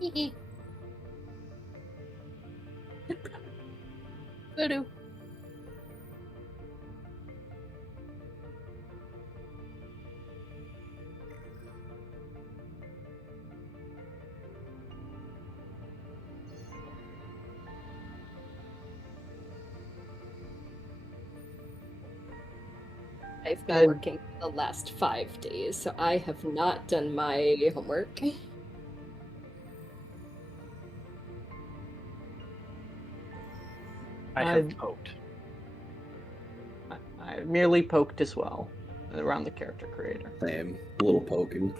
Voodoo. I've been working the last 5 days, so I have not done my homework. I have poked. I merely poked as well around the character creator. Same. A little poking.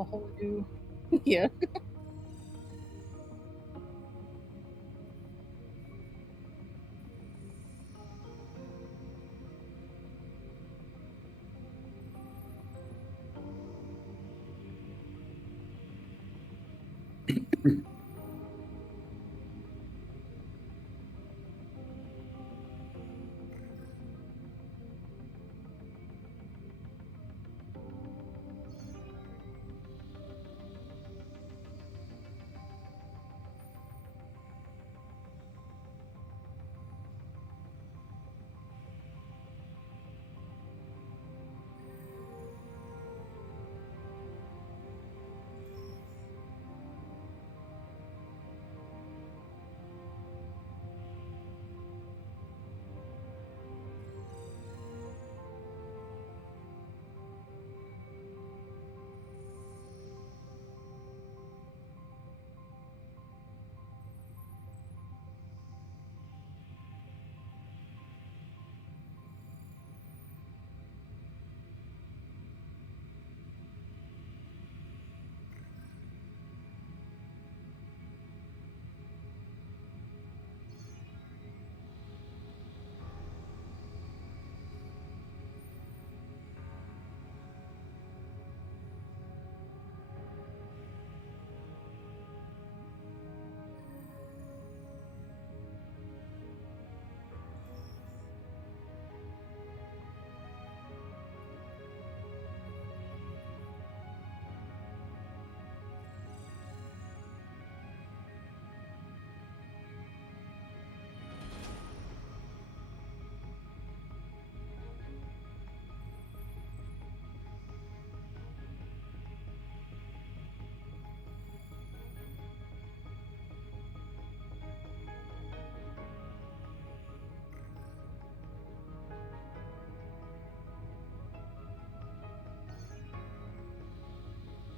a whole new yeah.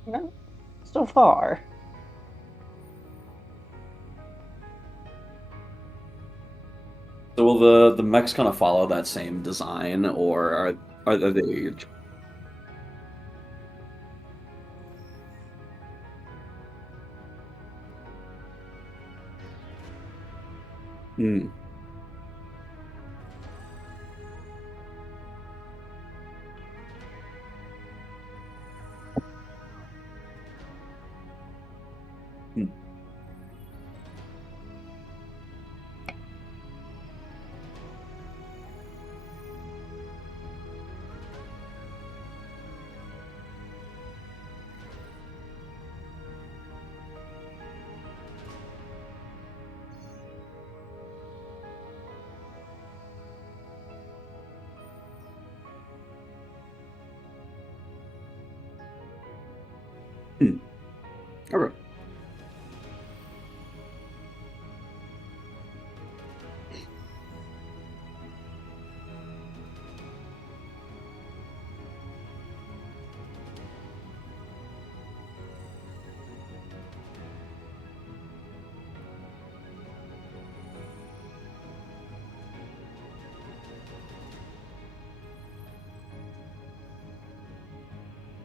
No, so far. So will the mechs kind of follow that same design, or are they? Hmm. Hmm. Hmm. Okay.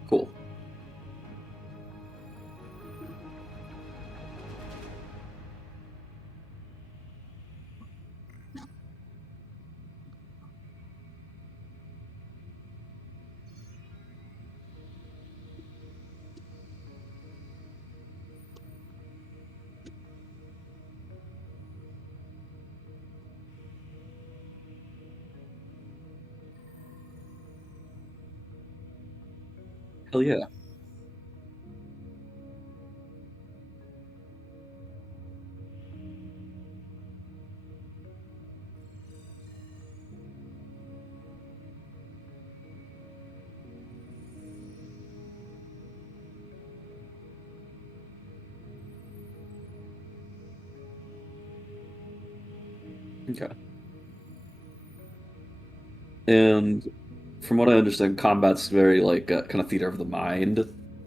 Cool. Hell yeah. Okay. And from what I understand, combat's very like kind of theater of the mind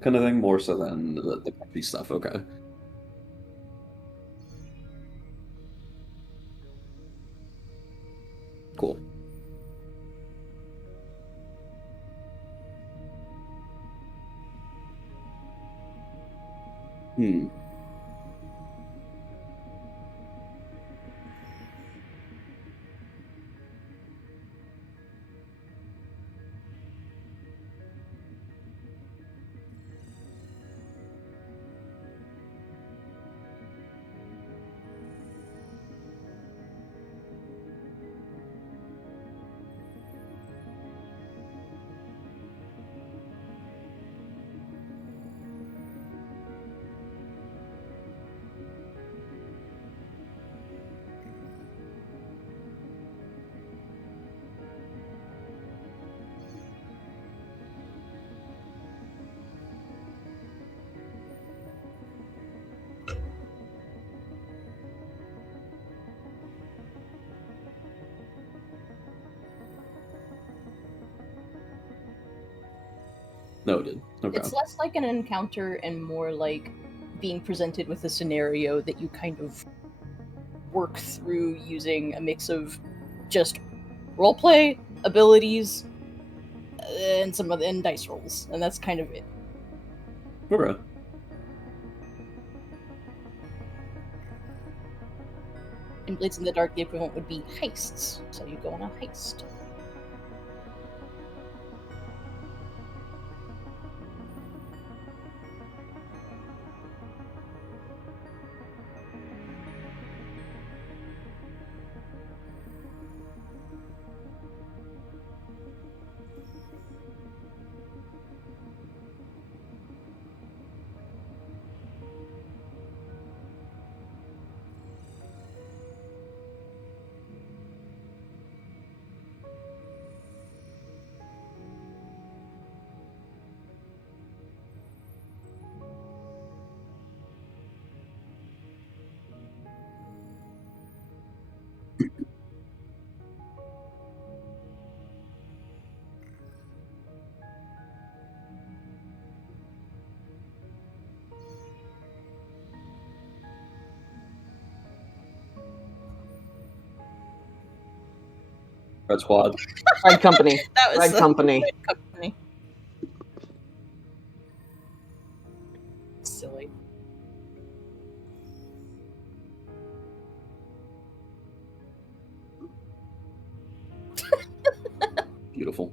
kind of thing, more so than the punchy stuff. Okay. Cool. Hmm. Noted. Okay. It's less like an encounter and more like being presented with a scenario that you kind of work through using a mix of just roleplay, abilities, and some of the and dice rolls, and that's kind of it. Okay. In Blades in the Dark, the equivalent would be heists, so you go on a heist. Red Squad. Red Company. That was Red the Company. Red Company. Silly. Beautiful.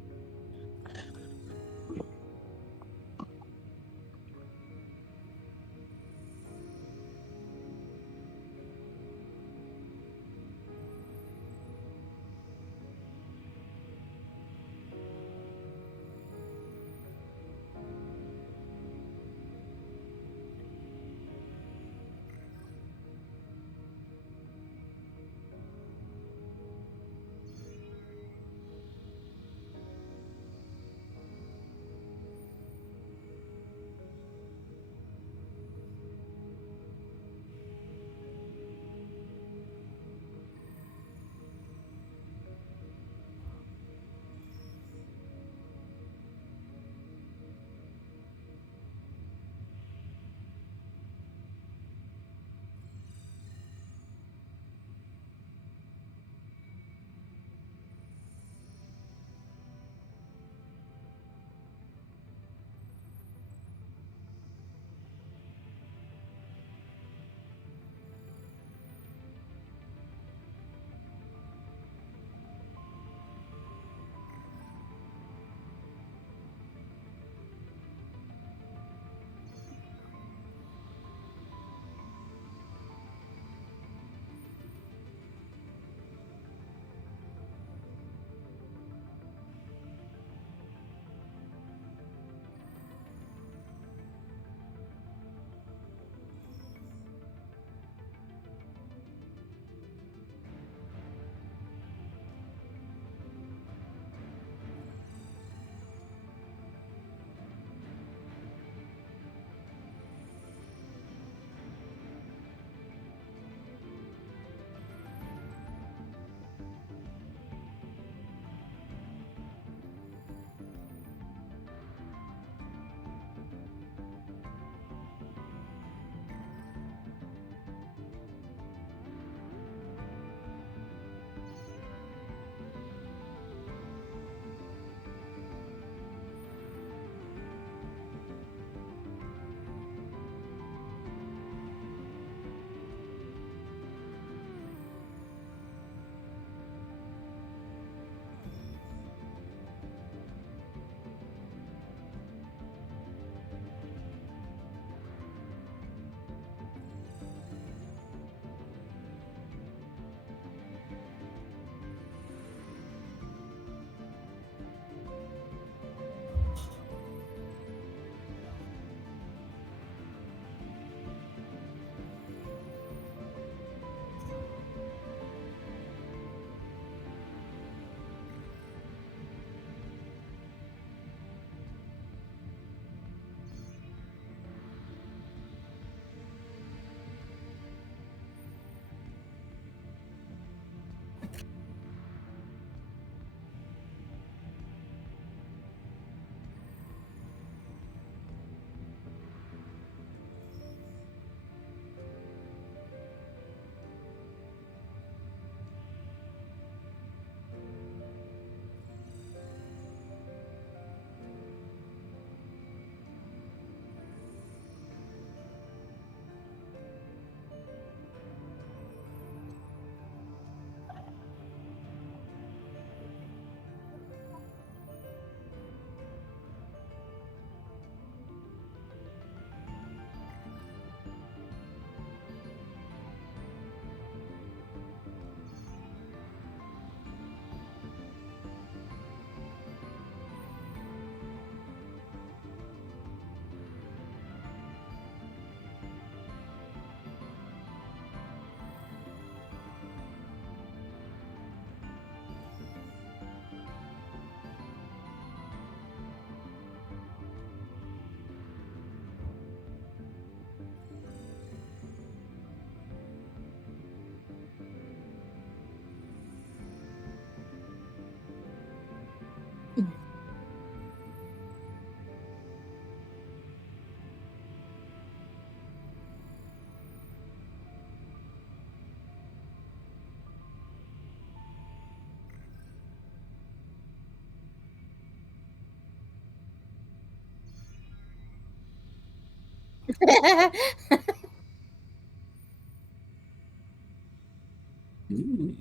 Mm.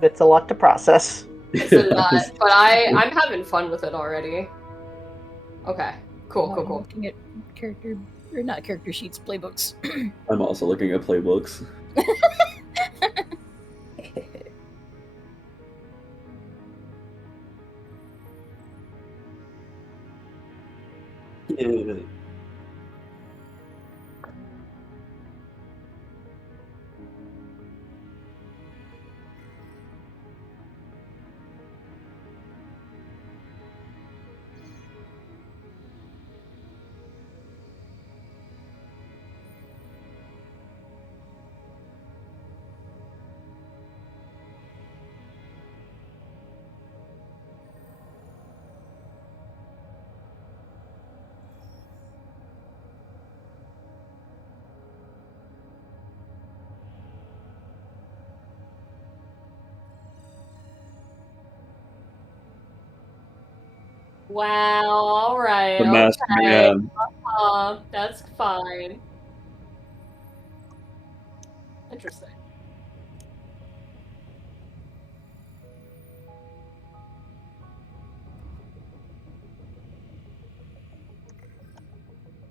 It's a lot to process. It's a lot, Yeah. but I'm having fun with it already. Okay, cool, cool, I'm cool. looking at character, or not character sheets, playbooks. I'm also looking at playbooks. Yeah. Wow, all right, The masked okay. man. That's fine. Interesting.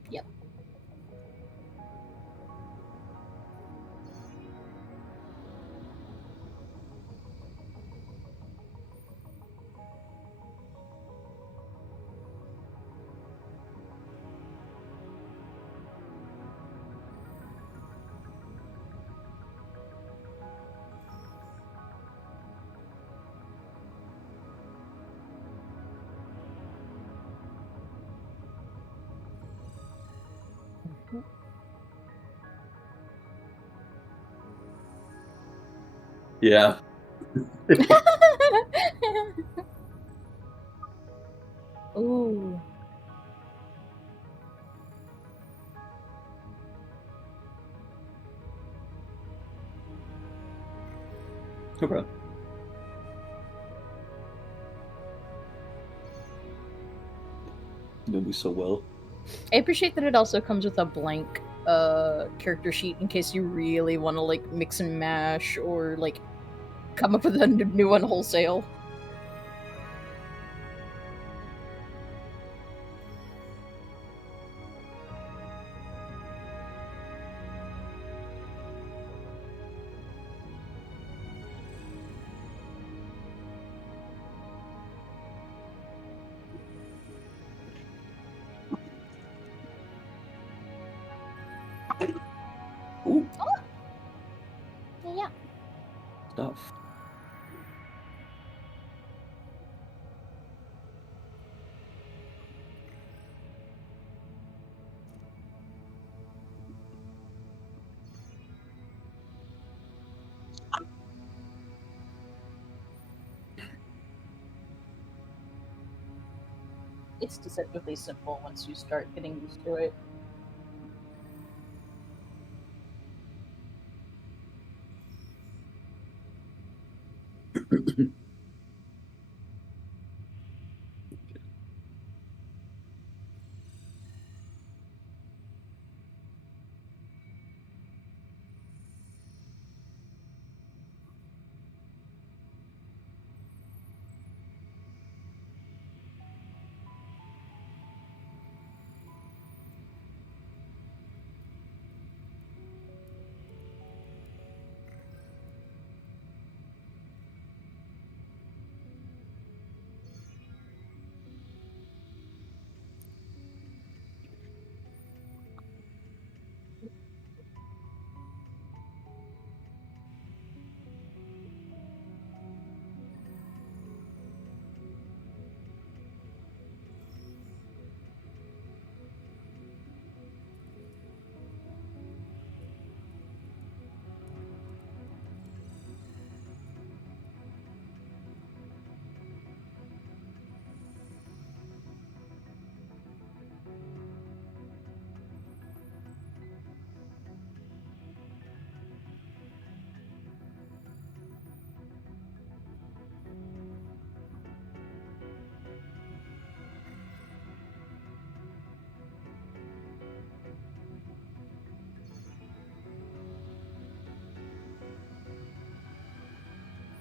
Yep. Yeah. Ooh. Okay. You know me so well. I appreciate that it also comes with a blank character sheet in case you really want to like mix and mash or like come up with a new one wholesale. Ooh, Yeah. stuff. It's deceptively simple once you start getting used to it.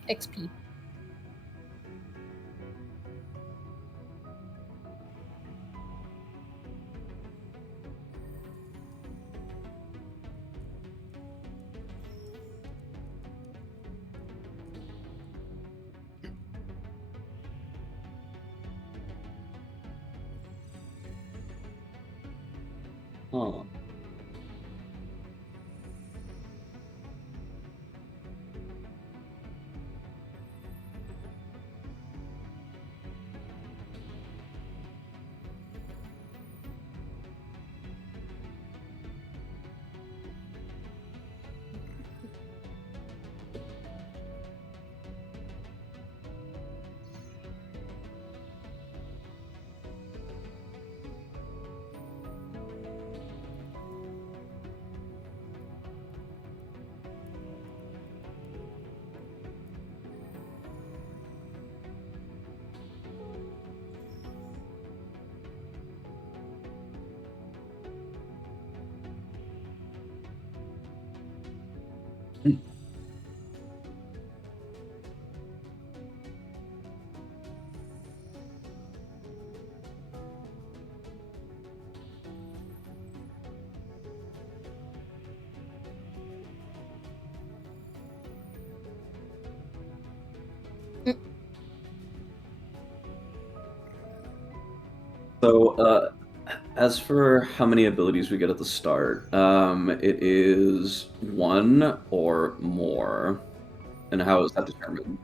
XP. Huh. So, as for how many abilities we get at the start, it is one or more. And how is that determined?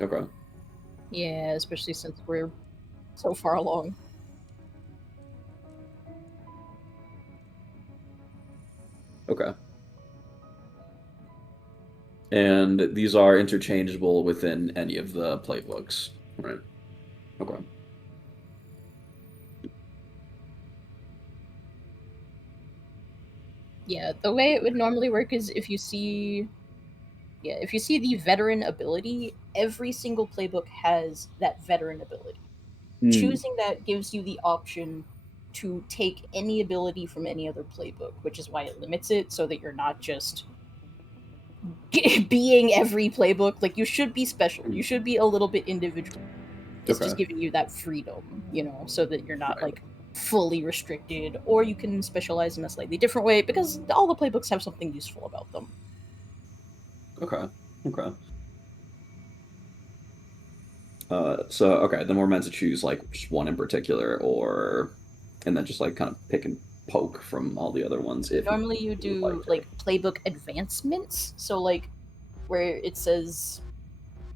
Okay. Yeah, especially since we're so far along. Okay. And these are interchangeable within any of the playbooks, right? Okay. Yeah, the way it would normally work is if you see the veteran ability, every single playbook has that veteran ability. Hmm. Choosing that gives you the option to take any ability from any other playbook, which is why it limits it so that you're not just being every playbook. Like, you should be special. You should be a little bit individual. It's just Okay. giving you that freedom, so that you're not Right. like fully restricted, or you can specialize in a slightly different way because all the playbooks have something useful about them. Okay. Okay. So okay, then we're meant to choose like just one in particular, or and then just like kind of pick and poke from all the other ones if Normally, you we would like do to. like playbook advancements, so like where it says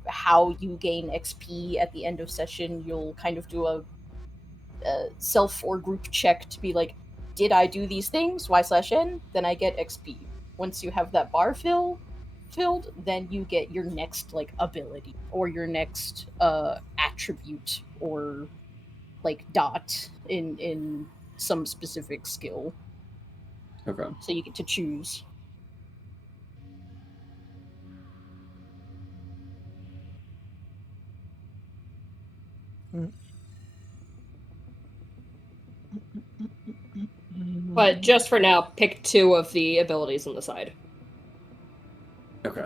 how you gain XP at the end of session, you'll kind of do a self or group check to be like, did I do these things? Y/N? Then I get XP. Once you have that bar fill, fulfilled, then you get your next like ability or your next attribute or like dot in some specific skill. Okay. So you get to choose. But just for now, pick 2 of the abilities on the side. Okay.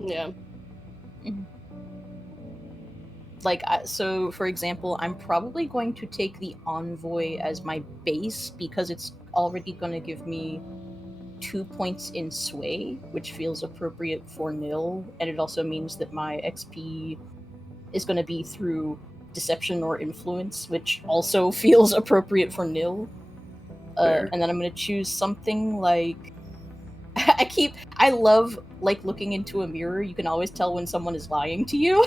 Yeah. Like, so for example, I'm probably going to take the Envoy as my base because it's already going to give me 2 points in Sway, which feels appropriate for nil, and it also means that my XP is going to be through Deception or Influence, which also feels appropriate for nil. Fair. And then I'm going to choose something like I love like looking into a mirror. You can always tell when someone is lying to you.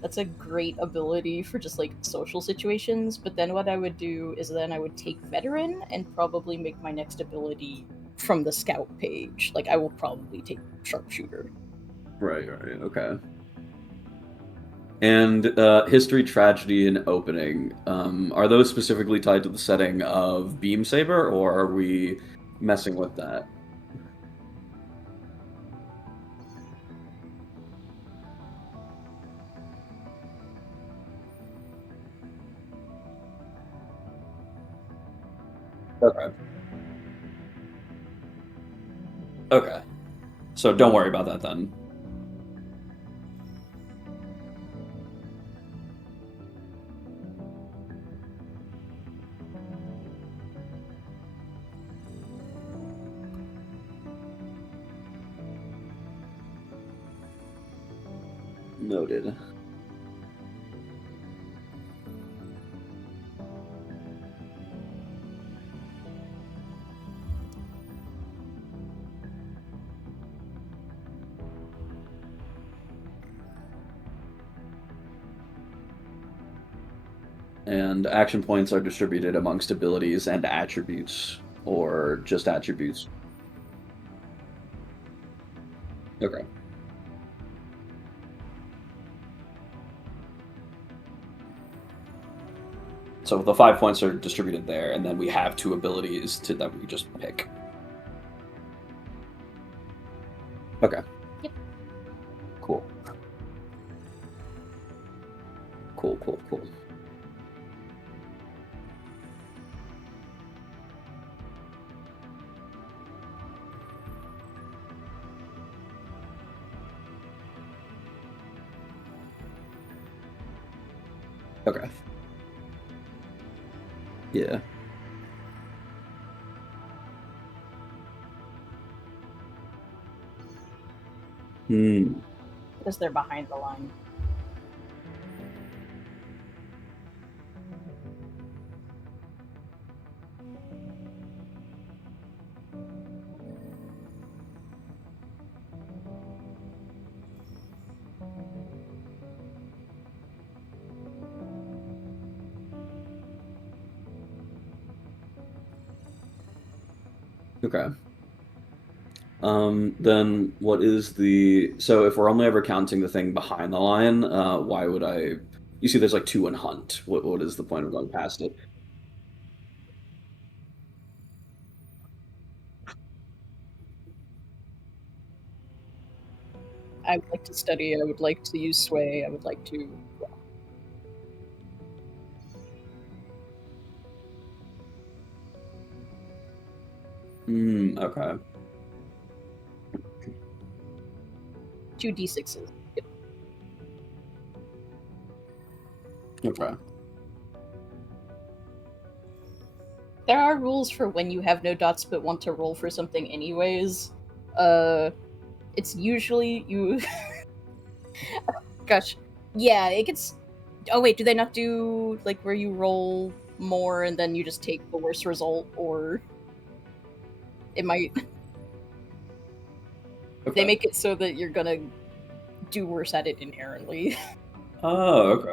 That's a great ability for just like social situations. But then what I would do is then I would take Veteran and probably make my next ability from the Scout page. Like I will probably take Sharpshooter. Right. Okay. And history, tragedy, and opening. Are those specifically tied to the setting of Beam Saber, or are we messing with that? Okay. Okay. So don't worry about that then. Noted. And action points are distributed amongst abilities and attributes, or just attributes. Okay. So the 5 points are distributed there, and then we have 2 abilities that we just pick. Okay. Yep. Cool. Cool. Okay. Yeah. Because they're behind the line. Okay. Then what is so if we're only ever counting the thing behind the line, why would I? You see, there's like 2 in hunt. What is the point of going past it? I would like to study. I would like to use Sway. I would like to. Okay. 2d6s. Okay. There are rules for when you have no dots but want to roll for something anyways. It's usually you. Gosh, yeah, it gets. Oh wait, do they not do like where you roll more and then you just take the worst result, or it might. Okay. They make it so that you're gonna do worse at it inherently. Oh, okay.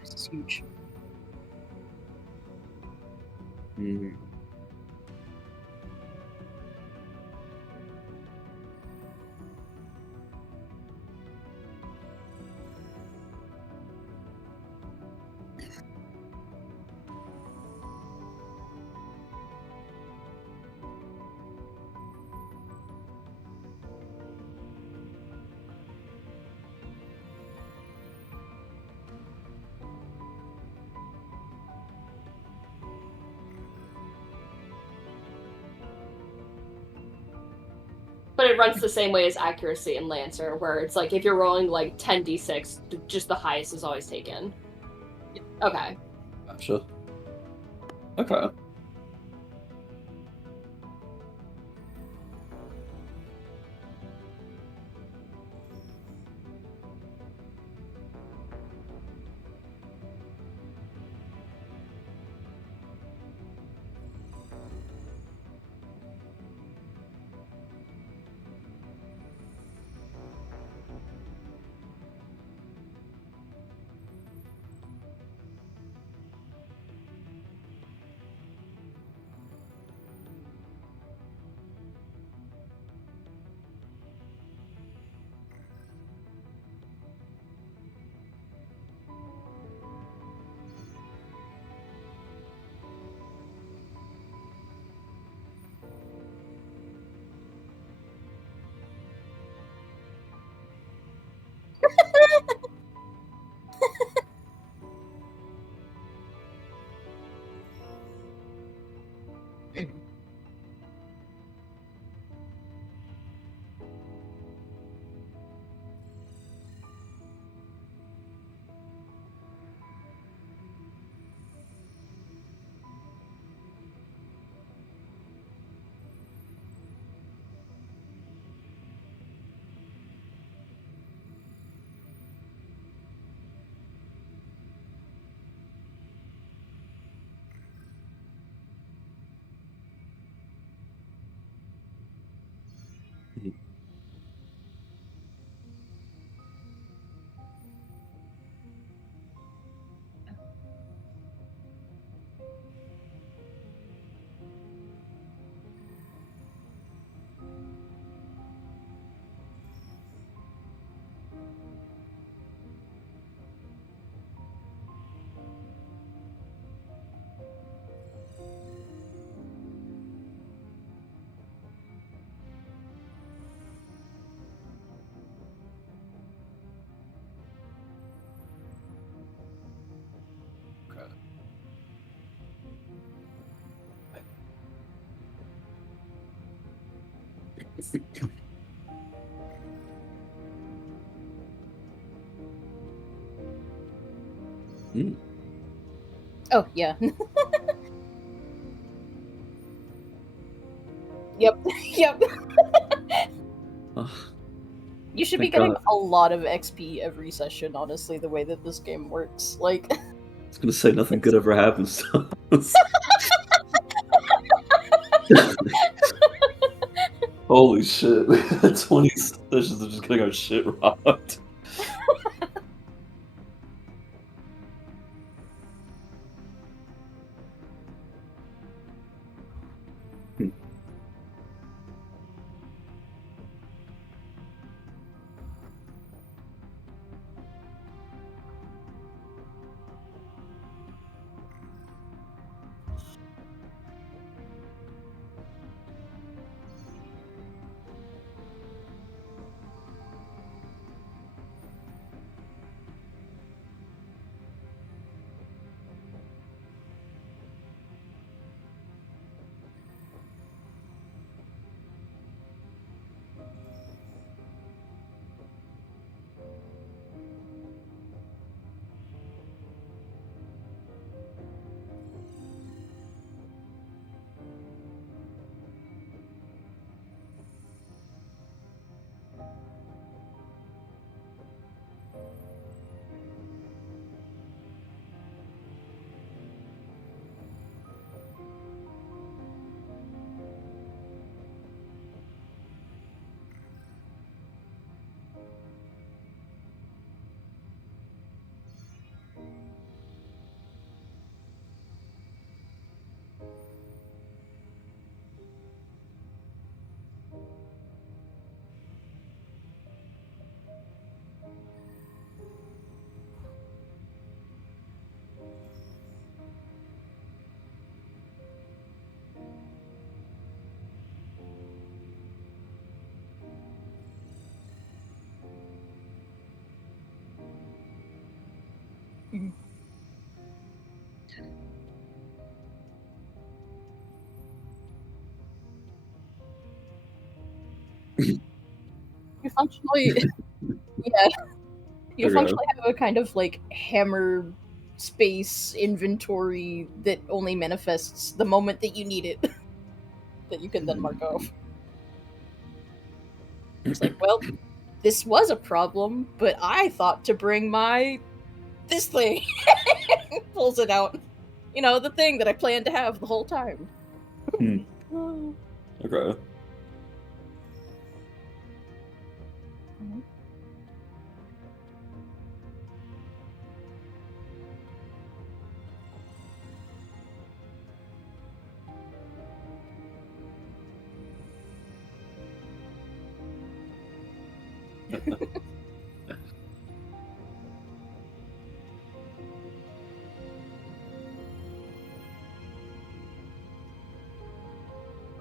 this is huge. Mhm. But it runs the same way as accuracy in Lancer, where it's like if you're rolling like 10d6, just the highest is always taken. Okay. Gotcha. Okay. Mhm. Okay. Mm. Oh yeah. Yep. Yep. Ugh, You should be thank getting God. a lot of XP every session, honestly, the way that this game works. Like, I was gonna say nothing good ever happens to us. Holy shit. 20 sessions of just getting our shit robbed. Hmm. functionally, yeah, you Okay. functionally have a kind of like hammer space inventory that only manifests the moment that you need it, that you can then mark off. It's like, well, this was a problem, but I thought to bring this thing. Pulls it out. You know, the thing that I planned to have the whole time. Hmm. Oh. Okay.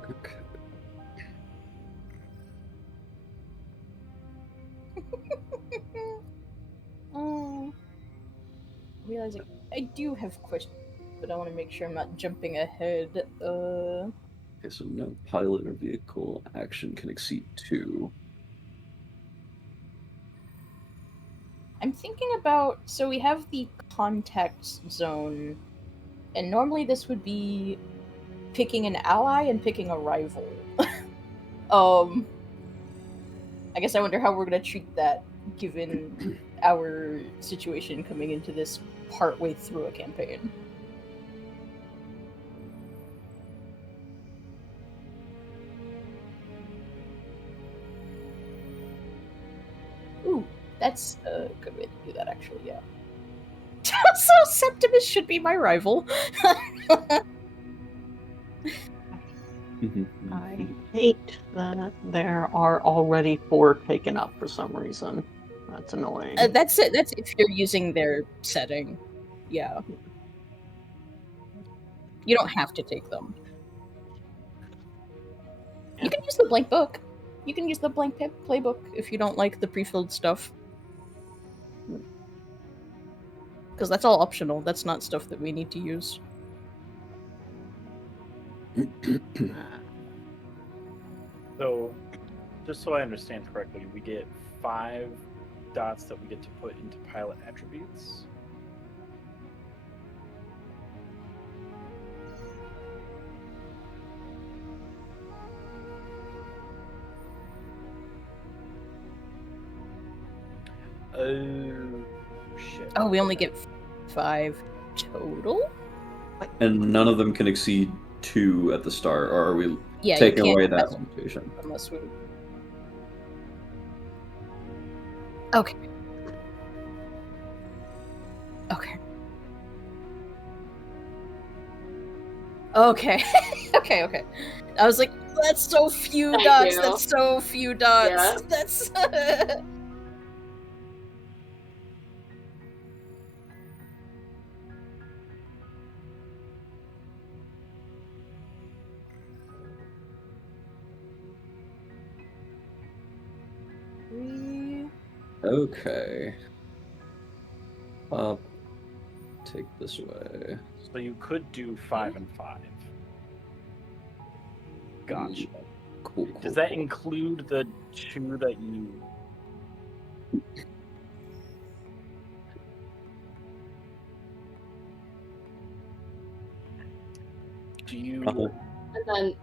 Okay. Oh. Realizing I do have questions, but I want to make sure I'm not jumping ahead. Okay, so no pilot or vehicle action can exceed 2. I'm thinking about, so we have the contact zone, and normally this would be picking an ally and picking a rival. I guess I wonder how we're gonna treat that, given our situation coming into this partway through a campaign. Ooh, that's a good way to do that, actually, yeah. So Septimus should be my rival. I hate that there are already 4 taken up for some reason. That's annoying. That's it. That's if you're using their setting. Yeah. You don't have to take them. You can use the blank book. You can use the blank playbook if you don't like the pre-filled stuff. Because that's all optional. That's not stuff that we need to use. So, just so I understand correctly, we get 5 dots that we get to put into pilot attributes. Oh, shit. Oh, we only get 5 total? And none of them can exceed 2 at the start, or are we Yeah, you taking can't away get that past limitation? unless we... Okay. Okay. Okay. okay. I was like, that's so few Thank dots. you. That's so few dots. Yeah. That's... Okay. Take this way. So you could do 5 and 5. Gotcha. Cool. Does that include the 2 that you... Do you... And then,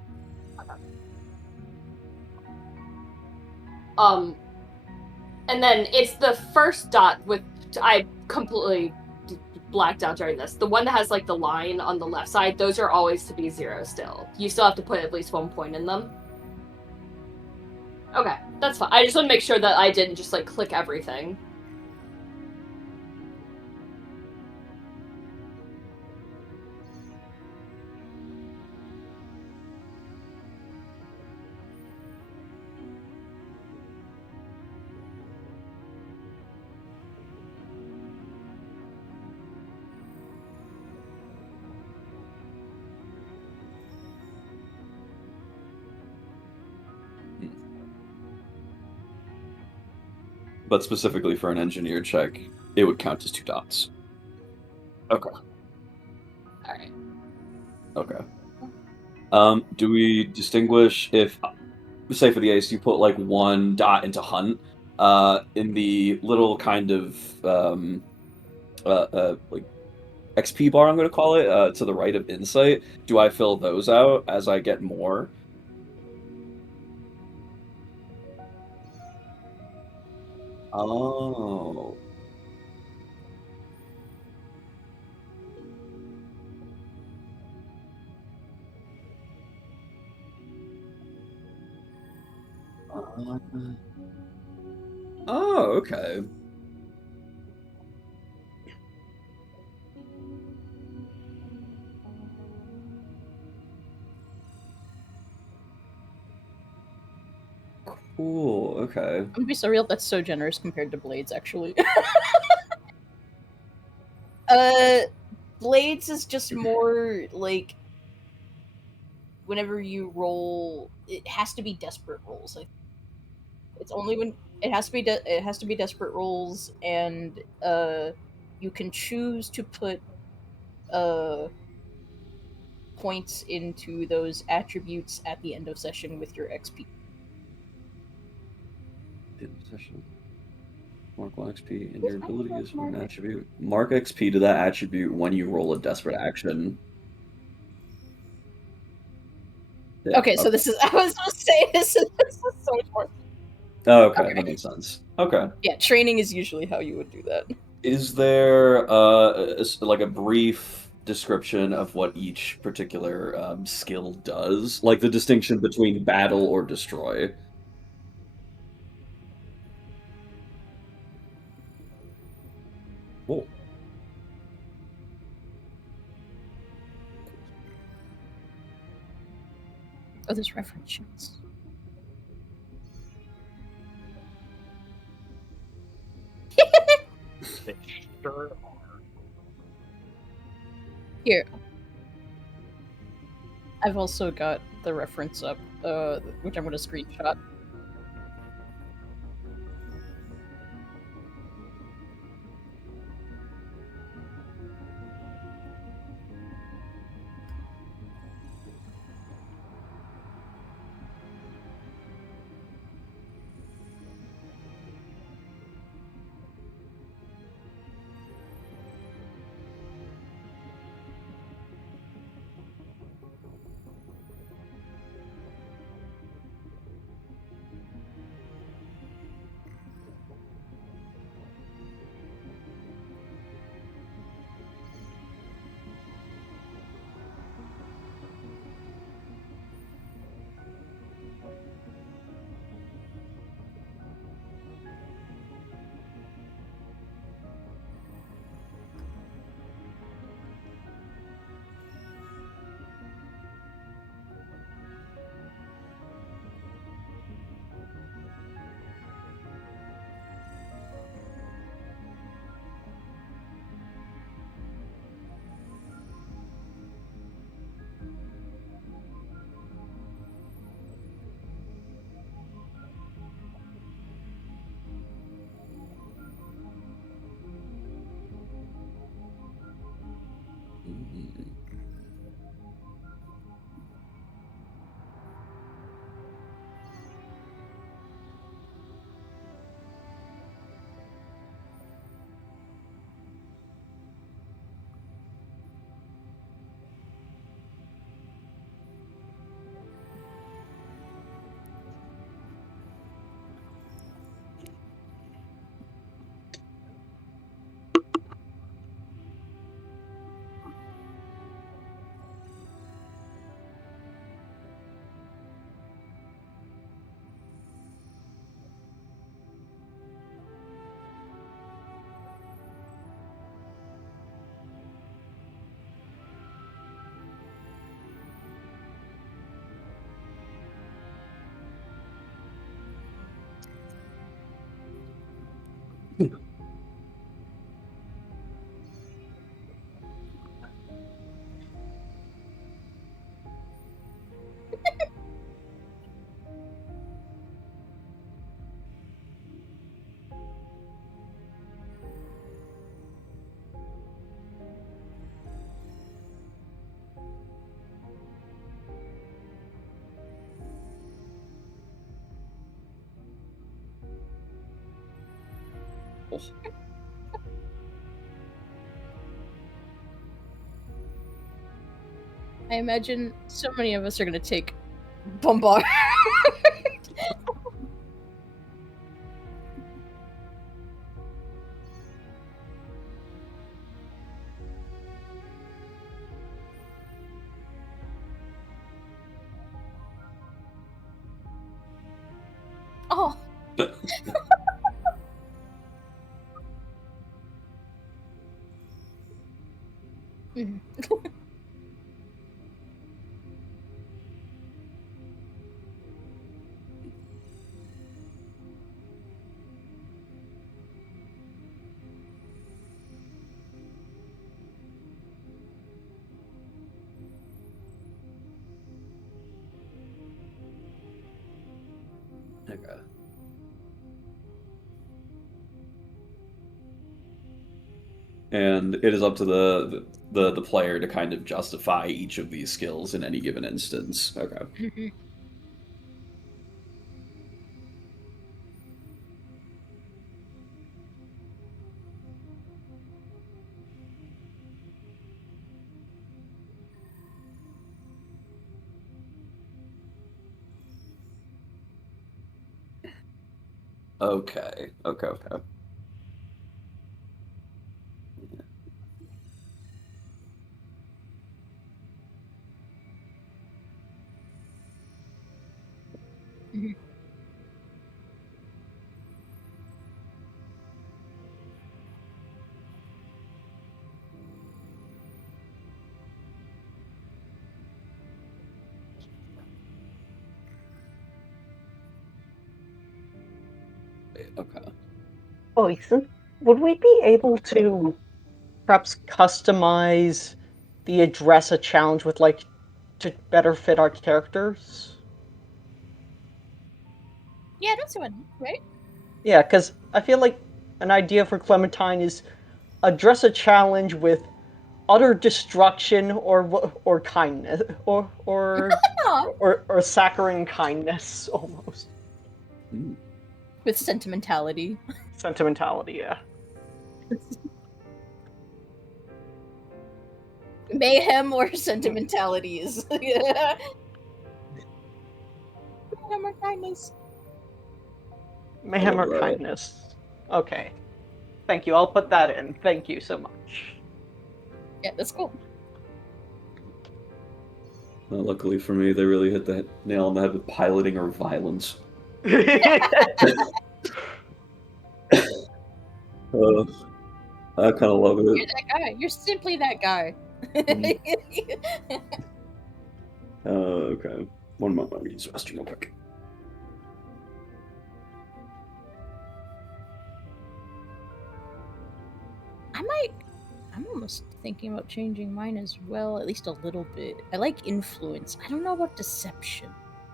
and then it's the first dot with, I completely blacked out during this. The one that has like the line on the left side, those are always to be 0 still. You still have to put at least 1 point in them. Okay, that's fine. I just want to make sure that I didn't just like click everything. But specifically for an engineer check, it would count as 2 dots. Okay. Alright. Okay. Do we distinguish if say for the ace, you put like 1 dot into hunt. In the little kind of like XP bar, I'm going to call it, to the right of insight. Do I fill those out as I get more? Oh. Oh, okay. Cool. Okay. I'm gonna be so real, that's so generous compared to Blades, actually. Blades is just more like whenever you roll, it has to be desperate rolls. It's only when it has to be it has to be desperate rolls, and you can choose to put uh points into those attributes at the end of session with your XP. Mark 1 XP and your ability is for an attribute. Mark XP to that attribute when you roll a desperate action. Yeah, Okay, so this is I was supposed to say this is so much more. Oh, okay, Okay. that makes sense. Okay. Yeah, training is usually how you would do that. Is there like a brief description of what each particular skill does? Like the distinction between battle or destroy? Cool. Oh, there's reference sheets. They sure are. Here. I've also got the reference up, which I'm gonna screenshot. I imagine so many of us are gonna take bombard. Oh. Mhm. Okay. And it is up to the player to kind of justify each of these skills in any given instance. Okay. Mhm. Okay. Okay. Okay. Mhm. Okay. Oh, Ethan, would we be able to perhaps customize the address a challenge with like to better fit our characters? Yeah, I don't see one, right? Yeah, because I feel like an idea for Clementine is address a challenge with utter destruction or kindness Aw. or saccharine kindness almost Mm. With sentimentality. sentimentality. Yeah. Mayhem or sentimentalities. Mayhem or kindness. I Mayhem love or that. kindness. Okay. Thank you. I'll put that in. Thank you so much. Yeah, that's cool. Well, luckily for me, they really hit the nail on the head with piloting or violence. I kind of love You're it. that guy. You're simply that guy. Mhm. Okay. One moment. Let me use the restroom real quick. I'm almost thinking about changing mine as well, at least a little bit. I like influence. I don't know about deception.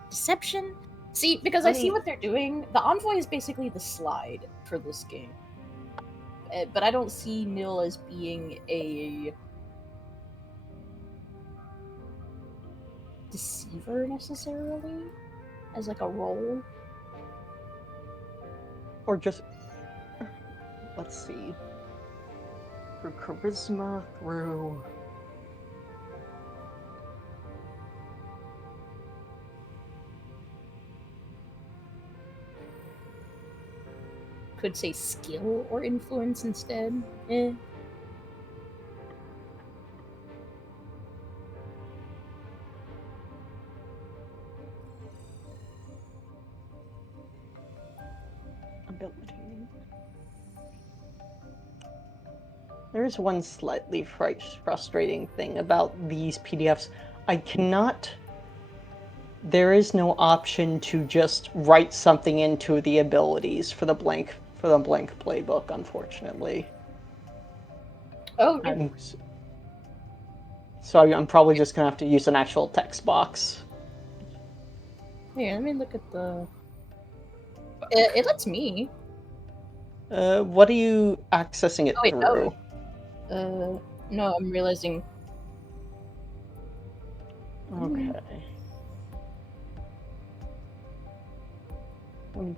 Deception? See, because I see what they're doing. The Envoy is basically the slide for this game. But I don't see Nil as being a deceiver necessarily, as like a role. Or just let's see. Through charisma, through Could say skill or influence instead. Eh. ability. There's one slightly frustrating thing about these PDFs. I cannot. There is no option to just write something into the abilities for the blank playbook, unfortunately. Oh, really? So I'm probably just gonna have to use an actual text box. Here, let me look at the. It lets me. What are you accessing it Oh wait, through? no, I'm realizing. Okay. Let me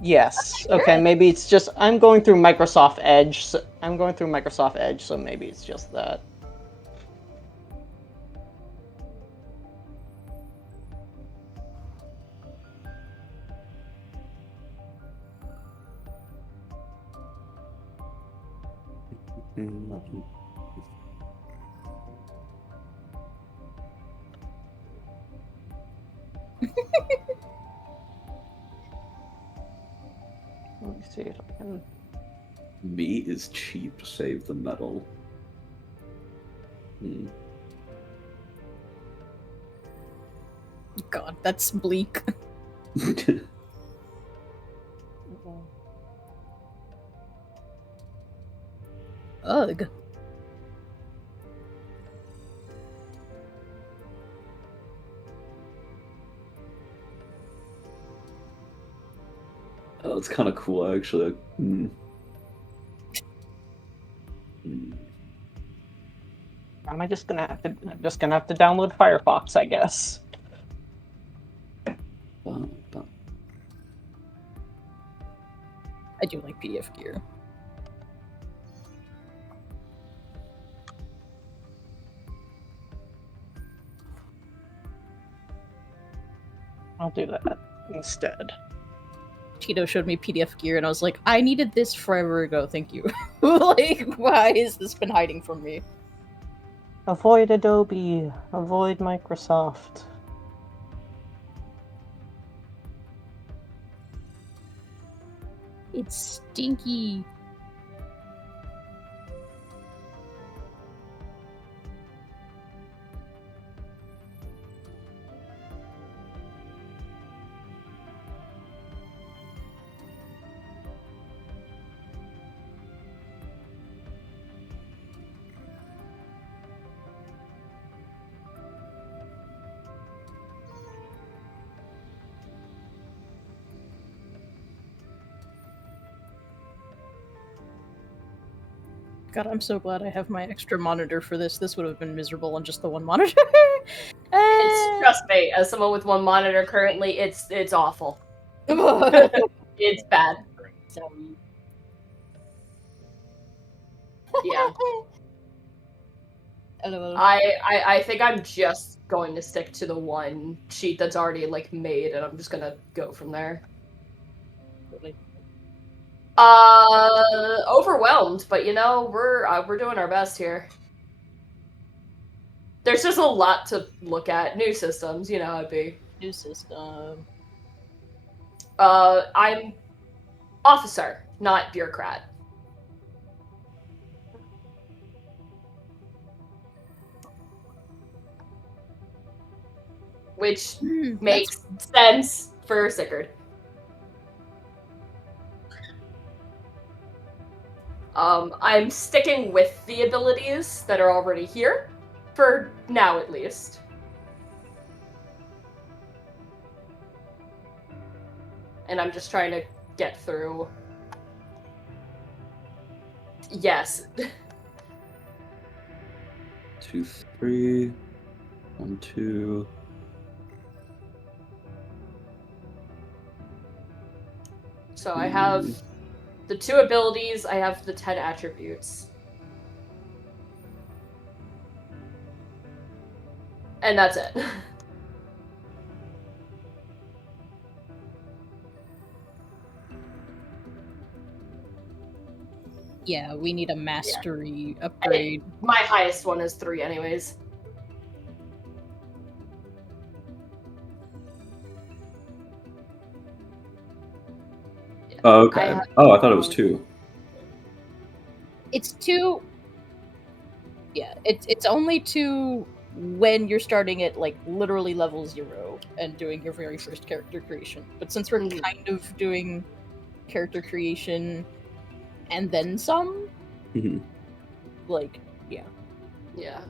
Yes. Okay, maybe it's just I'm going through Microsoft Edge. So maybe it's just that. Let me see if I can. Meat is cheap, save the metal. God, that's bleak. Ugh. Oh, it's kind of cool, actually. I'm just gonna have to download Firefox, I guess. I do like PDF gear. I'll do that instead. Tito showed me PDF gear, and I was like, I needed this forever ago, thank you. Like, why has this been hiding from me? Avoid Adobe. Avoid Microsoft. It's stinky. God, I'm so glad I have my extra monitor for this. This would have been miserable on just the one monitor. Trust me, as someone with one monitor currently, it's awful. It's bad. Sorry. Yeah. Hello. I think I'm just going to stick to the one sheet that's already like made, and I'm just gonna go from there. Really? Overwhelmed, but you know we're doing our best here. There's just a lot to look at. New systems, you know how it'd be. New system. I'm officer, not bureaucrat. Which makes sense for Sigurd. I'm sticking with the abilities that are already here, for now at least. And I'm just trying to get through. Yes. 2, 3. 1, 2. So I have the 2 abilities, I have the 10 attributes. And that's it. Yeah, we need a mastery upgrade. My highest one is 3 anyways. Oh, okay. I thought it was 2. It's 2. Yeah, it's only 2 when you're starting at like literally level 0 and doing your very first character creation. But since we're kind of doing character creation and then some, like, yeah. Yeah.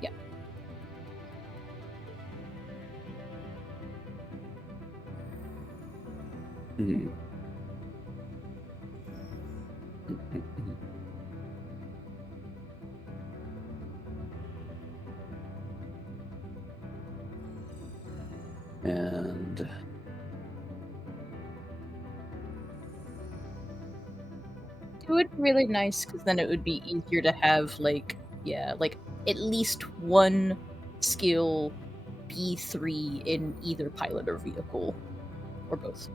Yeah. And It would be really nice because then it would be easier to have like at least one skill B3 in either pilot or vehicle, or both.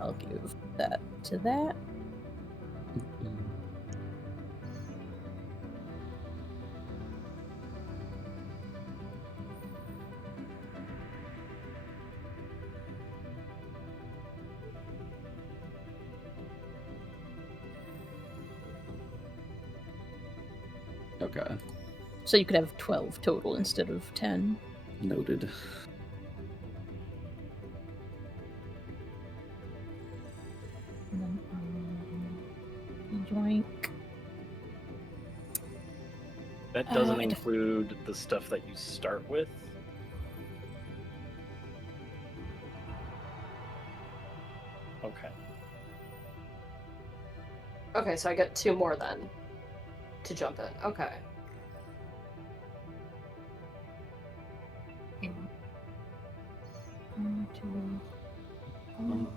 I'll give that to that. okay, So you could have 12 total instead of 10. noted. And then, yoink. That doesn't and- include the stuff that you start with. Okay. Okay, so I get 2 more then to jump in. Okay. One, two, Um,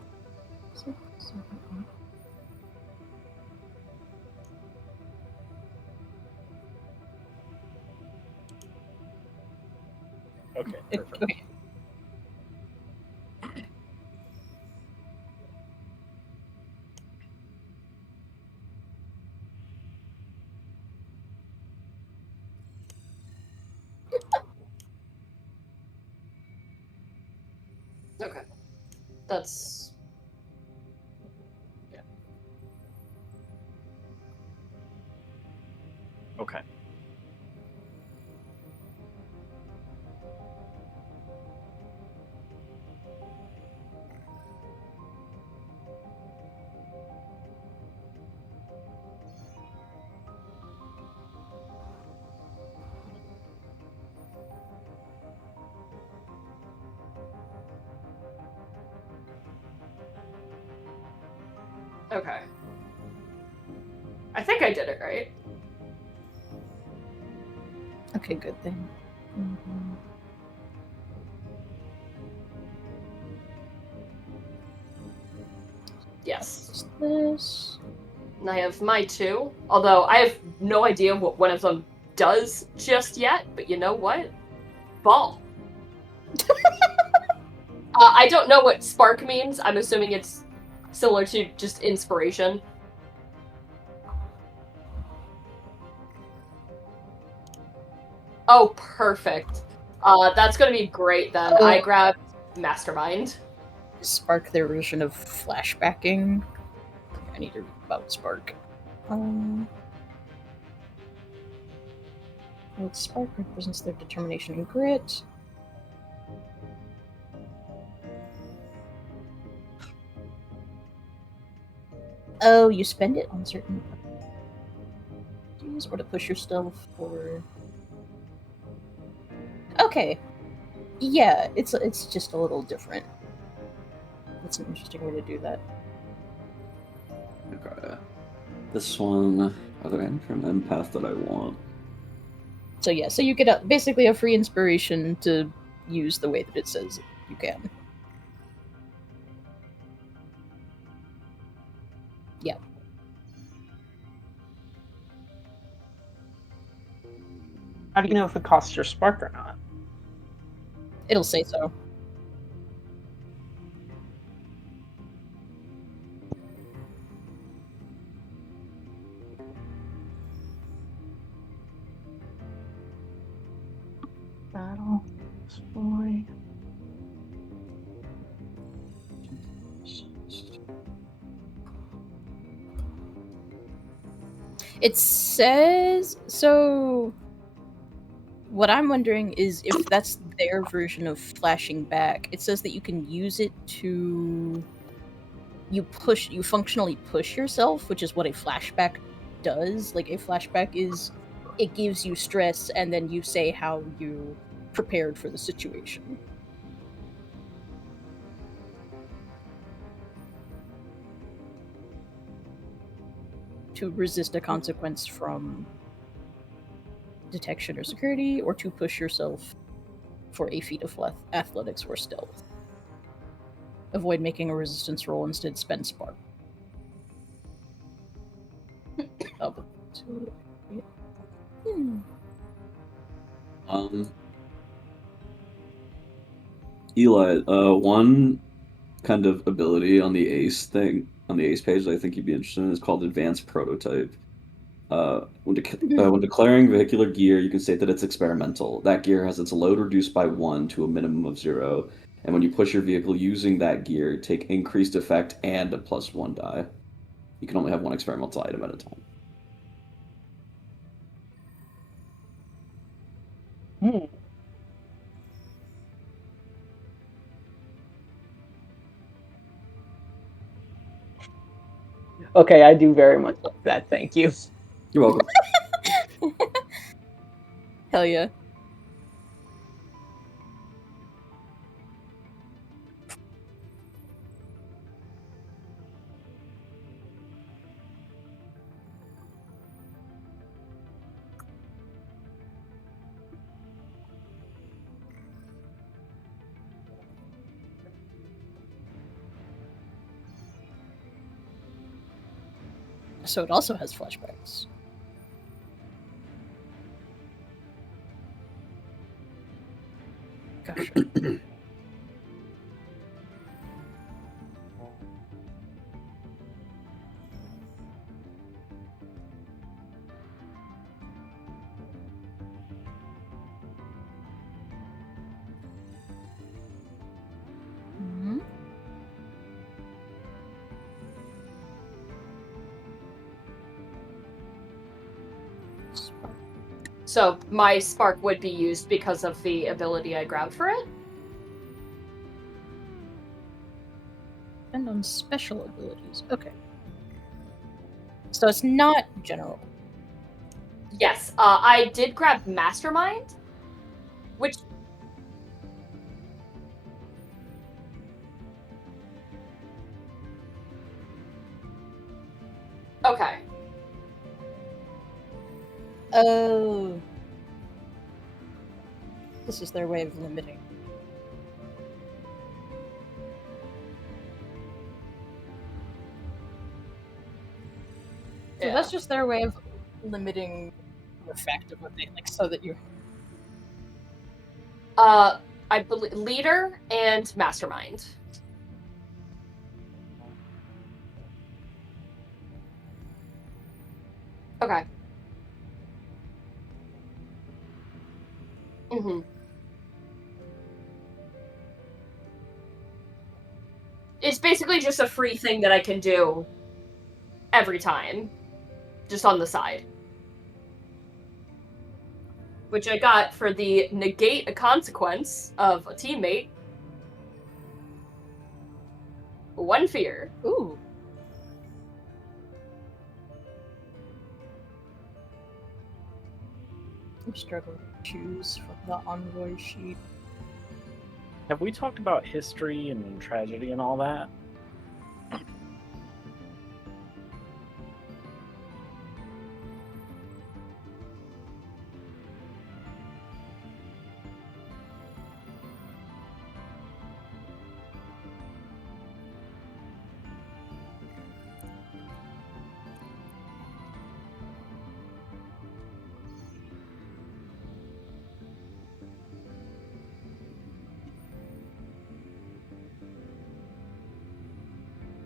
6, 7, 8. Okay. Perfect. Okay. Okay. That's Okay. okay. I think I did it right. Okay, good thing. Mhm. Yes. What's this? And I have my 2, although I have no idea what one of them does just yet, but you know what? Ball. I don't know what spark means. I'm assuming it's similar to just inspiration. Oh, perfect. That's gonna be great then. Oh. I grabbed Mastermind. Spark their version of flashbacking. I need to read about Spark. Well, Spark represents their determination and grit. Oh, you spend it on certain or to push yourself, or okay, yeah, it's just a little different. That's an interesting way to do that. Okay. This one, are there any from empath that I want? So yeah, so you get basically a free inspiration to use the way that it says you can. Yeah. How do you know if it costs your spark or not? It'll say so. Battle. Exploit. It says so. What I'm wondering is if that's their version of flashing back. It says that you can use it to you functionally push yourself, which is what a flashback does. Like a flashback is it gives you stress and then you say how you prepared for the situation. To resist a consequence from detection or security, or to push yourself for a feat of athletics or stealth. Avoid making a resistance roll, instead spend spark. Up to Eli, one kind of ability on the ace thing, on the ace page that I think you'd be interested in is called Advanced Prototype. When declaring vehicular gear, you can state that it's experimental. That gear has its load reduced by 1 to a minimum of 0, and when you push your vehicle using that gear, take increased effect and a +1 die. You can only have one experimental item at a time. Okay, I do very much like that. Thank you. You're welcome. Hell yeah. So it also has flashbacks. Gotcha. Mhm. So my spark would be used because of the ability I grabbed for it. And on special abilities. Okay. So it's not general. Yes, I did grab Mastermind, which... Okay. Oh. This is their way of limiting. So Yeah. that's just their way of limiting the fact of what they like, so that you. I believe leader and mastermind. Okay. Mm-hmm. It's basically just a free thing that I can do every time, just on the side. Which I got for the negate a consequence of a teammate. 1 fear. Ooh. I'm struggling to choose from the envoy sheet. Have we talked about history and tragedy and all that?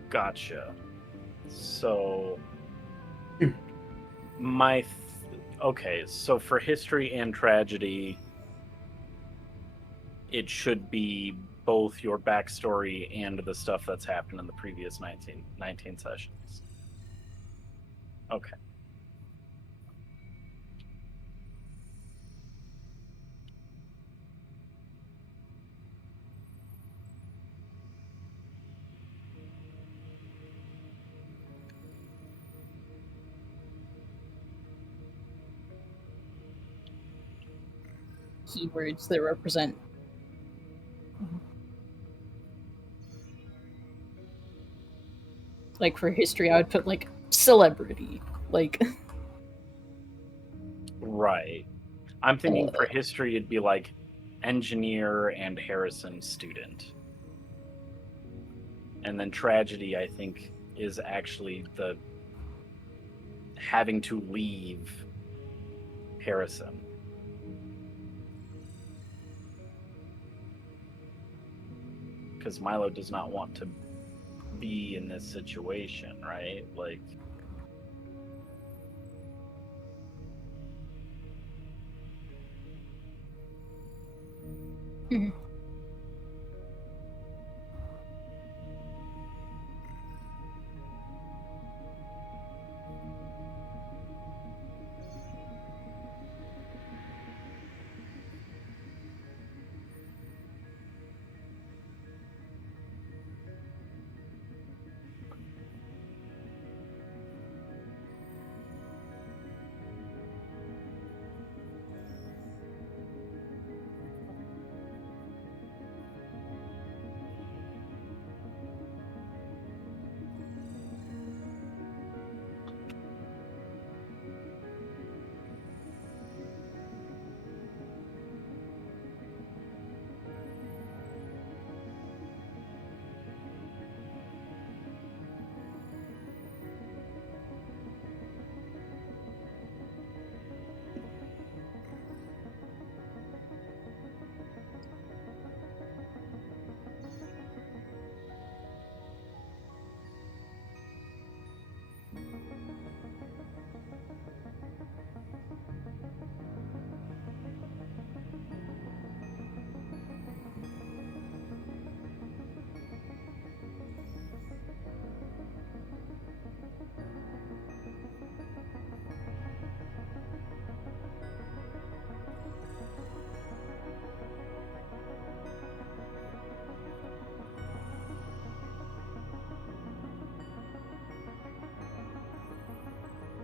Gotcha. So, okay, so for history and tragedy, it should be both your backstory and the stuff that's happened in the previous 19 sessions. Okay. Keywords that represent. Like for history, I would put like celebrity. Like. Right. I'm thinking for history, it'd be like engineer and Harrison student. And then tragedy, I think, is actually the having to leave Harrison. Because Milo does not want to be in this situation, right? Like,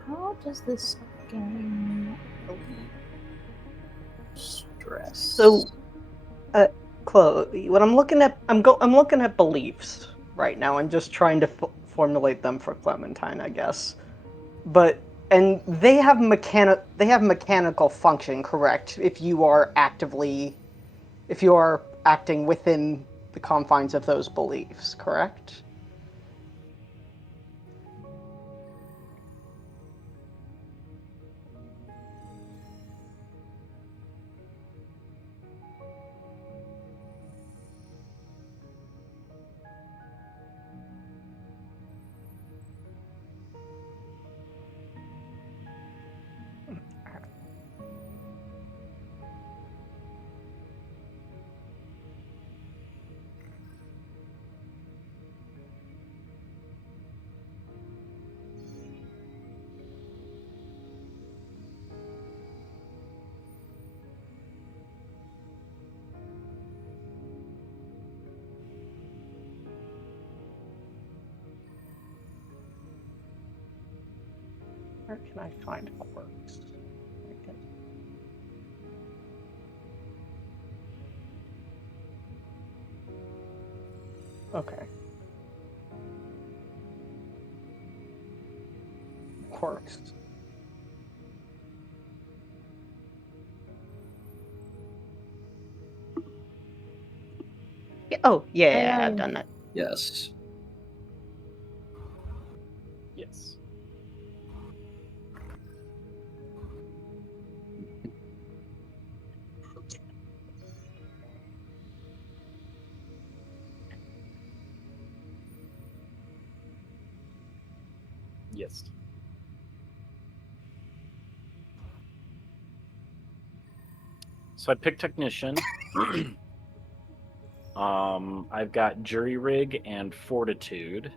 How does this game relieve stress? So, Chloe, when I'm looking at, I'm looking at beliefs right now and just trying to formulate them for Clementine, I guess. But and they have mechanical function, correct? If you are acting within the confines of those beliefs, correct? Where can I find quirks? Okay. Quirks. Yeah, oh, yeah, I've done that. Yes. yes. Yes. So I picked technician. I've got jury rig and fortitude.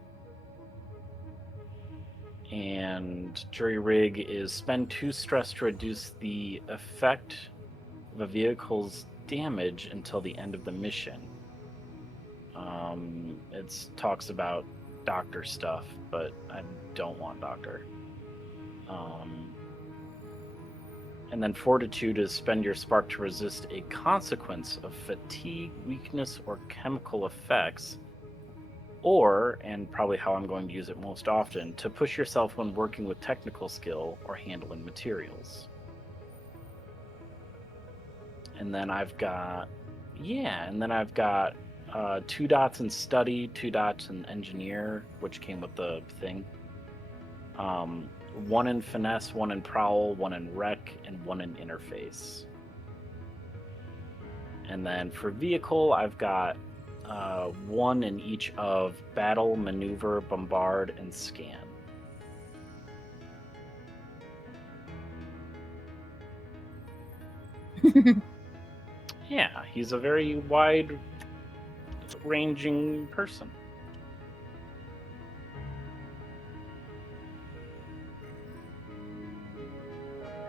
And jury rig is spend 2 stress to reduce the effect of a vehicle's damage until the end of the mission. It talks about doctor stuff, but I don't want doctor. And then fortitude is spend your spark to resist a consequence of fatigue, weakness, or chemical effects. Or, and probably how I'm going to use it most often, to push yourself when working with technical skill or handling materials. And then I've got 2 dots in study, 2 dots in engineer, which came with the thing. 1 in finesse, 1 in prowl, 1 in rec, and 1 in interface. And then for vehicle, I've got 1 in each of battle, maneuver, bombard, and scan. Yeah, he's a very wide-ranging person.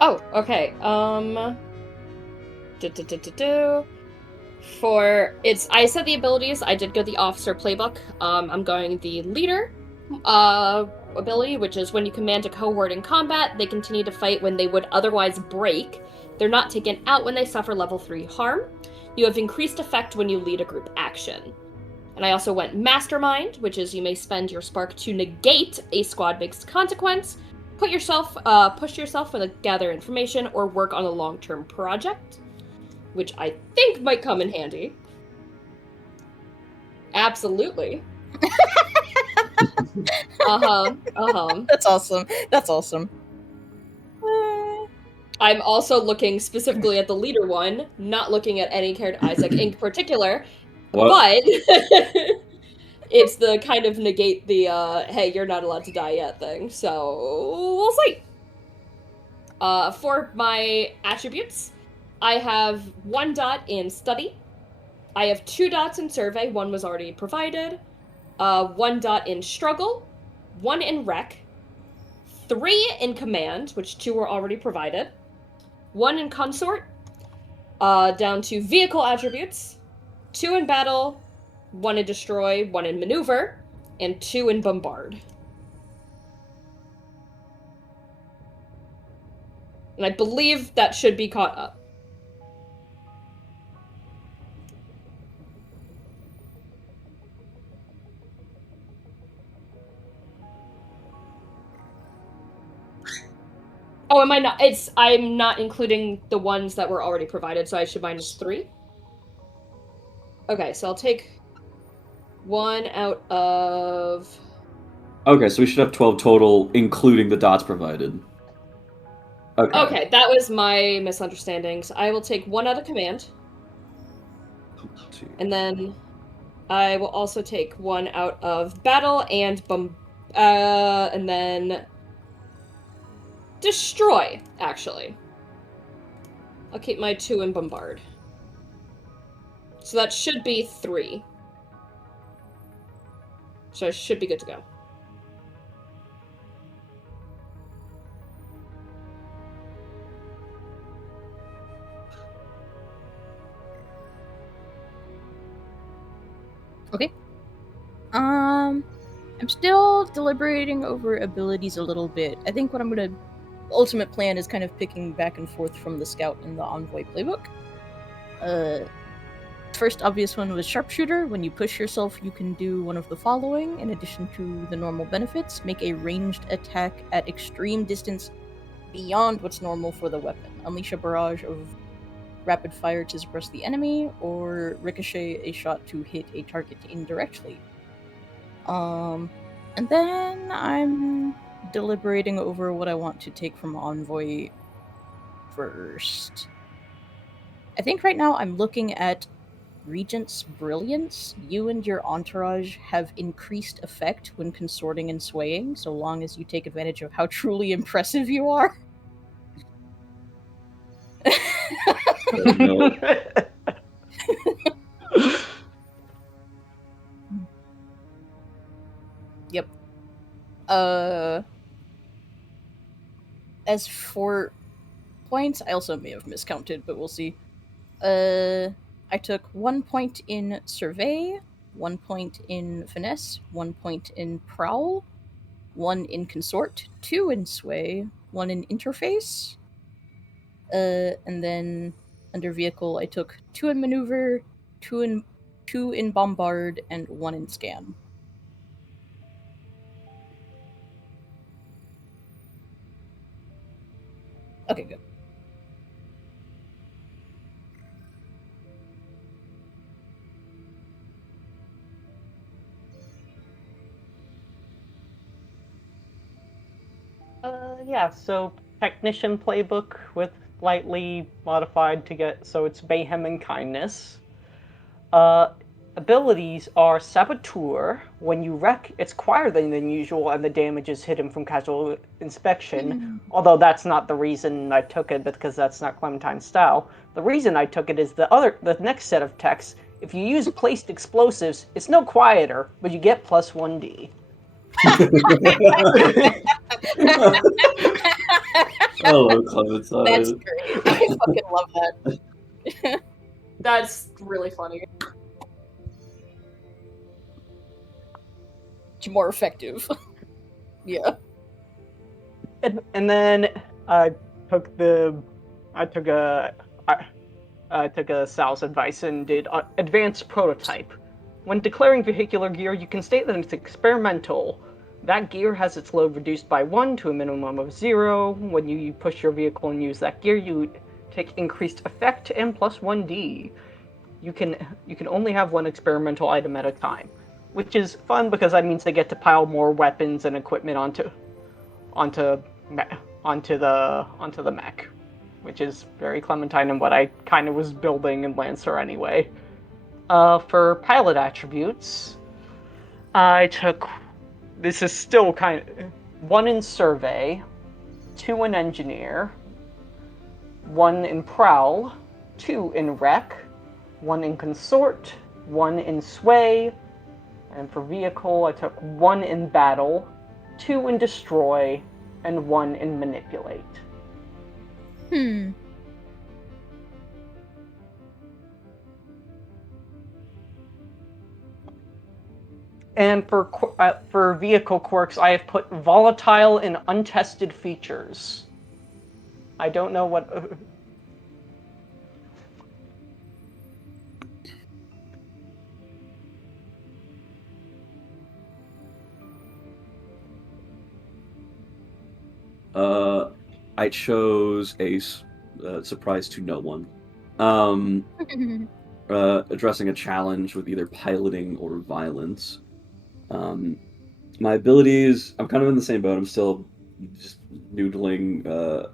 Oh, okay. For it's, I said the abilities. I did go the officer playbook. I'm going the leader, ability, which is when you command a cohort in combat, they continue to fight when they would otherwise break. They're not taken out when they suffer level 3 harm. You have increased effect when you lead a group action. And I also went mastermind, which is you may spend your spark to negate a squad-based consequence, push yourself for the gather information, or work on a long-term project, which I think might come in handy. Absolutely. That's awesome. That's awesome. I'm also looking specifically at the leader one, not looking at any character Isaac in particular, What? but it's the kind of negate the hey, you're not allowed to die yet thing. So we'll see. For my attributes, I have 1 dot in study. I have 2 dots in survey. 1 was already provided. 1 dot in struggle. 1 in rec. 3 in command, which 2 were already provided. 1 in consort. Down to vehicle attributes. 2 in battle. 1 in destroy. 1 in maneuver. And 2 in bombard. And I believe that should be caught up. Oh, am I not? I'm not including the ones that were already provided, so I should minus 3. Okay, so I'll take 1 out of... Okay, so we should have 12 total, including the dots provided. Okay, that was my misunderstanding. So I will take 1 out of command. And then I will also take 1 out of battle and and then destroy, actually. I'll keep my 2 in bombard. So that should be 3. So I should be good to go. Okay. I'm still deliberating over abilities a little bit. I think what I'm gonna ultimate plan is kind of picking back and forth from the scout and the envoy playbook. First obvious one was sharpshooter. When you push yourself, you can do one of the following. In addition to the normal benefits, make a ranged attack at extreme distance beyond what's normal for the weapon. Unleash a barrage of rapid fire to suppress the enemy, or ricochet a shot to hit a target indirectly. And then I'm deliberating over what I want to take from Envoy first. I think right now I'm looking at Regent's Brilliance. You and your entourage have increased effect when consorting and swaying, so long as you take advantage of how truly impressive you are. No. Yep. As for points, I also may have miscounted, but we'll see. I took 1 point in survey, 1 point in finesse, 1 point in prowl, 1 in consort, 2 in sway, 1 in interface. And then under vehicle, I took 2 in maneuver, 2 in bombard, and 1 in scan. Okay, good. Yeah, so technician playbook with slightly modified to get so it's mayhem and kindness. Uh, abilities are saboteur. When you wreck, it's quieter than usual, and the damage is hidden from casual inspection. Although that's not the reason I took it, because that's not Clementine's style. The reason I took it is the next set of texts. If you use placed explosives, it's no quieter, but you get plus 1d. Hello, Clementine. That's great. I fucking love that. That's really funny. It's more effective. Yeah. And then I took Sal's advice and did advanced prototype. When declaring vehicular gear, you can state that it's experimental. That gear has its load reduced by 1 to a minimum of 0. When you push your vehicle and use that gear, you take increased effect and plus 1d. You can only have one experimental item at a time, which is fun because that means they get to pile more weapons and equipment onto the mech, which is very Clementine and what I kind of was building in Lancer anyway. For pilot attributes, I took. This is still kind of 1 in survey, 2 in engineer, 1 in prowl, 2 in wreck, 1 in consort, 1 in sway, and for vehicle I took 1 in battle, 2 in destroy, and 1 in manipulate. And for vehicle quirks, I have put volatile and untested features. I don't know what. I chose a surprise to no one. Addressing a challenge with either piloting or violence. My abilities, I'm kind of in the same boat. I'm still just noodling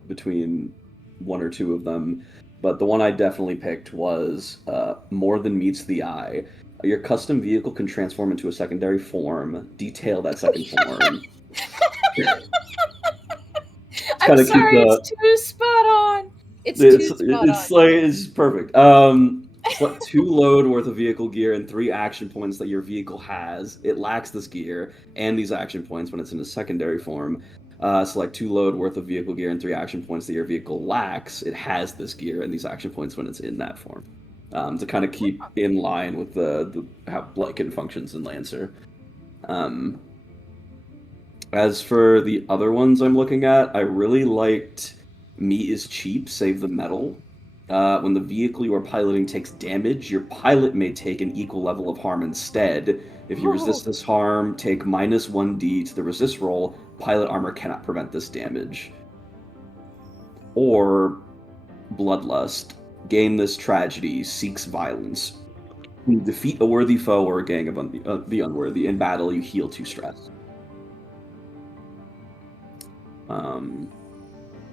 between 1 or 2 of them. But the one I definitely picked was More Than Meets the Eye. Your custom vehicle can transform into a secondary form. Detail that second form. I'm sorry, it's too spot on. It's too spot on. It's perfect. Select 2 load worth of vehicle gear and 3 action points that your vehicle has. It lacks this gear and these action points when it's in a secondary form. Select 2 load worth of vehicle gear and 3 action points that your vehicle lacks. It has this gear and these action points when it's in that form. To kind of keep in line with the how Lycan functions in Lancer. As for the other ones I'm looking at, I really liked Meat is Cheap, Save the Metal. When the vehicle you are piloting takes damage, your pilot may take an equal level of harm instead. If you resist this harm, take minus 1d to the resist roll. Pilot armor cannot prevent this damage. Or Bloodlust. Gain this tragedy, seeks violence. When you defeat a worthy foe or a gang of the unworthy in battle, you heal 2 stress.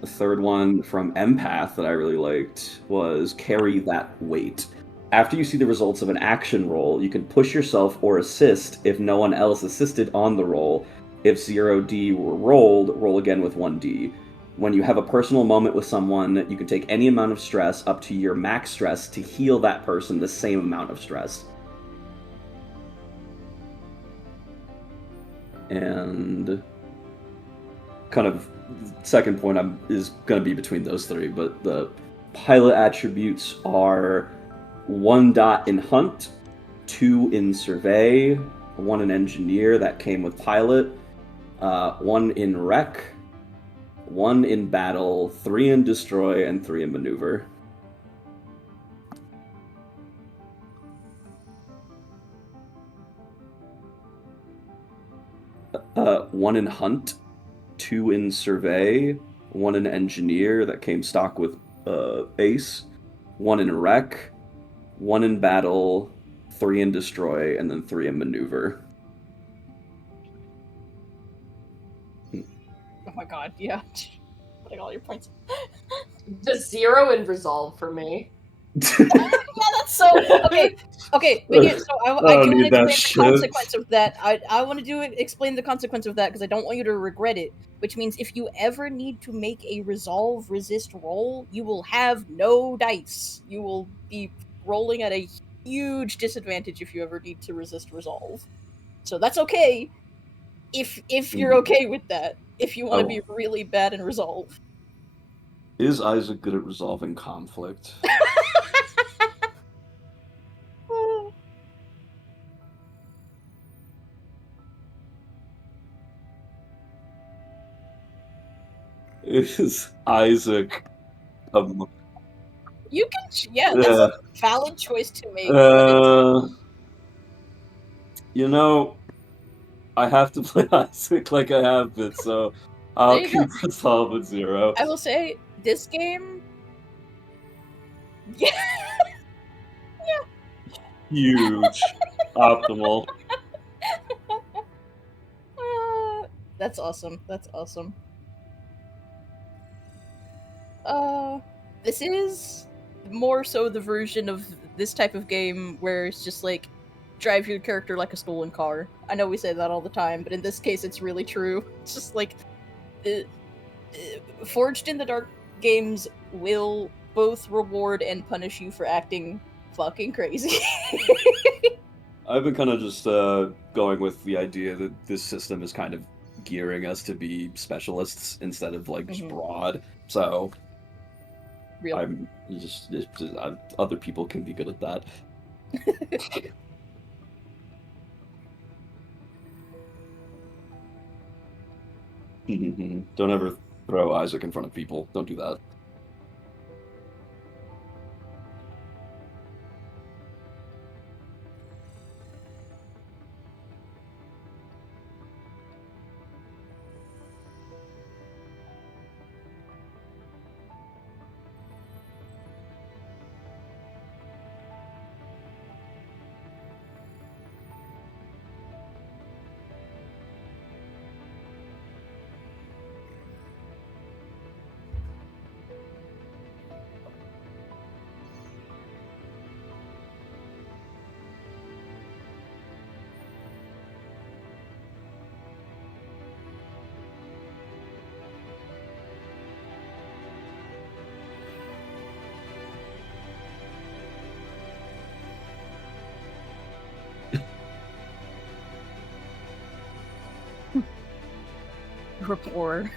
The third one from Empath that I really liked was Carry That Weight. After you see the results of an action roll, you can push yourself or assist if no one else assisted on the roll. If 0d were rolled, roll again with 1d. When you have a personal moment with someone, you can take any amount of stress up to your max stress to heal that person the same amount of stress. And kind of second point is going to be between those 3, but the pilot attributes are 1 dot in hunt, 2 in survey, 1 in engineer that came with pilot, 1 in wreck, 1 in battle, 3 in destroy, and 3 in maneuver. One in hunt, 2 in survey, 1 in engineer that came stock with ace, 1 in wreck, 1 in battle, 3 in destroy, and then 3 in maneuver. my god, yeah. Putting all your points. The 0 in resolve for me. Yeah, that's so okay. Minion, so I do need want to that explain the shit. consequence of that. I want to explain the consequence of that because I don't want you to regret it. Which means if you ever need to make a resolve resist roll, you will have no dice. You will be rolling at a huge disadvantage if you ever need to resist resolve. So that's okay if you're okay with that. If you want to be really bad in resolve. Is Isaac good at resolving conflict? Is Isaac You can, that's yeah. a valid choice to make. But You know, I have to play Isaac like I have been, so I'll There you go. keep resolve at 0. I will say this game. Yeah, Huge. Optimal. that's awesome. That's awesome. This is more so the version of this type of game where it's just like drive your character like a stolen car. I know we say that all the time, but in this case, it's really true. It's just like Forged in the Dark games will both reward and punish you for acting fucking crazy. I've been kind of just going with the idea that this system is kind of gearing us to be specialists instead of like just broad. So Real. I'm just other people can be good at that. Don't ever throw Isaac in front of people. Don't do that. Rapport.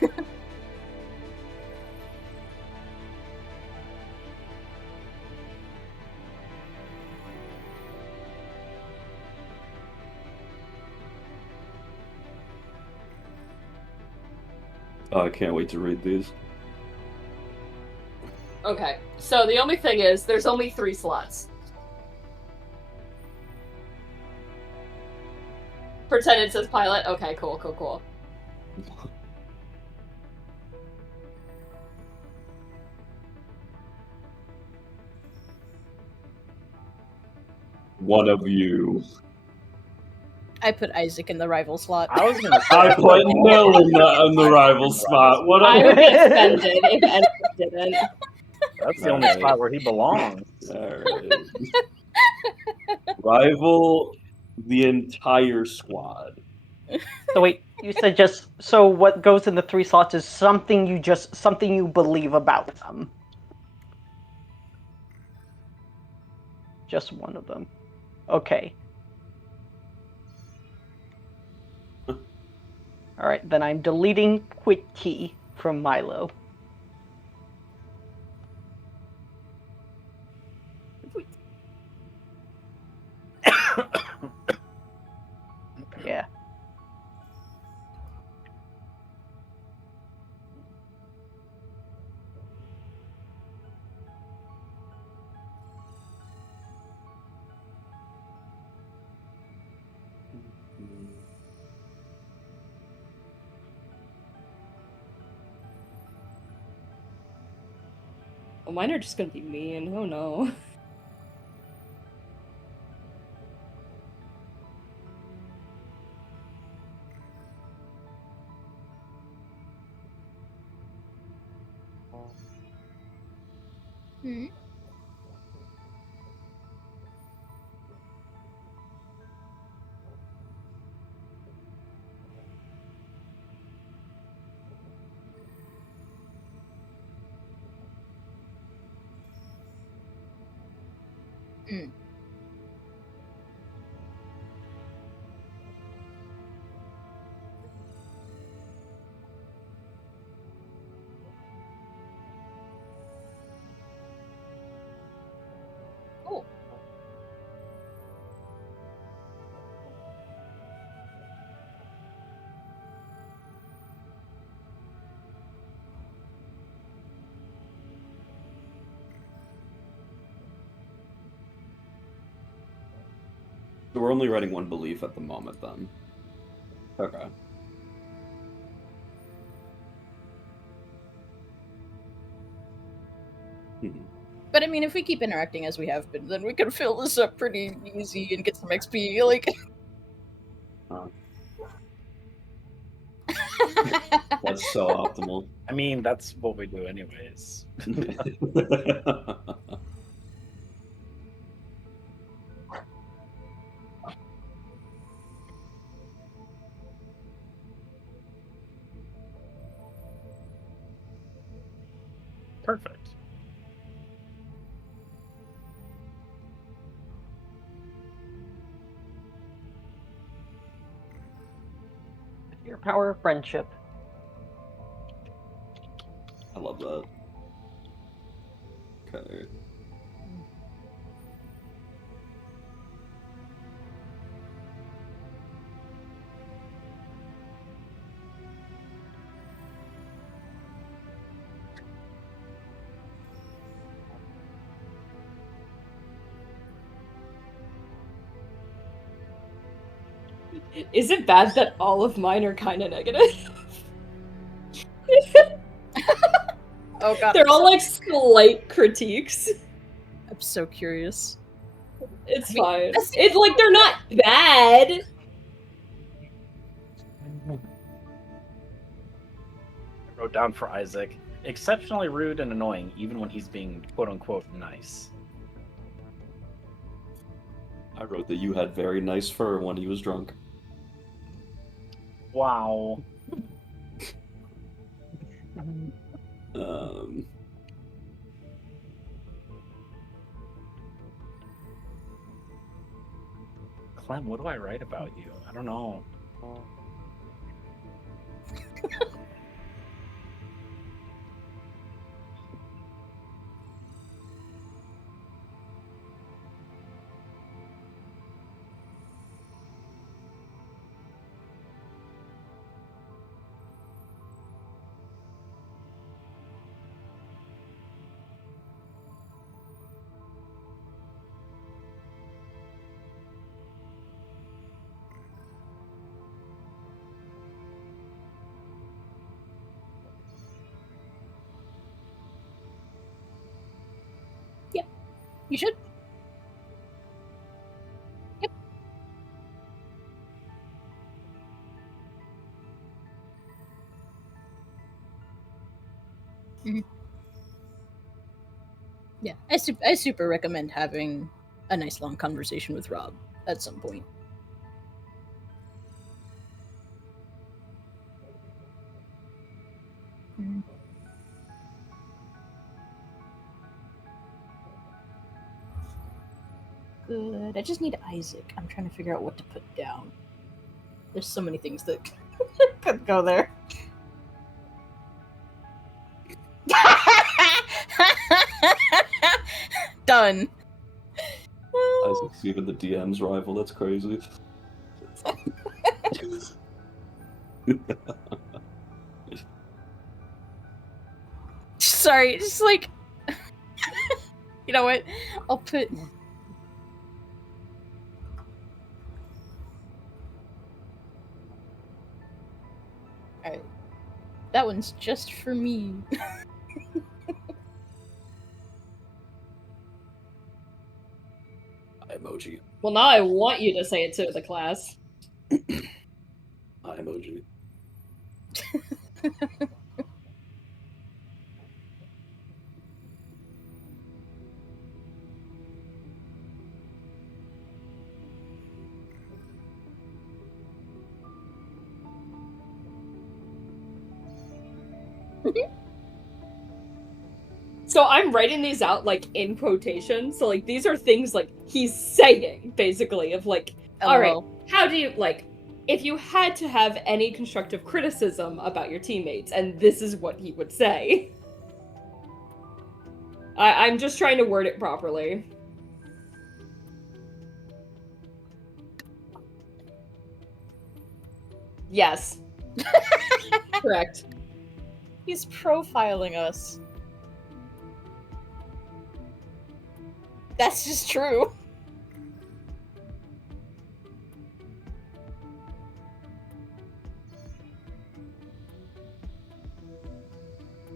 Oh, I can't wait to read these. Okay, so the only thing is, there's only 3 slots. Pretend it says pilot. Okay, cool. One of you. I put Isaac in the rival slot. I was gonna say I put Nil in the rival spot. What I I would be offended if anyone didn't. That's the only spot where he belongs. Alright. Rival the entire squad. So wait, you said just so what goes in the 3 slots is something you believe about them. Just one of them. Okay. Alright, then I'm deleting Quick Key from Milo. Yeah. Well, mine are just gonna be mean. Oh no. Hmm. Hmm. Cool. So we're only writing one belief at the moment, then. Okay. Hmm. But I mean, if we keep interacting as we have been, then we can fill this up pretty easy and get some XP. Like, That's so optimal. I mean, that's what we do anyways. Perfect. Your power of friendship. I love that. Okay. Is it bad that all of mine are kind of negative? oh god, They're all like slight critiques. I'm so curious. It's I mean, fine. that's the- It's like they're not bad. I wrote down for Isaac, exceptionally rude and annoying, even when he's being quote unquote nice. I wrote that you had very nice fur when he was drunk. Wow. Um, Clem, what do I write about you? I don't know. You should. Yep. Mhm. Yeah, I super recommend having a nice long conversation with Rob at some point. Mhm. Good. I just need Isaac. I'm trying to figure out what to put down. There's so many things that could go there. Done. Isaac's even the DM's rival. That's crazy. Sorry, just like you know what? I'll put Alright. That one's just for me. Emoji. Well, now I want you to say it to the class. Emoji. So I'm writing these out like in quotation. So like these are things like he's saying basically of like, all right, how do you like if you had to have any constructive criticism about your teammates, and this is what he would say. I'm just trying to word it properly. Yes. Correct. He's profiling us. That's just true.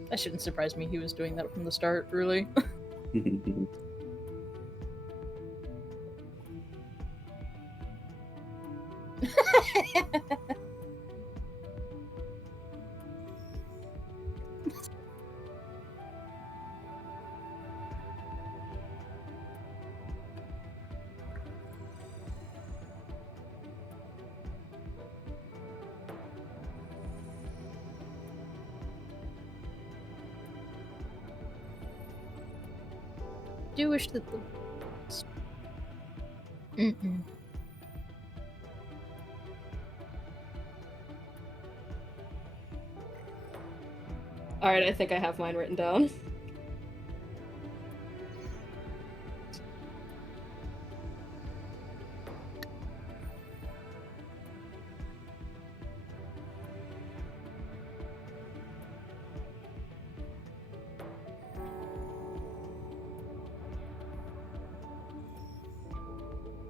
That shouldn't surprise me. He was doing that from the start, really. Do wish that the... Alright, I think I have mine written down.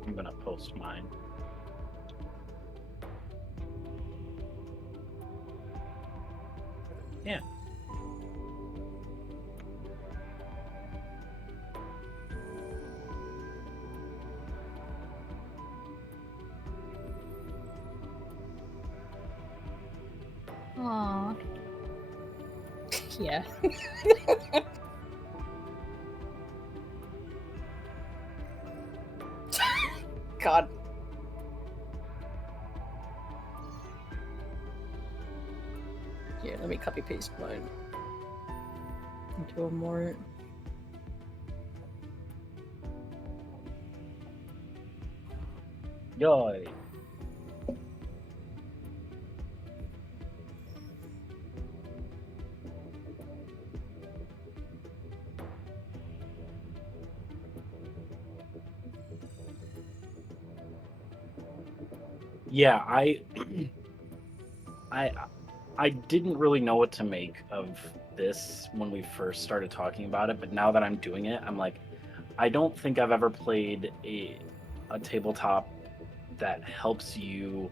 I'm gonna post mine. Yeah. Aww. Yeah. God. Here, let me copy paste mine into a more. Yoy. Yeah, I didn't really know what to make of this when we first started talking about it, but now that I'm doing it, I'm like, I don't think I've ever played a tabletop that helps you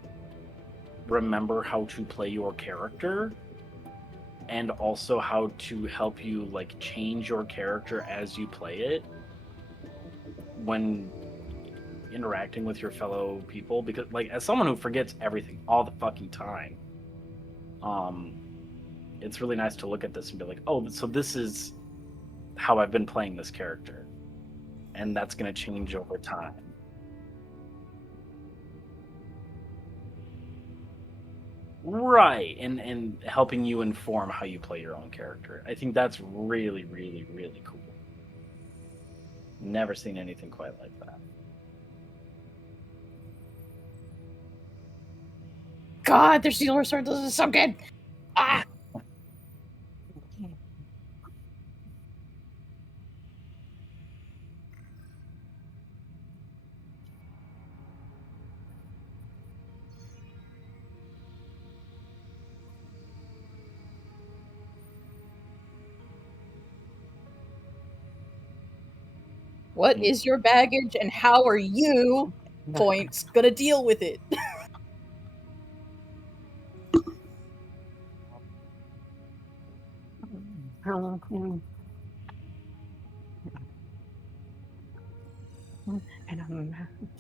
remember how to play your character and also how to help you like change your character as you play it when interacting with your fellow people, because like as someone who forgets everything all the fucking time, it's really nice to look at this and be like, oh, so this is how I've been playing this character, and that's going to change over time. Right, and helping you inform how you play your own character. I think that's really, really, really cool. Never seen anything quite like that. God, their Stealer Sword, this is so good! Ah! What is your baggage and how are you, points, gonna deal with it?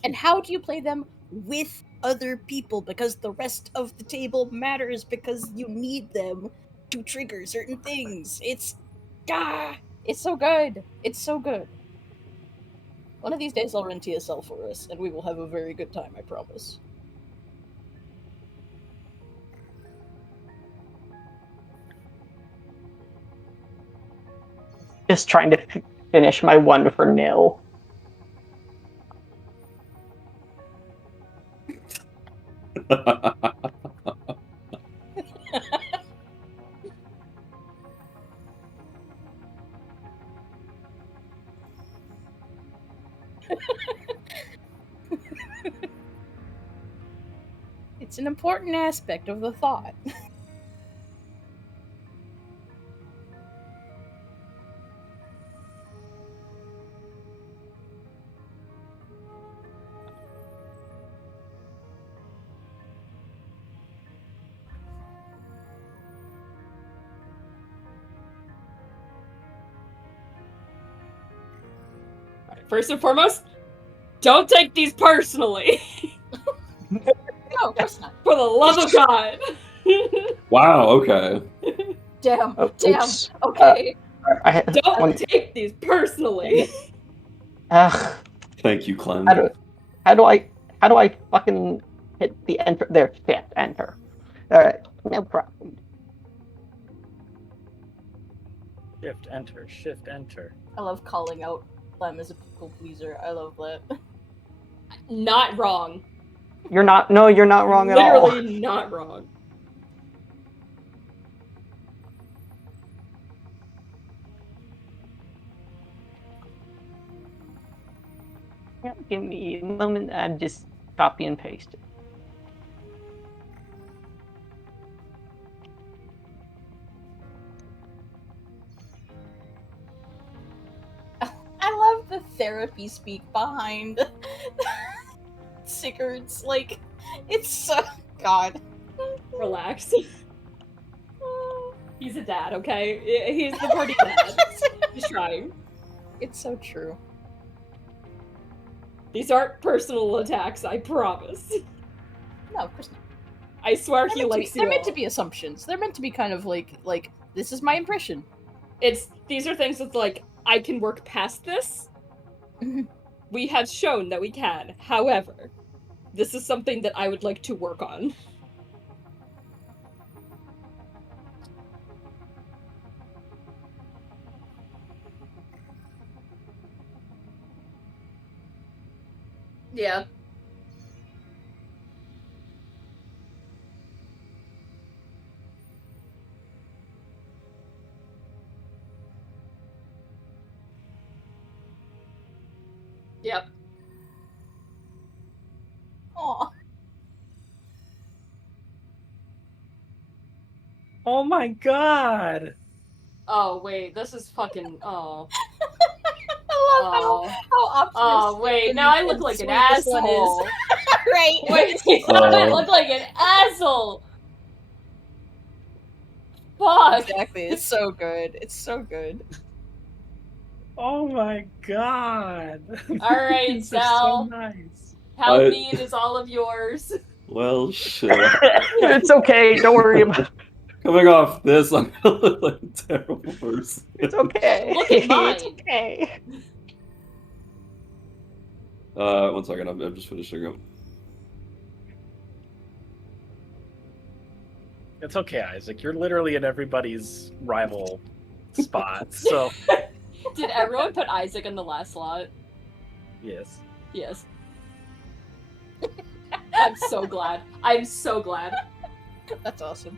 And how do you play them with other people? Because the rest of the table matters because you need them to trigger certain things. It's so good. It's so good. One of these days I'll run TSL for us, and we will have a very good time, I promise. Just trying to finish my one for nil. It's an important aspect of the thought. First and foremost, don't take these personally. No, of course not. For the love of God. Wow. Okay. Damn. Oops. Okay. Don't take these personally. Ugh. Thank you, Clem. How do I fucking hit the enter? There, shift enter. All right, no problem. Shift enter. Shift enter. I love calling out Clem as a people pleaser. I love that. Not wrong. You're not. No, you're not wrong at all. Literally not wrong. Yeah, give me a moment. I'm just copy and paste it. I love the therapy speak behind Sigurd's. Like, it's so. God. Relax. He's a dad, okay? He's the party dad. He's trying. It's so true. These aren't personal attacks, I promise. No, of course not. I swear he likes you They're meant all. to be assumptions. They're meant to be kind of like this is my impression. These are things that's like, I can work past this. We have shown that we can. However, this is something that I would like to work on. Yeah. Yep. Aw. Oh my god! Oh, wait, this is fucking... Oh. I love how optimistic. Oh, wait, now I look like an asshole. Right. Wait, I look like an asshole. Fuck. Exactly. It's so good. It's so good. Oh my god! Alright, These are so Sal. nice. How mean is all of yours? Well, shit. It's okay. Don't worry about it. Coming off this, I'm gonna look like a terrible person. It's okay. Look at mine. It's okay. 1 second. I'm just finishing up. It's okay, Isaac. You're literally in everybody's rival spot, so Did everyone put Isaac in the last slot? yes. Yes. I'm so glad. I'm so glad. That's awesome.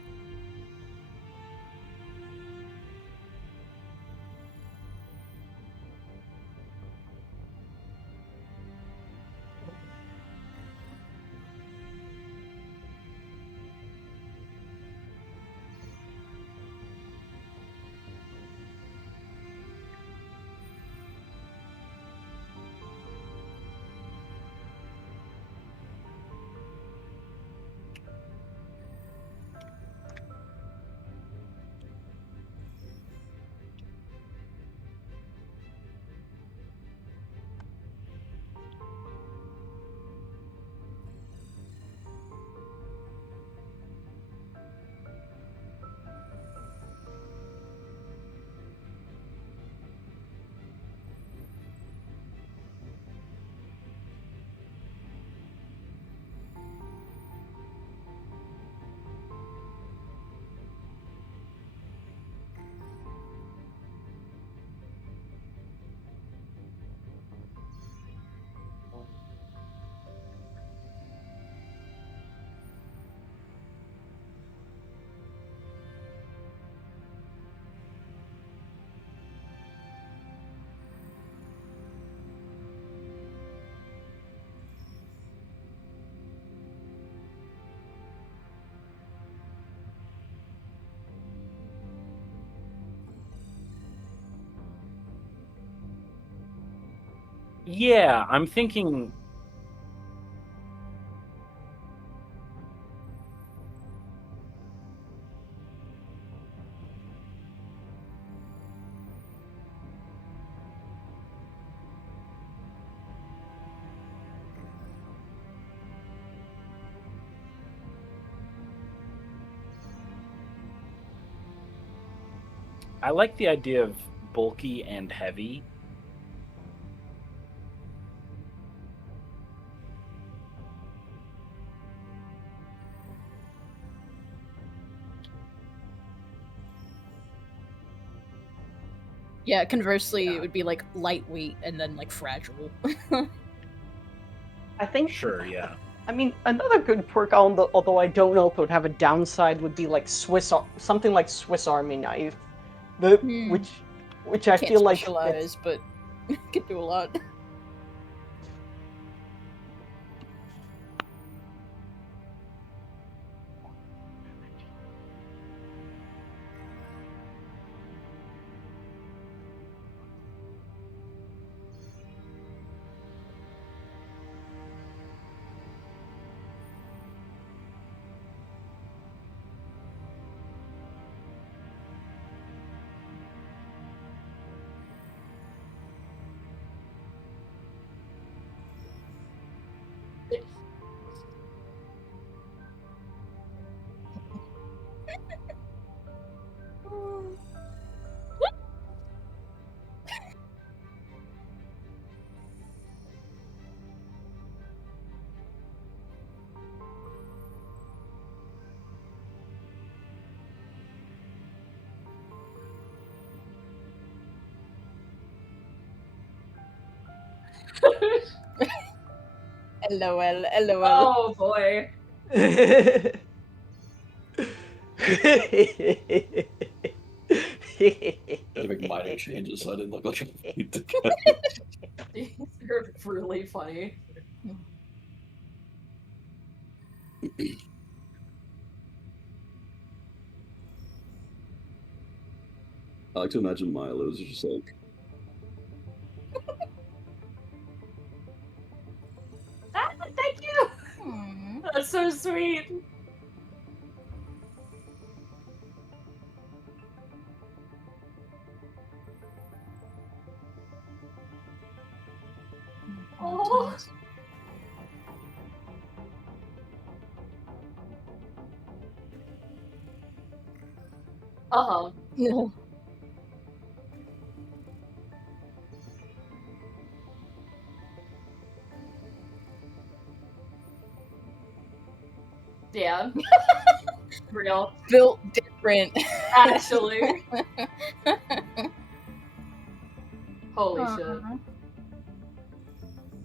Yeah, I'm thinking. I like the idea of bulky and heavy. Yeah, conversely, Yeah. it would be like lightweight and then like fragile. I think. Sure, yeah. I mean, another good perk, although I don't know if it would have a downside, would be like something like Swiss Army knife, Hmm. which I Can't feel like specialize, but can do a lot. LOL, LOL. Oh boy. Gotta make minor changes so I didn't look like I need to You're really funny. I like to imagine Milo's just like, Thank you. Hmm. That's so sweet. Oh. Uh-huh. No. Yeah. Real. Built different. Actually. Holy shit. Aw.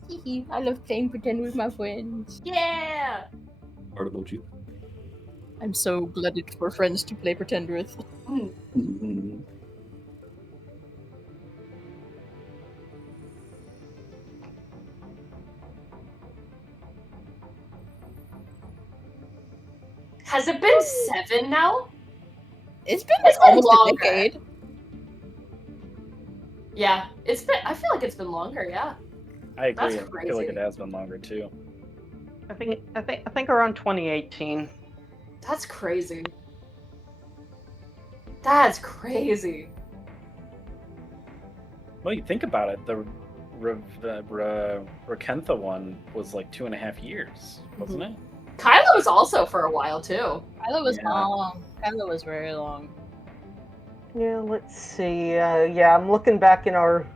Hee-hee, I love playing pretend with my friends. Yeah. heart emoji. I'm so glutted for friends to play pretend with. Mm. Has it been 7 now? It's been It's like been almost longer. a decade. Yeah. It's been I feel like it's been longer, yeah. I agree. That's I feel like it crazy. has been longer too. I think around 2018. That's crazy. That's crazy. Well, you think about it, the Rakentha one was like 2.5 years, wasn't it? Kylo was also for a while too. Kylo was Yeah. long. Kylo was very long. Yeah, let's see. Yeah, I'm looking back in our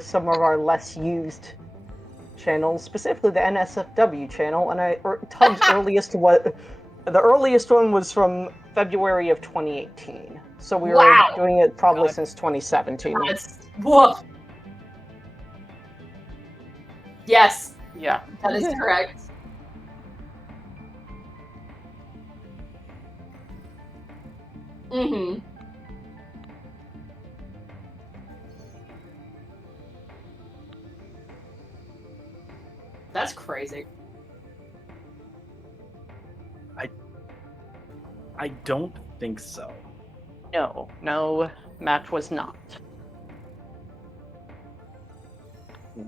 some of our less used channels, specifically the NSFW channel, and Tubbs' earliest the earliest one was from February of 2018. So we were Wow. doing it probably God. since 2017. That's woof. Yes, Yeah. that is correct. Mm-hmm. That's crazy. I don't think so. No, match was not.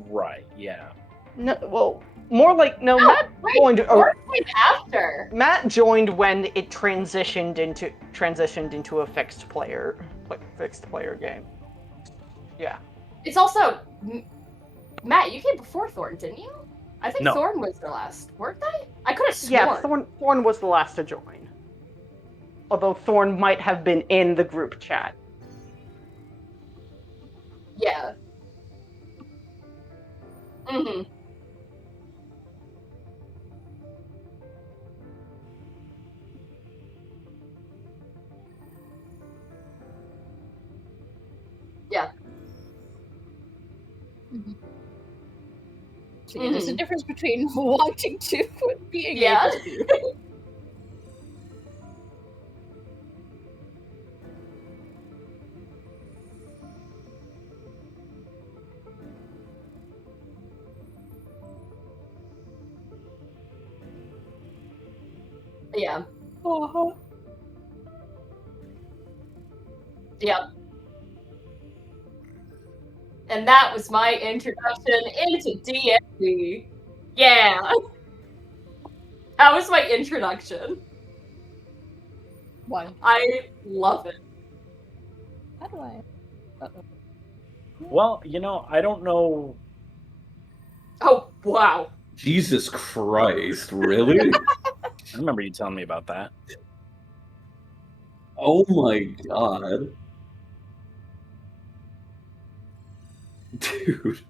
Right, yeah. No, well, more like no. Oh, Matt wait, joined. Thorn came after. Matt joined when it transitioned into a fixed player game. Yeah. It's also Matt. You came before Thorn, didn't you? I think No. Thorn was the last, weren't they? I could have sworn. Yeah, Thorn was the last to join. Although Thorn might have been in the group chat. Yeah. Mm-hmm. Yeah. So yeah, there's a difference between wanting to and being Yeah. able to. Yeah. Uh-huh. Yep. And that was my introduction into D&D. Yeah. That was my introduction. Why? I love it. How do I? Uh-oh. Well, I don't know. Oh, wow. Jesus Christ, really? I remember you telling me about that. Oh my god. Dude.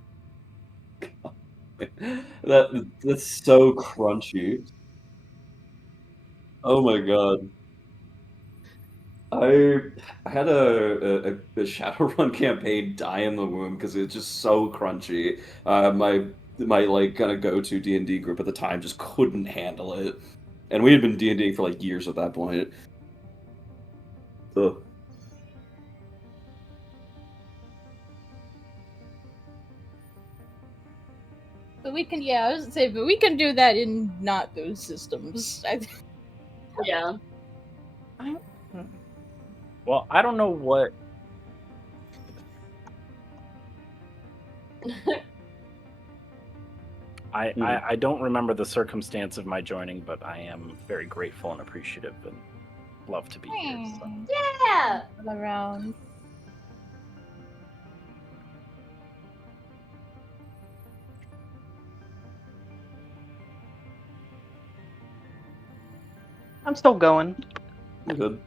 That's so crunchy. Oh my god. I had a Shadowrun campaign die in the womb because it's just so crunchy. My like kind of go-to D&D group at the time just couldn't handle it, and we had been D&Ding for like years at that point. So But we can, yeah, I was gonna say, but we can do that in not those systems. Yeah. Well, I don't know what. I don't remember the circumstance of my joining, but I am very grateful and appreciative and love to be here. So. Yeah. All around. I'm still going. I'm good.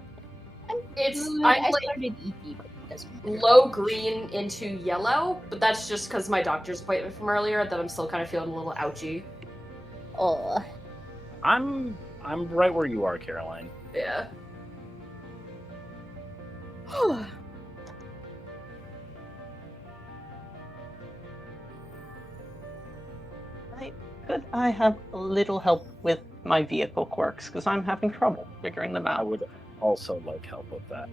It's I I'm like started EP, but it doesn't matter. low green into yellow, but that's just because my doctor's appointment from earlier that I'm still kind of feeling a little ouchy. Oh. I'm right where you are, Caroline. Yeah. Could I have a little help with my vehicle quirks because I'm having trouble figuring them I out. would also like help with that.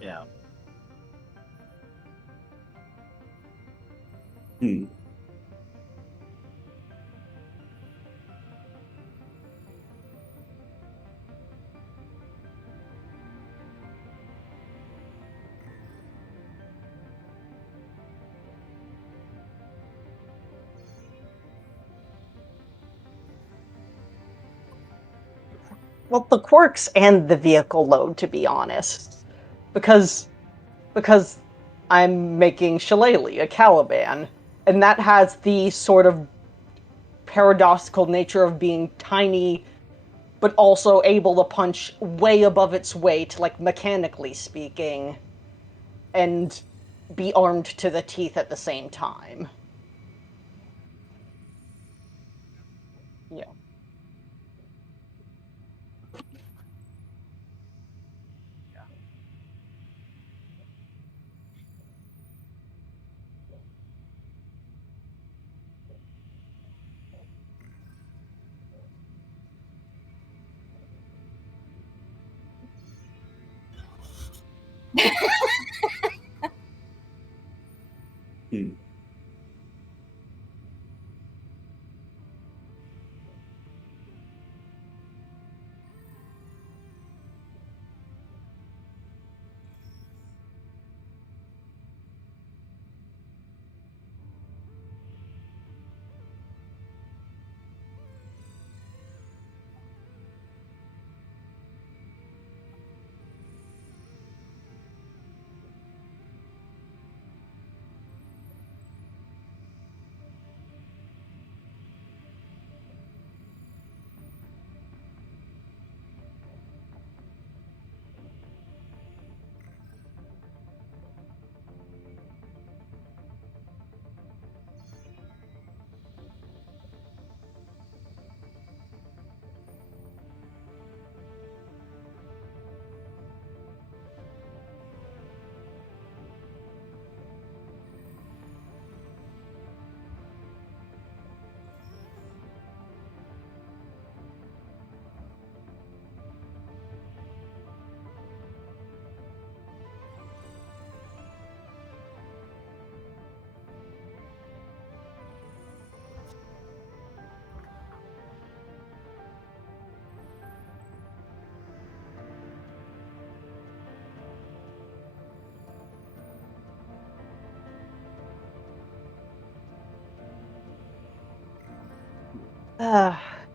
Yeah. Hmm. Well, the quirks and the vehicle load, to be honest, because I'm making Shillelagh, a Caliban, and that has the sort of paradoxical nature of being tiny, but also able to punch way above its weight, like mechanically speaking, and be armed to the teeth at the same time. Yeah. Hmm.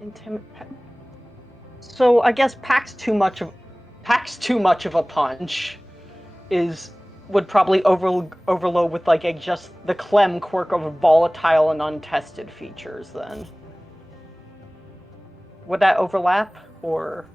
Intimid- So I guess packs too much of a punch is would probably overload with like just the Clem quirk of volatile and untested features. Then would that overlap or?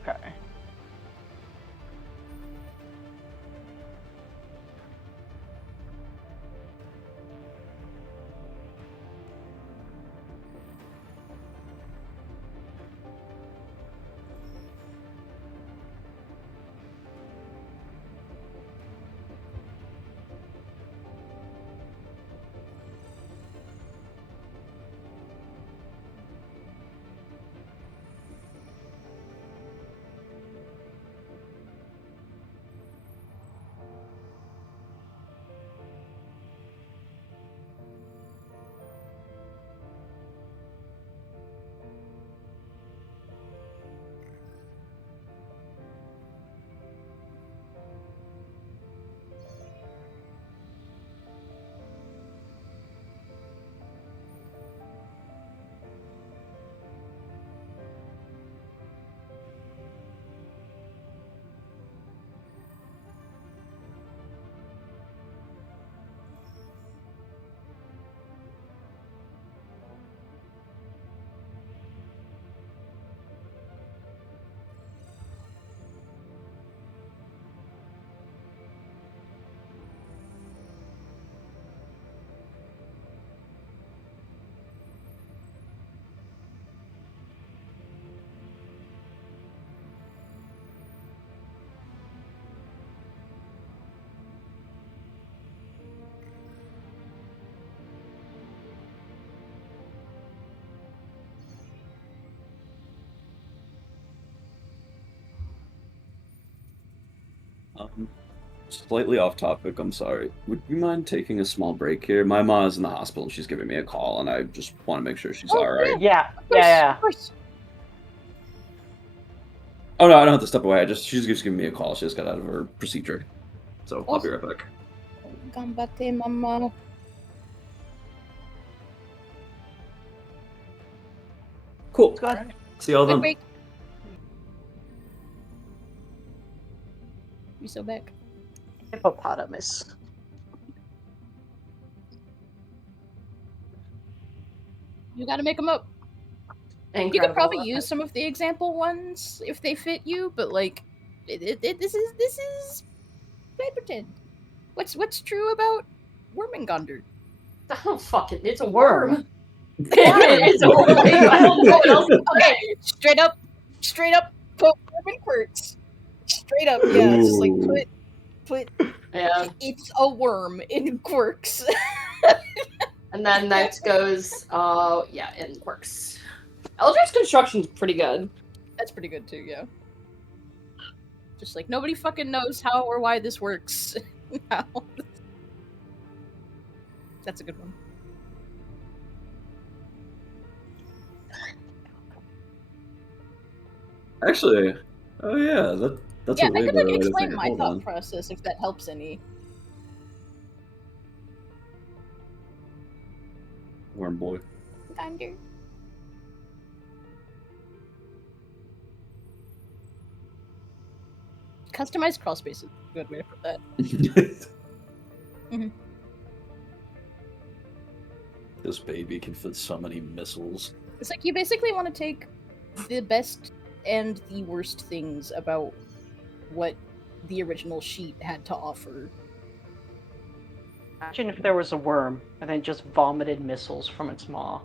Okay. Um, Slightly off topic, I'm sorry. Would you mind taking a small break here? My ma is in the hospital and she's giving me a call, and I just want to make sure she's Oh, alright. Yeah, Of course, yeah. of course. Oh no, I don't have to step away. She's just giving me a call. She just got out of her procedure. So I'll be right back. Gambate, mama. Cool. Good. See y'all Good then. break. You so back? Hippopotamus. You gotta make them up. You could probably use some of the example ones if they fit you, but like, this is play pretend. What's true about Wormengonder? Oh, fuck it. It's a Worm. worm. It's a worm. I don't know what else to Okay, say. straight up, put Worm in quirks. Straight up, yeah. It's just like put. Yeah. It's a worm in quirks. And then next goes, in quirks. Eldritch Construction's pretty good. That's pretty good too, yeah. Just like nobody fucking knows how or why this works. Now. That's a good one. Actually, oh yeah, that's Yeah, a way I could better like way to explain think. my Hold thought on. process if that helps any. Worm boy. Thunder. Customized crawl space is a good way to put that. This baby can fit so many missiles. It's like you basically want to take the best and the worst things about what the original sheet had to offer. Imagine if there was a worm and then just vomited missiles from its maw.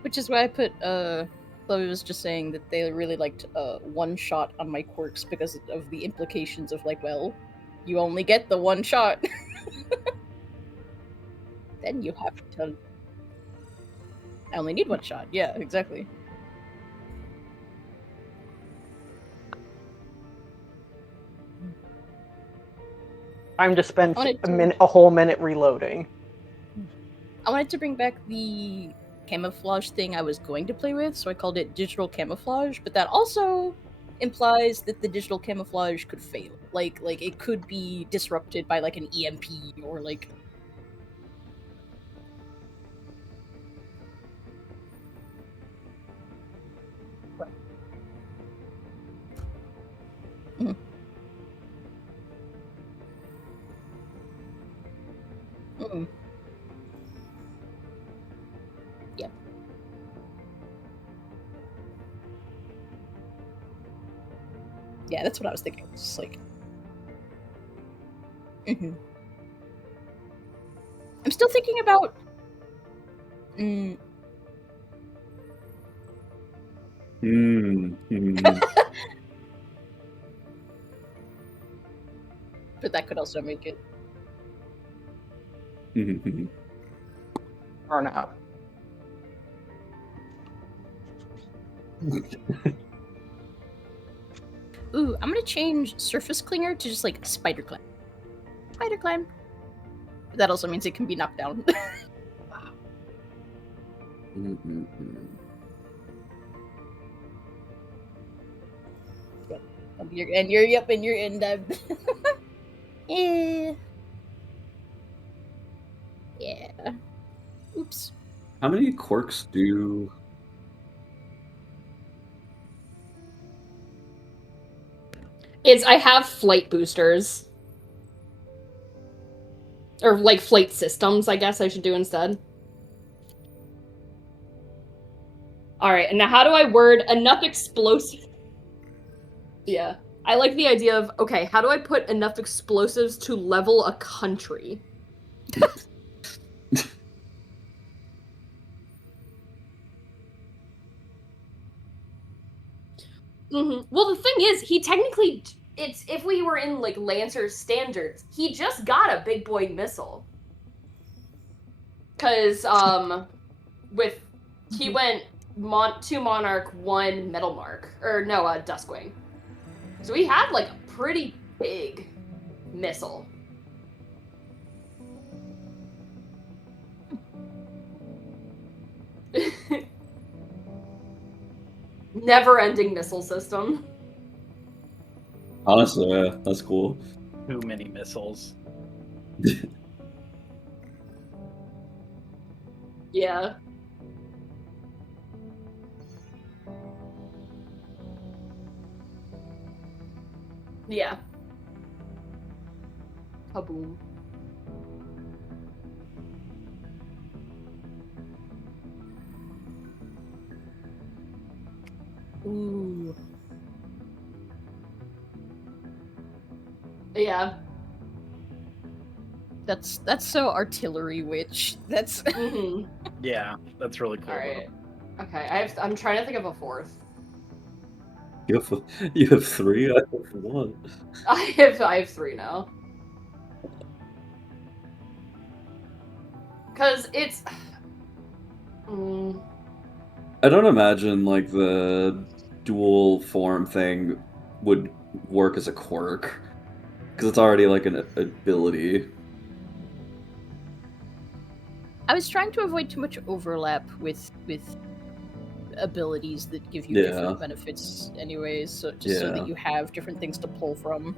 Which is why I put, Chloe was just saying that they really liked one shot on my quirks because of the implications of, like, well, you only get the one shot. Then you have to. I only need one shot. Yeah, exactly. Time to spend I wanted a whole minute reloading. I wanted to bring back the camouflage thing I was going to play with, so I called it digital camouflage, but that also implies that the digital camouflage could fail. Like it could be disrupted by like an EMP or like Mm. Yeah. Yeah, that's what I was thinking. It's just like. I'm still thinking about. But that could also make it. Or not. Ooh, I'm gonna change surface clinger to just like spider climb. Spider climb. But that also means it can be knocked down. And you're in yeah. Yeah. Oops. How many quirks do? I have flight boosters. Or like flight systems, I guess I should do instead. Alright, and now how do I word enough explosive? Yeah. I like the idea of, okay, how do I put enough explosives to level a country? Well, the thing is, he technically, it's if we were in like Lancer's standards, he just got a big boy missile. Cause with he went 2 Monarch, 1 Metal Mark, or no, Duskwing. So he had like a pretty big missile. Never-ending missile system. Honestly, yeah, that's cool. Too many missiles. Yeah. Yeah. Kaboom. Ooh. Yeah. That's so artillery witch. That's Mm-hmm. Yeah, that's really cool. All right. Okay, I'm trying to think of a fourth. You have 3? I have 1. I have 3 now. Cause it's. I don't imagine like the dual form thing would work as a quirk because it's already like an ability. I was trying to avoid too much overlap with abilities that give you Yeah. different benefits anyways, so just so Yeah. that you have different things to pull from.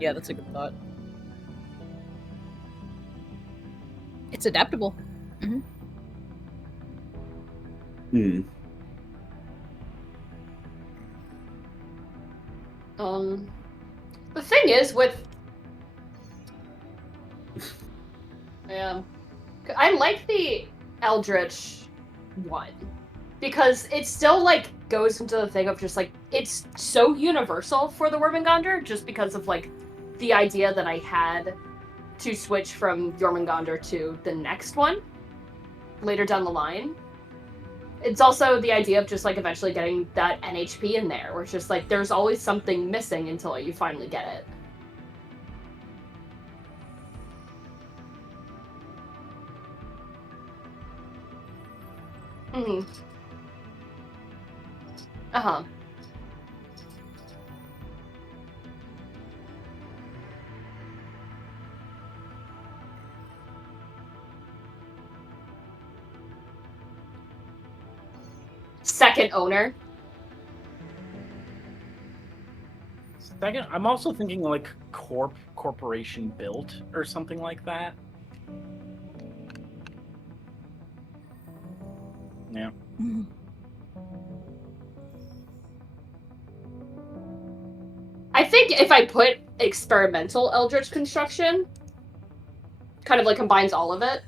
Yeah, that's a good thought. It's adaptable. The thing is with. Yeah. I like the Eldritch one because it still like goes into the thing of just like it's so universal for the Jormungandr just because of like the idea that I had to switch from Jormungandr to the next one later down the line. It's also the idea of just like eventually getting that NHP in there where it's just like there's always something missing until you finally get it. Mm-hmm. Uh-huh. Second owner. Second, I'm also thinking like corporation built or something like that. Yeah. I think if I put experimental Eldritch construction, kind of like combines all of it.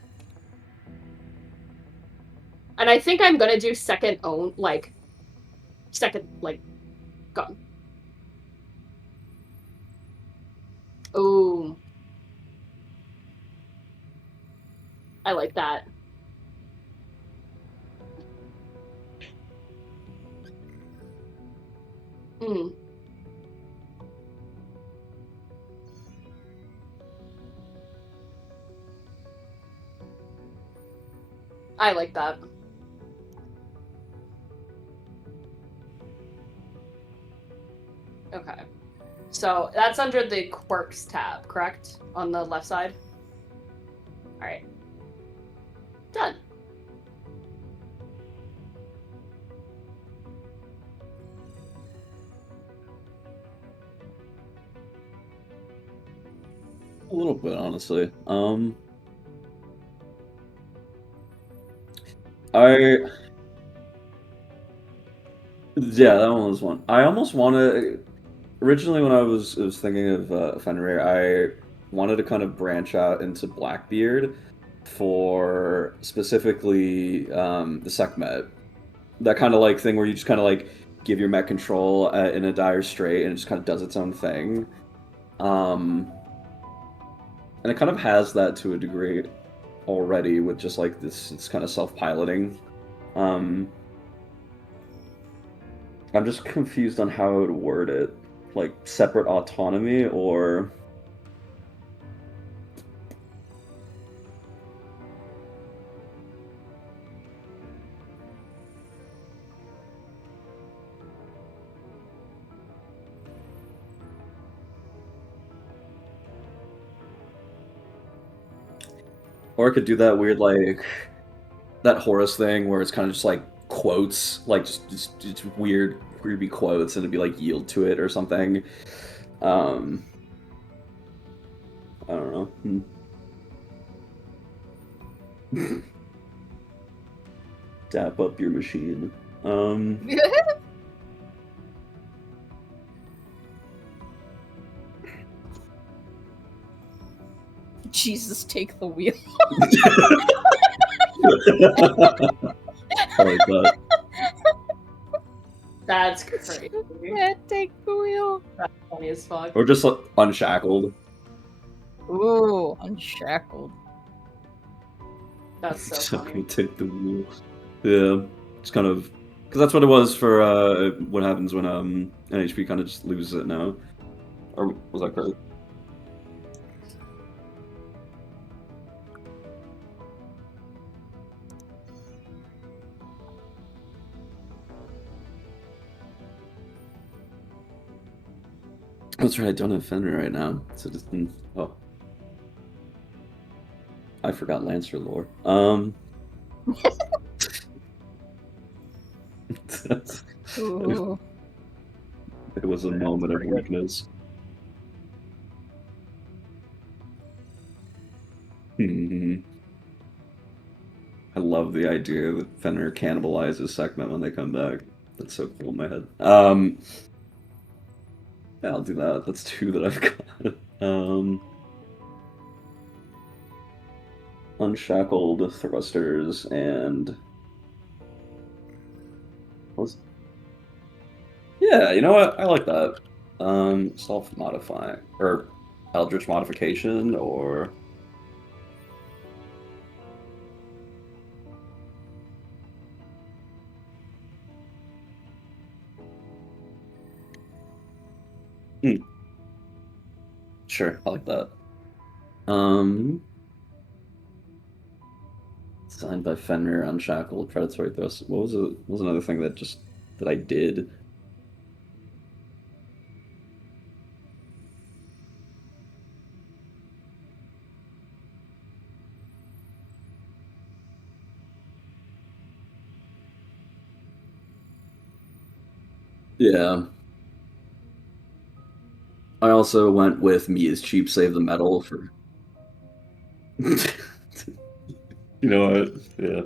And I think I'm gonna do second gun. Ooh. I like that. Mm. I like that. Okay. So that's under the quirks tab, correct? On the left side? Alright. Done. A little bit, honestly. Yeah, that one was one. I almost want to. Originally, when I was thinking of Fenrir, I wanted to kind of branch out into Blackbeard for specifically the Sekhmet. That kind of like thing where you just kind of like give your mech control in a dire strait and it just kind of does its own thing. And it kind of has that to a degree already with just like this kind of self-piloting. I'm just confused on how I would word it. Like separate autonomy or Or I could do that weird, like, that Horus thing where it's kind of just like quotes, like just weird, creepy quotes, and it'd be like yield to it or something. I don't know. Dap up your machine. Jesus, take the wheel. I like that. That's crazy. Yeah, take the wheel. That's funny as fuck. Or just like, unshackled. Ooh, unshackled. That's so So funny. can take the wheel. Yeah, it's kind of because that's what it was for what happens when NHP kind of just loses it now. Or was that correct? That's right, I don't have Fenrir right now. So just oh. I forgot Lancer lore. Ooh. It was a moment of weakness. I love the idea that Fenrir cannibalizes Sekhmet when they come back. That's so cool in my head. Yeah, I'll do that. That's two that I've got. Unshackled thrusters and yeah, you know what? I like that. Self-modify or Eldritch modification or sure, I like that. Designed by Fenrir, Unshackled, Predatory Thrust. What was another thing that I did? Yeah. I also went with Me is Cheap, Save the Metal for. You know what? Yeah.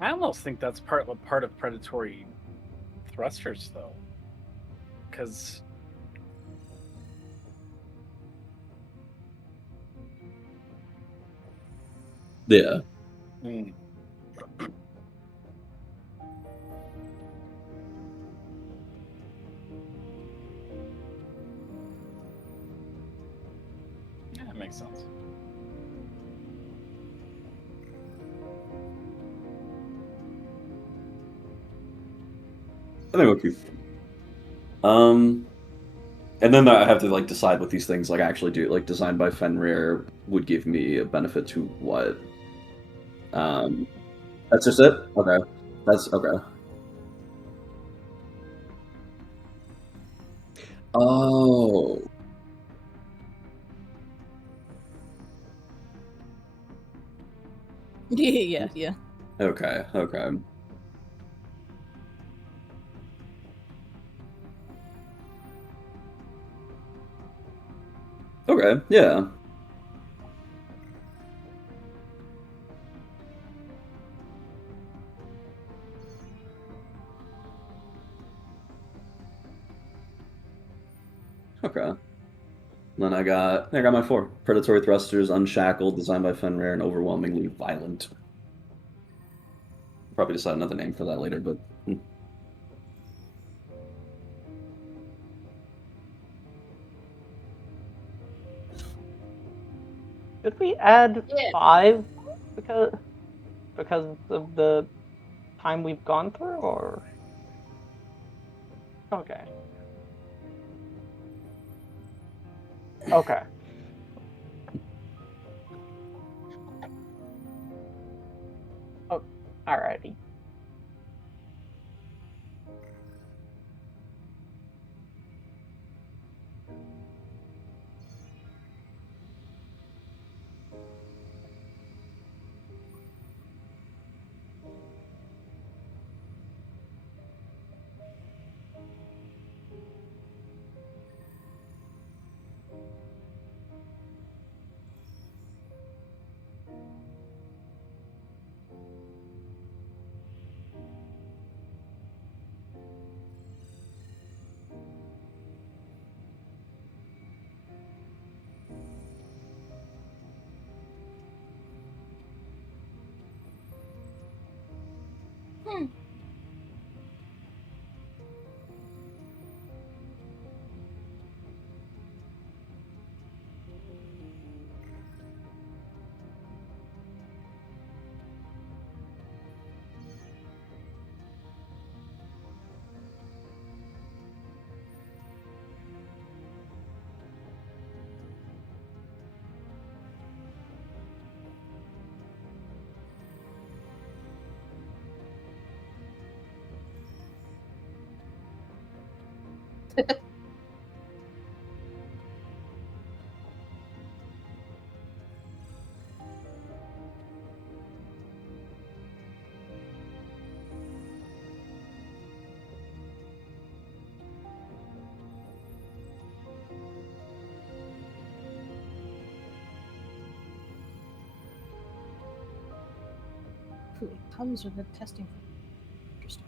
I almost think that's part of predatory thrusters, though, because Yeah. Yeah, that makes sense. I think okay. And then I have to like decide what these things like actually do. Like designed by Fenrir would give me a benefit to what? That's just it? Okay. That's okay. Oh. Yeah. Okay. Okay, yeah. Okay. Then I got my four. Predatory Thrusters, Unshackled, designed by Fenrir, and Overwhelmingly Violent. Probably decide another name for that later, but Should we add Yeah. 5 because of the time we've gone through, or okay. Okay. Alrighty. Comes with the testing. Interesting.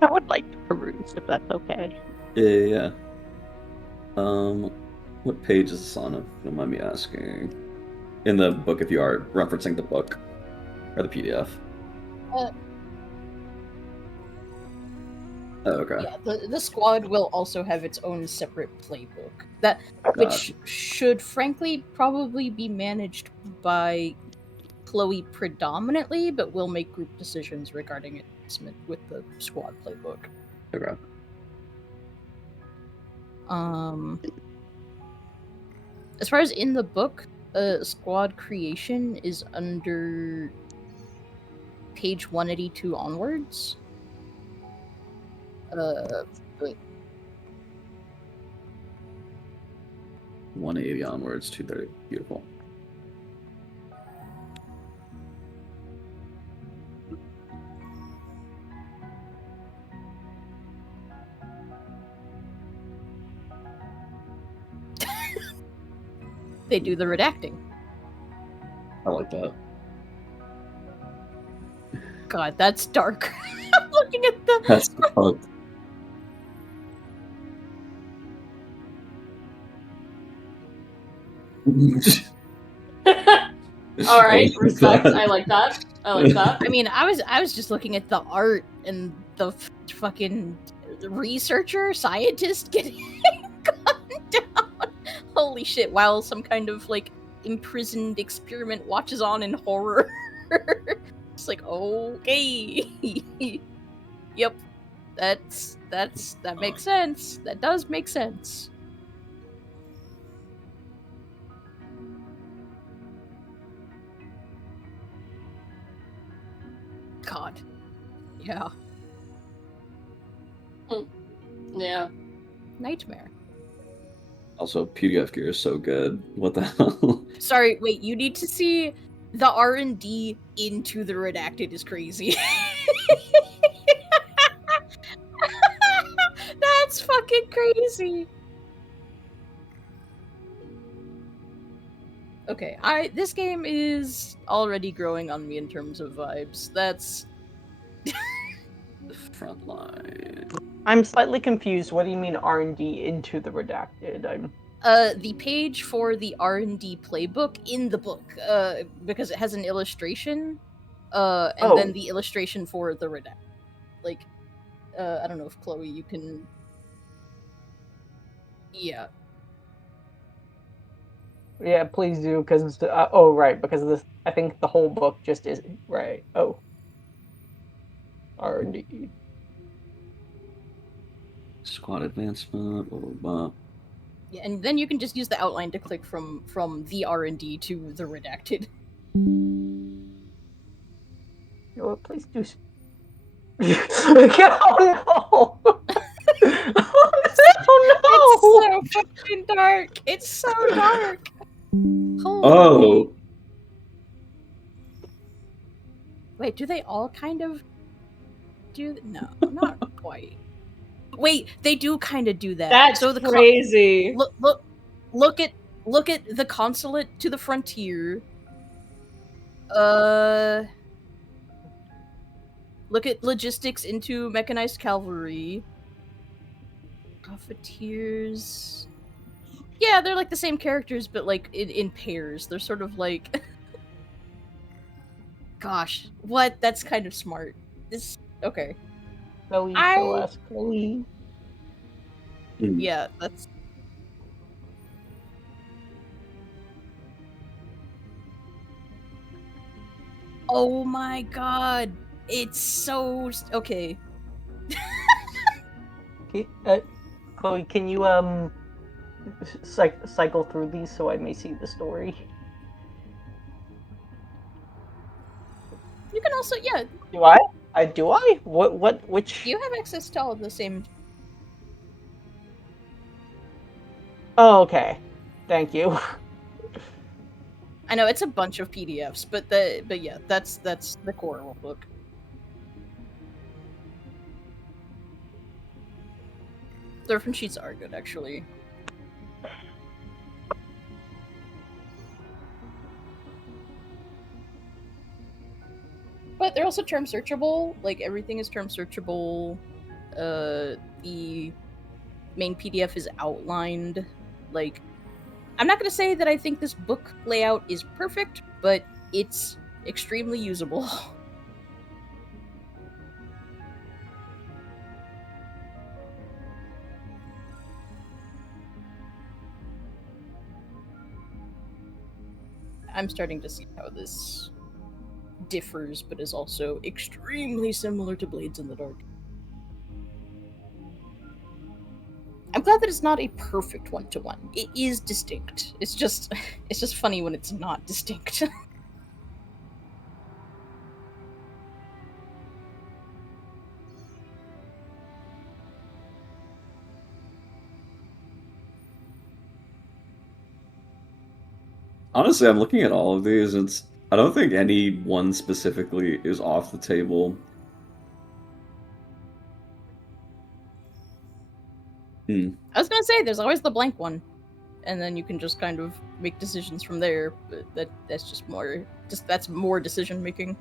I would like to peruse if that's okay. Yeah. What page is this on? If you don't mind me asking. In the book, if you are referencing the book or the PDF. Uh, Oh, okay. Yeah, the squad will also have its own separate playbook that which Gotcha. should frankly probably be managed by Chloe predominantly, but will make group decisions regarding advancement with the squad playbook. Okay. As far as in the book, squad creation is under page 182 onwards. But 180 onwards, 230. Beautiful. they do the redacting. I like that. God, that's dark. I'm looking at the. That's the fuck. All right, I like respect. that. I like that. I like that. I mean, I was just looking at the art and the fucking researcher, scientist getting gunned down. Holy shit! While some kind of like imprisoned experiment watches on in horror. It's like, okay, yep, that makes sense. That does make sense. God, yeah, Yeah. nightmare. Also, PDF gear is so good. What the hell? Sorry, wait. You need to see the R&D into the redacted is crazy. That's fucking crazy. Okay, this game is already growing on me in terms of vibes. That's The front line. I'm slightly confused. What do you mean R&D into the redacted? I'm the page for the R&D playbook in the book, because it has an illustration, and then Oh. the illustration for the redacted. Like, I don't know if Chloe, you can. Yeah. Yeah, please do, because oh right, because this I think the whole book just is right. Oh, R&D. Squad advancement. Blah, blah, blah. Yeah, and then you can just use the outline to click from the R&D to the redacted. Oh, please do. Oh no! Oh no! It's so fucking dark. It's so dark. Holy. Oh, Wait, do they all kind of do? No, not quite. Wait, they do kind of do that. That's so the crazy. look at the consulate to the frontier. Look at logistics into mechanized cavalry. Profiteers. Yeah, they're like the same characters, but like in pairs. They're sort of like. Gosh, what? That's kind of smart. This okay. Chloe, show us, Chloe. Yeah, that's. Oh my god, it's so okay. Chloe, can you cycle through these so I may see the story? You can also, yeah. Do I? Do I? Which? You have access to all of the same. Oh, okay. Thank you. I know it's a bunch of PDFs, but yeah, that's the core rulebook. The reference sheets are good, actually. But they're also term searchable. Like, everything is term searchable. The main PDF is outlined. Like, I'm not going to say that I think this book layout is perfect, but it's extremely usable. I'm starting to see how this differs, but is also extremely similar to Blades in the Dark. I'm glad that it's not a perfect one-to-one. It is distinct. It's just funny when it's not distinct. honestly, I'm looking at all of these. I don't think any one specifically is off the table. I was gonna say there's always the blank one, and then you can just kind of make decisions from there. But that's just more decision making.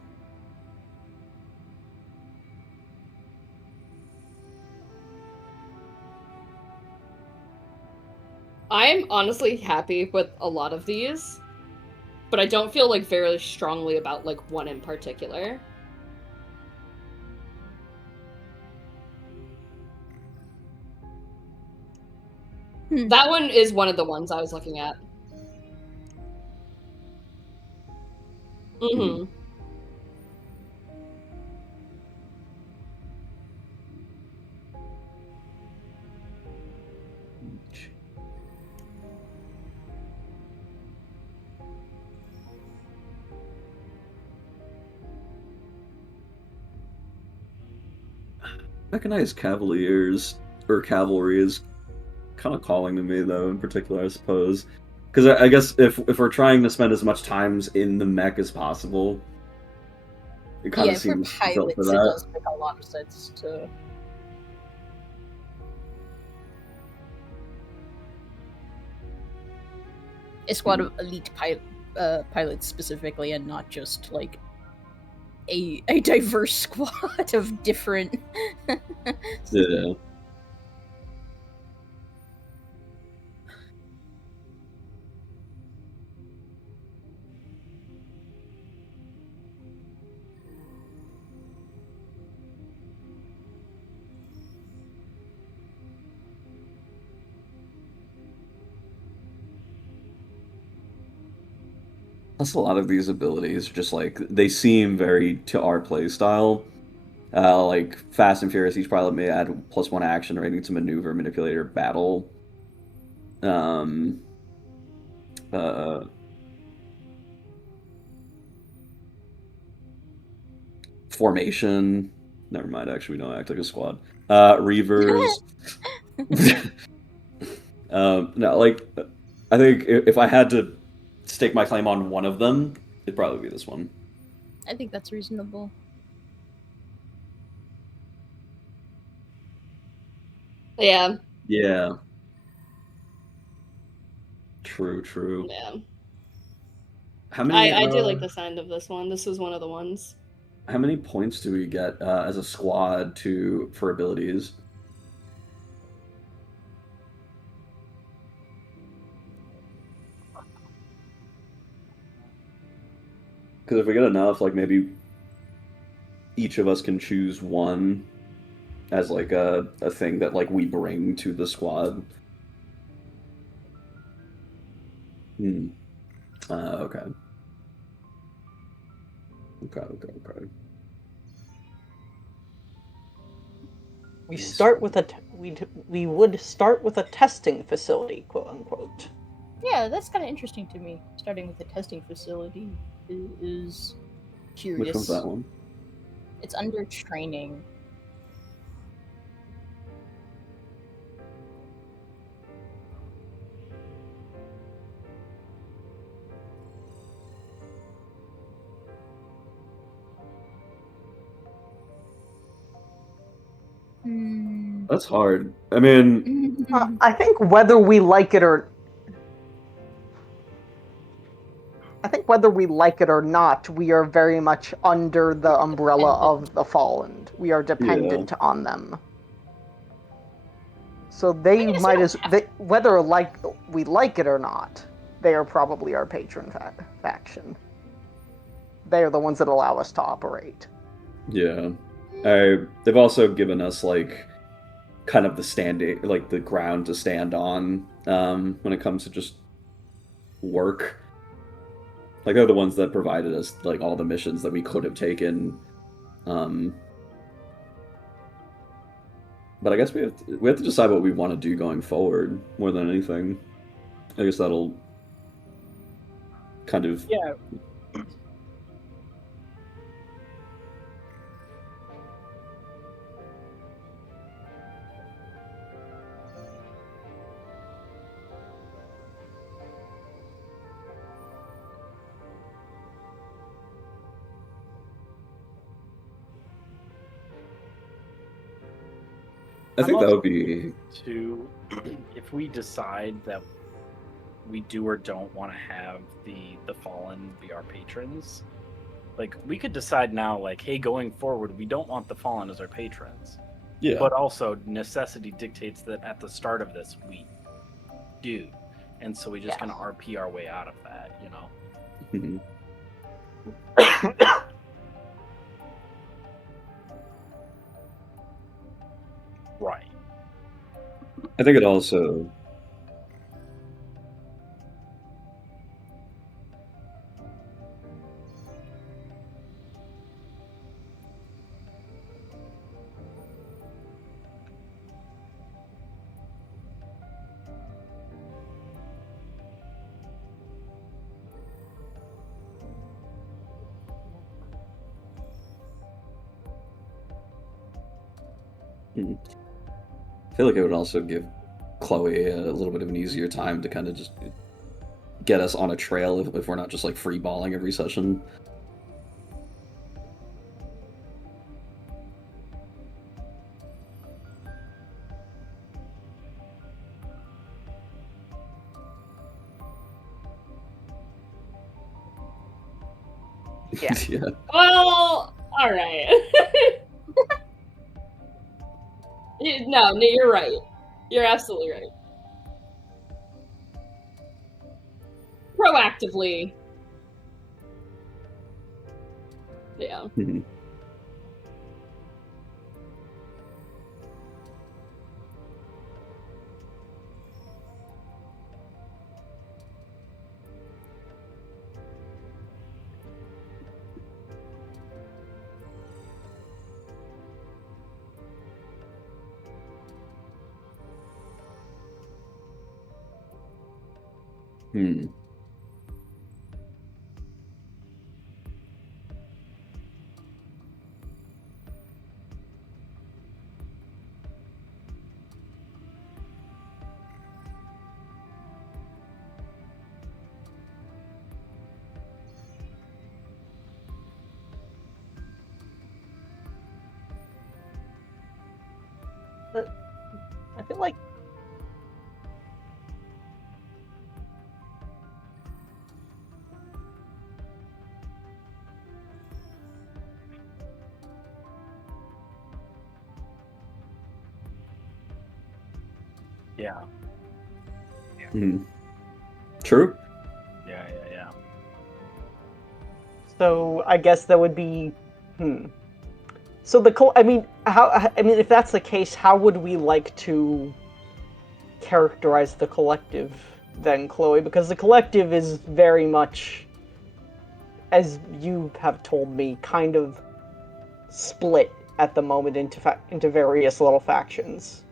I'm honestly happy with a lot of these, but I don't feel like very strongly about like one in particular. That one is one of the ones I was looking at. Mm-hmm. Mechanized Cavaliers or Cavalry is kind of calling to me though, in particular, I suppose, because I guess if we're trying to spend as much times in the mech as possible, it kind of for seems built for pilots, it that. does make a lot of sense to. A squad of elite pilots specifically, and not just like a diverse squad of different. Yeah. Plus, a lot of these abilities are just like they seem very to our play style. Like Fast and Furious, each pilot may add +1 action rating to maneuver, manipulator, battle. Um, uh, Formation. Never mind. Actually, we don't act like a squad. Reavers. No, like I think if I had to stake my claim on one of them, it'd probably be this one. I think that's reasonable. Yeah. Yeah. True. True. Yeah. How many? I do like the sound of this one. This was one of the ones. How many points do we get as a squad for abilities? Because if we get enough, like maybe each of us can choose one as like a thing that like we bring to the squad. Hmm. Okay. Okay. We start with we would start with a testing facility, quote unquote. Yeah, that's kind of interesting to me. Starting with a testing facility is curious. Which one's that one? It's under training. That's hard. I mean, I think whether we like it or not, we are very much under the umbrella of the Fallen. We are dependent on them. So they might whether we like it or not, they are probably our patron faction. They are the ones that allow us to operate. Yeah. They've also given us like kind of the standing, like the ground to stand on when it comes to just work. Like they're the ones that provided us like all the missions that we could have taken. But I guess we have to decide what we want to do going forward more than anything. I guess that'll kind of I think that would be if we decide that we do or don't want to have the Fallen be our patrons, like we could decide now, like, hey, going forward, we don't want the Fallen as our patrons. Yeah. But also necessity dictates that at the start of this, we do. And so we just Yes. kind of RP our way out of that, you know? Mhm. Right. I think it also. Mhm. I feel like it would also give Chloe a little bit of an easier time to kind of just get us on a trail if we're not just like free balling every session. Yeah. Yeah. Well, all right. No, you're right. You're absolutely right. Proactively. Yeah. Mhm. Hmm. I feel like Yeah. Hmm. True. Yeah. so. I guess that would be. So I mean, if that's the case, how would we like to characterize the collective then, Chloe? Because the collective is very much, as you have told me, kind of split at the moment into various little factions.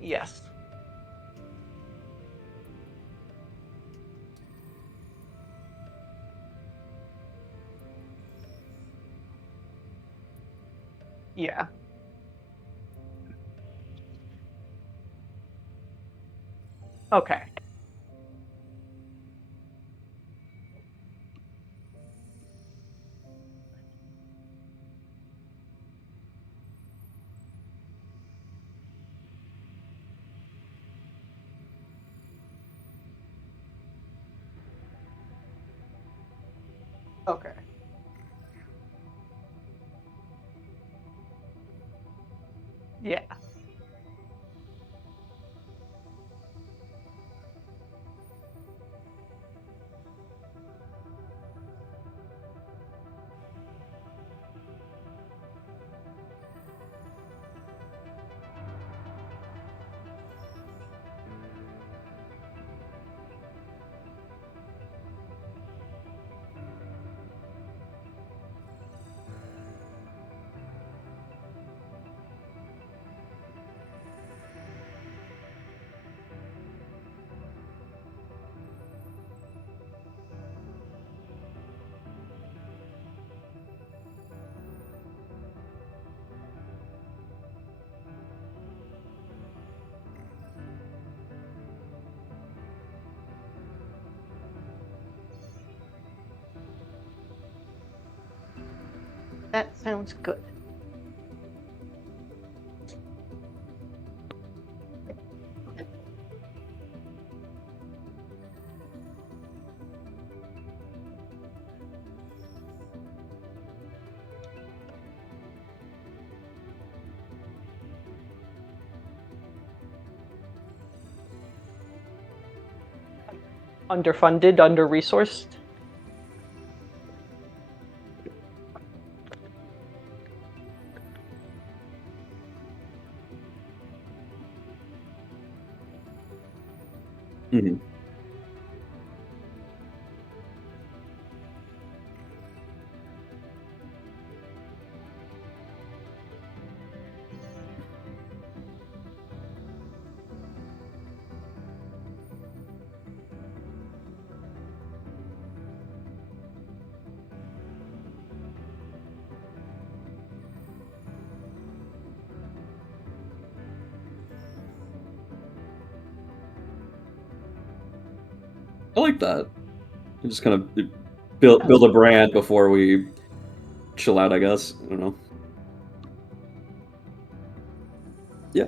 Yes. Yeah. Okay. Okay. Yeah. That sounds good. Underfunded, under-resourced? Mhm. I like that. You just kind of build a brand before we chill out, I guess. I don't know. Yeah.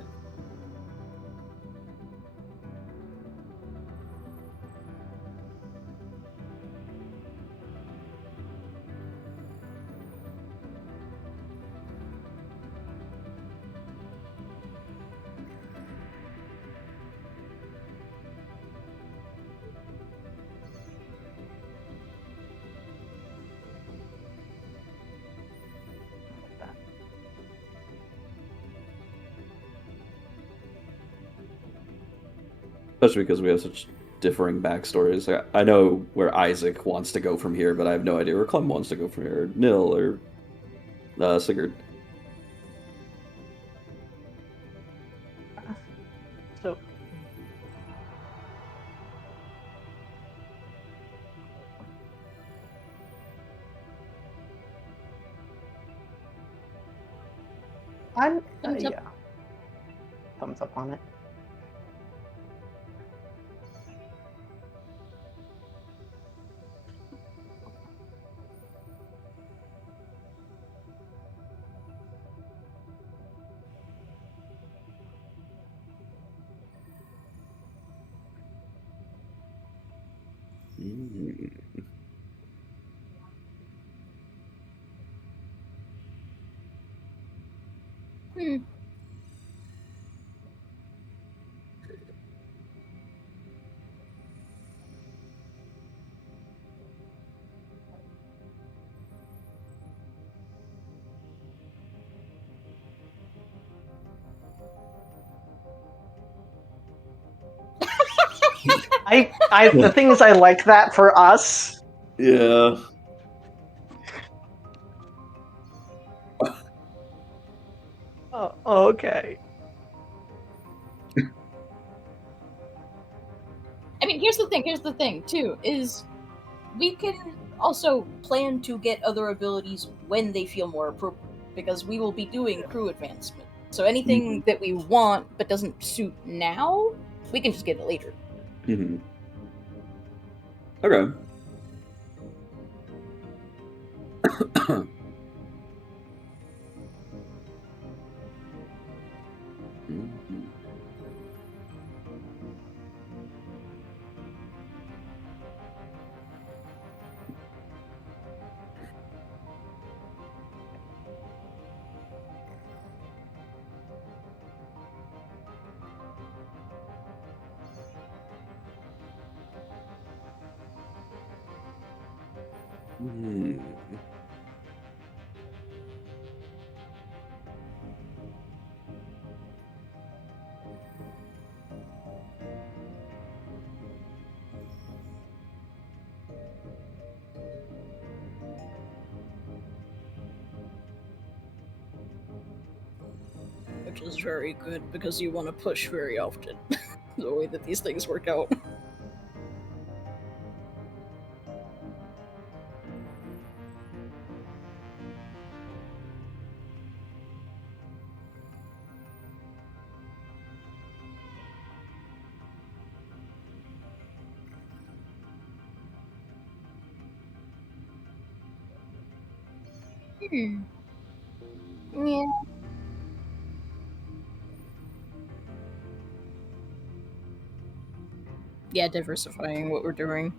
Especially because we have such differing backstories. I know where Isaac wants to go from here, but I have no idea where Clem wants to go from here. Or Nil or Sigurd. So, I'm Thumbs up. yeah. Thumbs up on it. Mm. Hmm. The thing is, I like that for us. Yeah. Oh, okay. I mean, here's the thing, too, is we can also plan to get other abilities when they feel more appropriate, because we will be doing crew advancement. So anything that we want but doesn't suit now, we can just get it later. Mm-hmm. Okay. Mhm. Hmm. Which is very good, because you want to push very often, the way that these things work out. Hmm. Yeah. Yeah, diversifying what we're doing.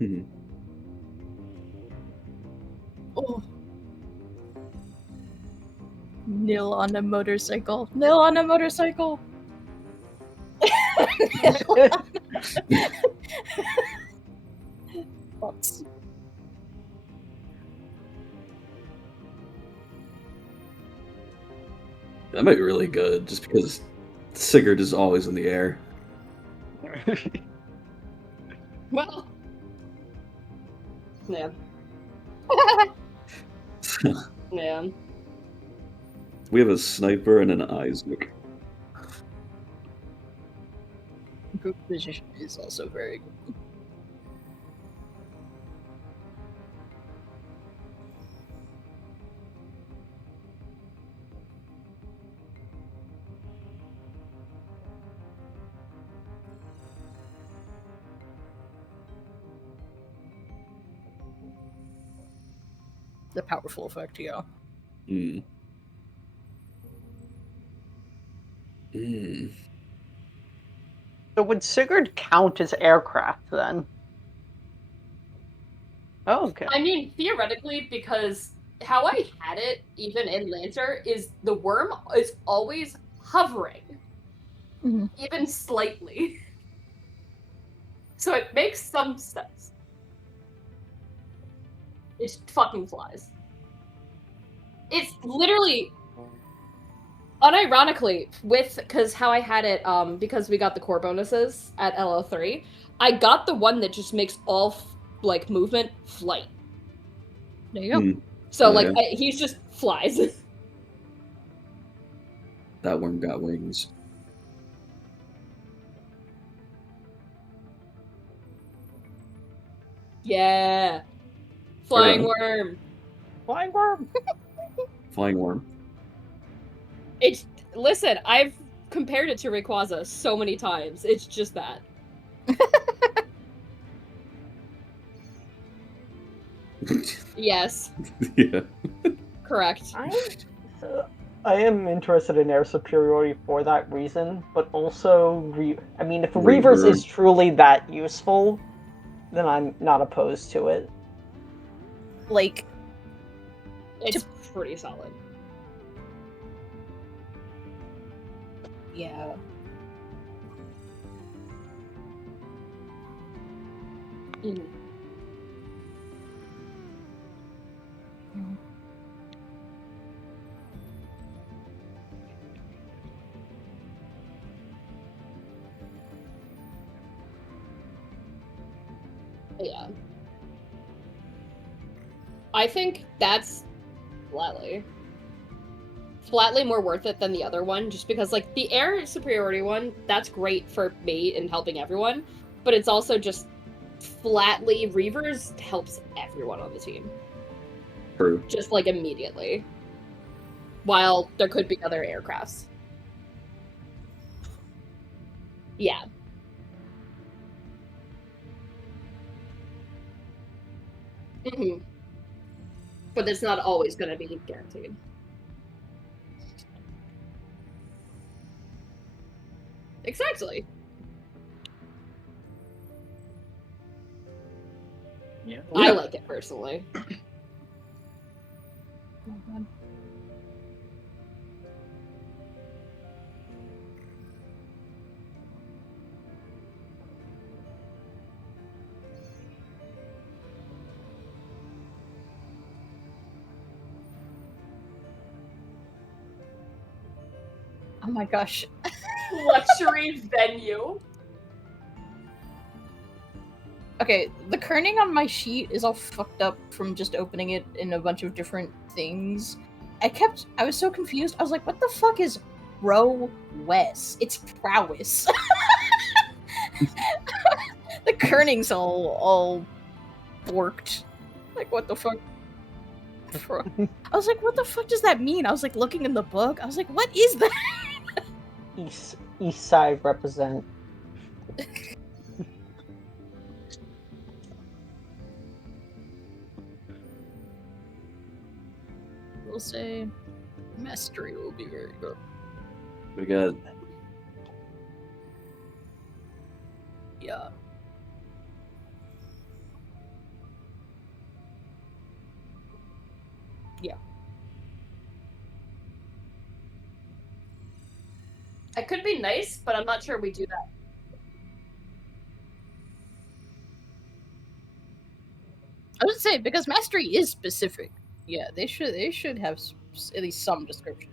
Mhm. Oh. Nil on a motorcycle. Nil on a motorcycle. Thoughts? That might be really good, just because Sigurd is always in the air. Well, yeah, yeah. We have a sniper and an Isaac. Group position is also very good. The powerful effect, yeah. Mm. Mm. So would Sigurd count as aircraft then? Oh, okay. I mean, theoretically, because how I had it, even in Lancer, is the worm is always hovering, Mhm. even slightly. So it makes some sense. It fucking flies. It's literally, unironically, because how I had it, because we got the core bonuses at LO3, I got the one that just makes all like movement flight. There you go. Mm. So Oh, like yeah. he's just flies. That worm got wings. Yeah. Flying Yeah. worm. Flying worm. Flying worm. It's listen, I've compared it to Rayquaza so many times. It's just that. Yes, Yeah. correct. I am interested in air superiority for that reason, but also, I mean, if Reavers Reaver. is truly that useful, then I'm not opposed to it. Like, It's pretty solid. yeah. Mhm. Yeah. I think that's flatly more worth it than the other one, just because like the air superiority one, that's great for me and helping everyone, but it's also just flatly Reavers helps everyone on the team. True. Just like immediately. While there could be other aircrafts. Yeah. Mm-hmm. But it's not always going to be guaranteed. Exactly. Yeah. I like it personally. Oh my gosh. Luxury venue. Okay, the kerning on my sheet is all fucked up from just opening it in a bunch of different things. I was so confused. I was like, what the fuck is prowess? It's prowess. The kerning's all forked. Like, what the fuck? I was like, what the fuck does that mean? I was like looking in the book. I was like, what is that? East side represent. We'll say mastery will be very good. We got Yeah. Yeah. I could be nice, but I'm not sure we do that. I would say because mastery is specific. Yeah, they should have at least some description.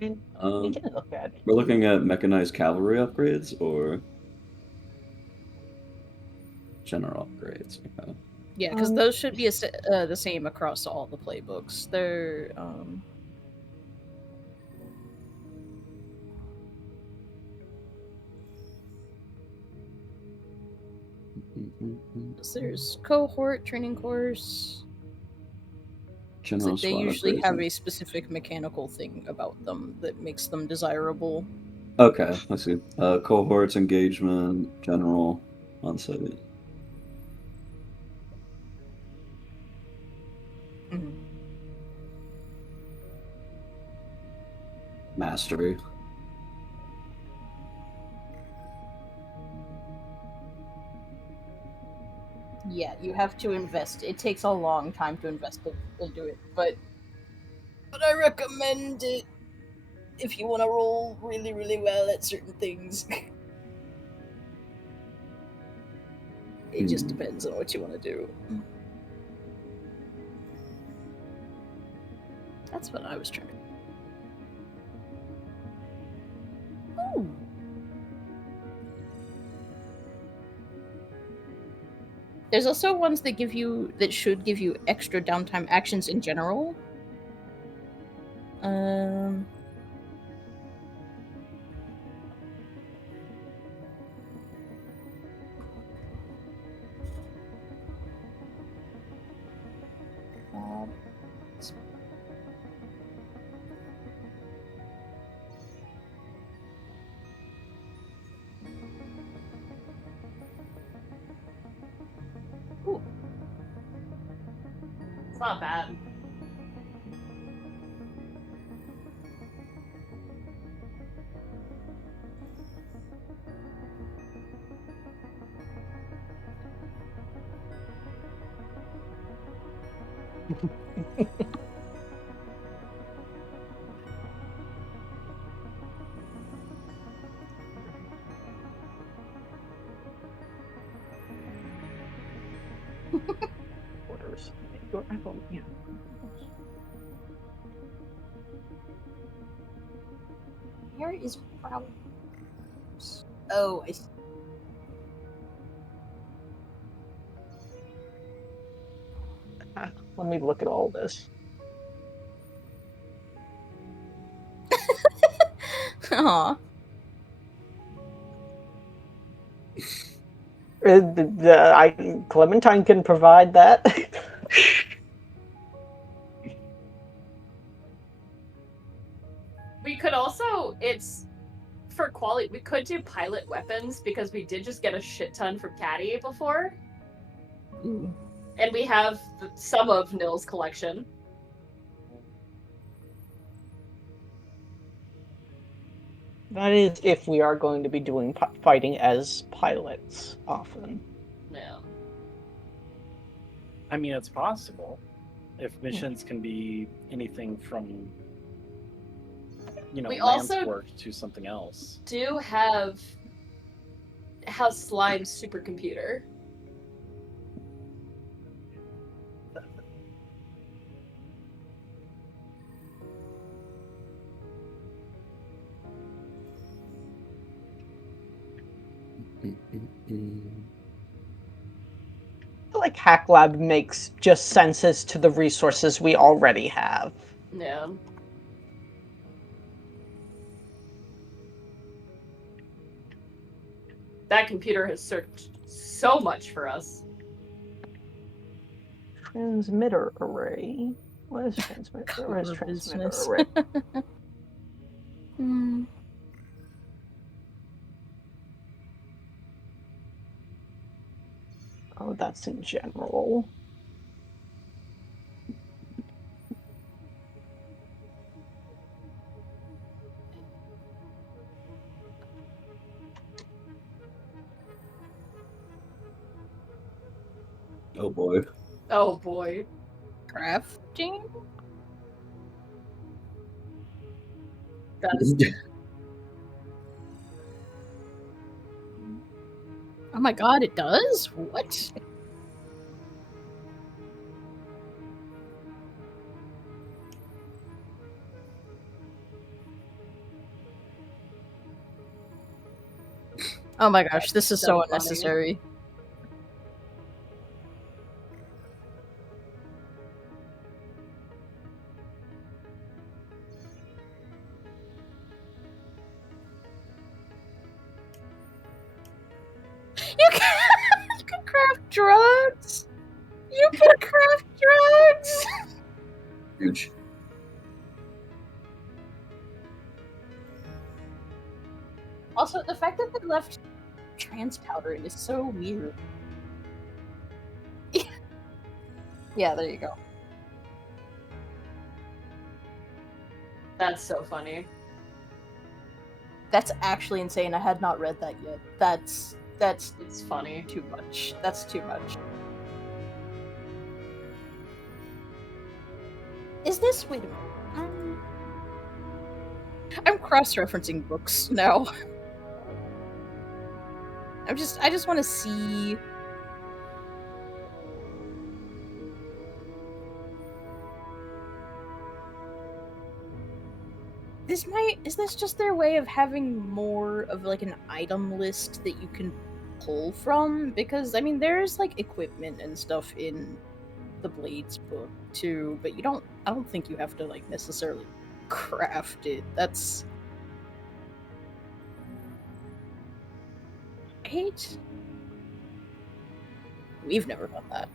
We can look at it. We're looking at mechanized cavalry upgrades or general upgrades. Okay. Yeah, because those should be the same across all the playbooks. They're there's cohort, training course. General They squad usually upgrades. have a specific mechanical thing about them that makes them desirable. Okay, I see. Cohorts, engagement, general, on-site. Mhm. Mastery. Yeah, you have to invest. It takes a long time to invest into it, but I recommend it if you want to roll really, really well at certain things. It just depends on what you want to do. That's what I was trying to. Ooh. There's also ones that should give you extra downtime actions in general. Ooh. It's not bad. Orders. Yeah. Where is problem? Oh, I see. Let me look at all this. Aw. Clementine can provide that. We could also, it's for quality, we could do pilot weapons because we did just get a shit ton from Caddy before. Ooh. And we have some of Nil's collection. That is if we are going to be doing fighting as pilots often. No. I mean, it's possible. If missions can be anything from, We land also work to something else. do have House Slime's supercomputer. I feel like Hack Lab makes just sense as to the resources we already have. Yeah. That computer has searched so much for us. Transmitter array. What is transmitter? What is transmitter array? Oh, that's in general. Oh boy. Oh boy. Crafting? That's Oh my god, it does? What? Oh my gosh, this is so so funny. unnecessary. You can craft drugs! You can craft drugs! Huge. Also, the fact that they left trans powder in is so weird. Yeah, there you go. That's so funny. That's actually insane. I had not read that yet. That's It's funny. too much. That's too much. Is this wait a minute? I'm cross-referencing books now. I just want to see. Is this just their way of having more of like an item list that you can pull from? Because I mean there's like equipment and stuff in the Blades book too, but I don't think you have to like necessarily craft it. That's right? We've never done that.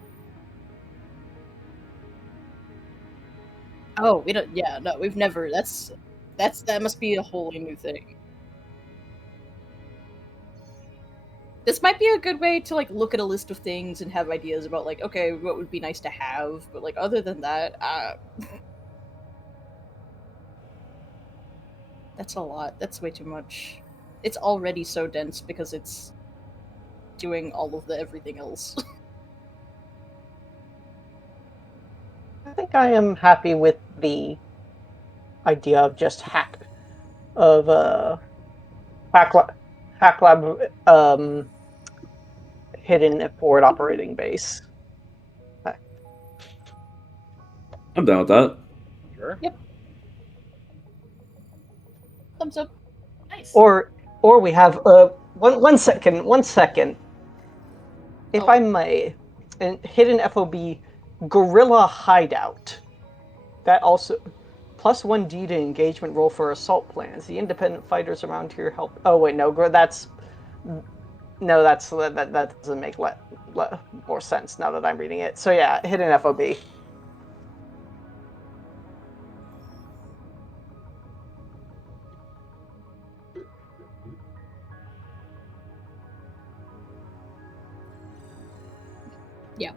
Oh, we don't yeah, no, we've never that must be a wholly new thing. This might be a good way to like look at a list of things and have ideas about like, okay, what would be nice to have, but like other than that, that's a lot. That's way too much. It's already so dense because it's doing all of the everything else. I think I am happy with the idea of just hack hack lab hidden forward operating base. I'm down with that. Sure. Yep. Thumbs up. Nice. Or we have one second. If Oh. I may, an hidden FOB guerrilla hideout. That also +1D to engagement roll for assault plans. The independent fighters around here help. Oh wait, no, that's that doesn't make more sense now that I'm reading it. So yeah, hidden FOB. Yeah.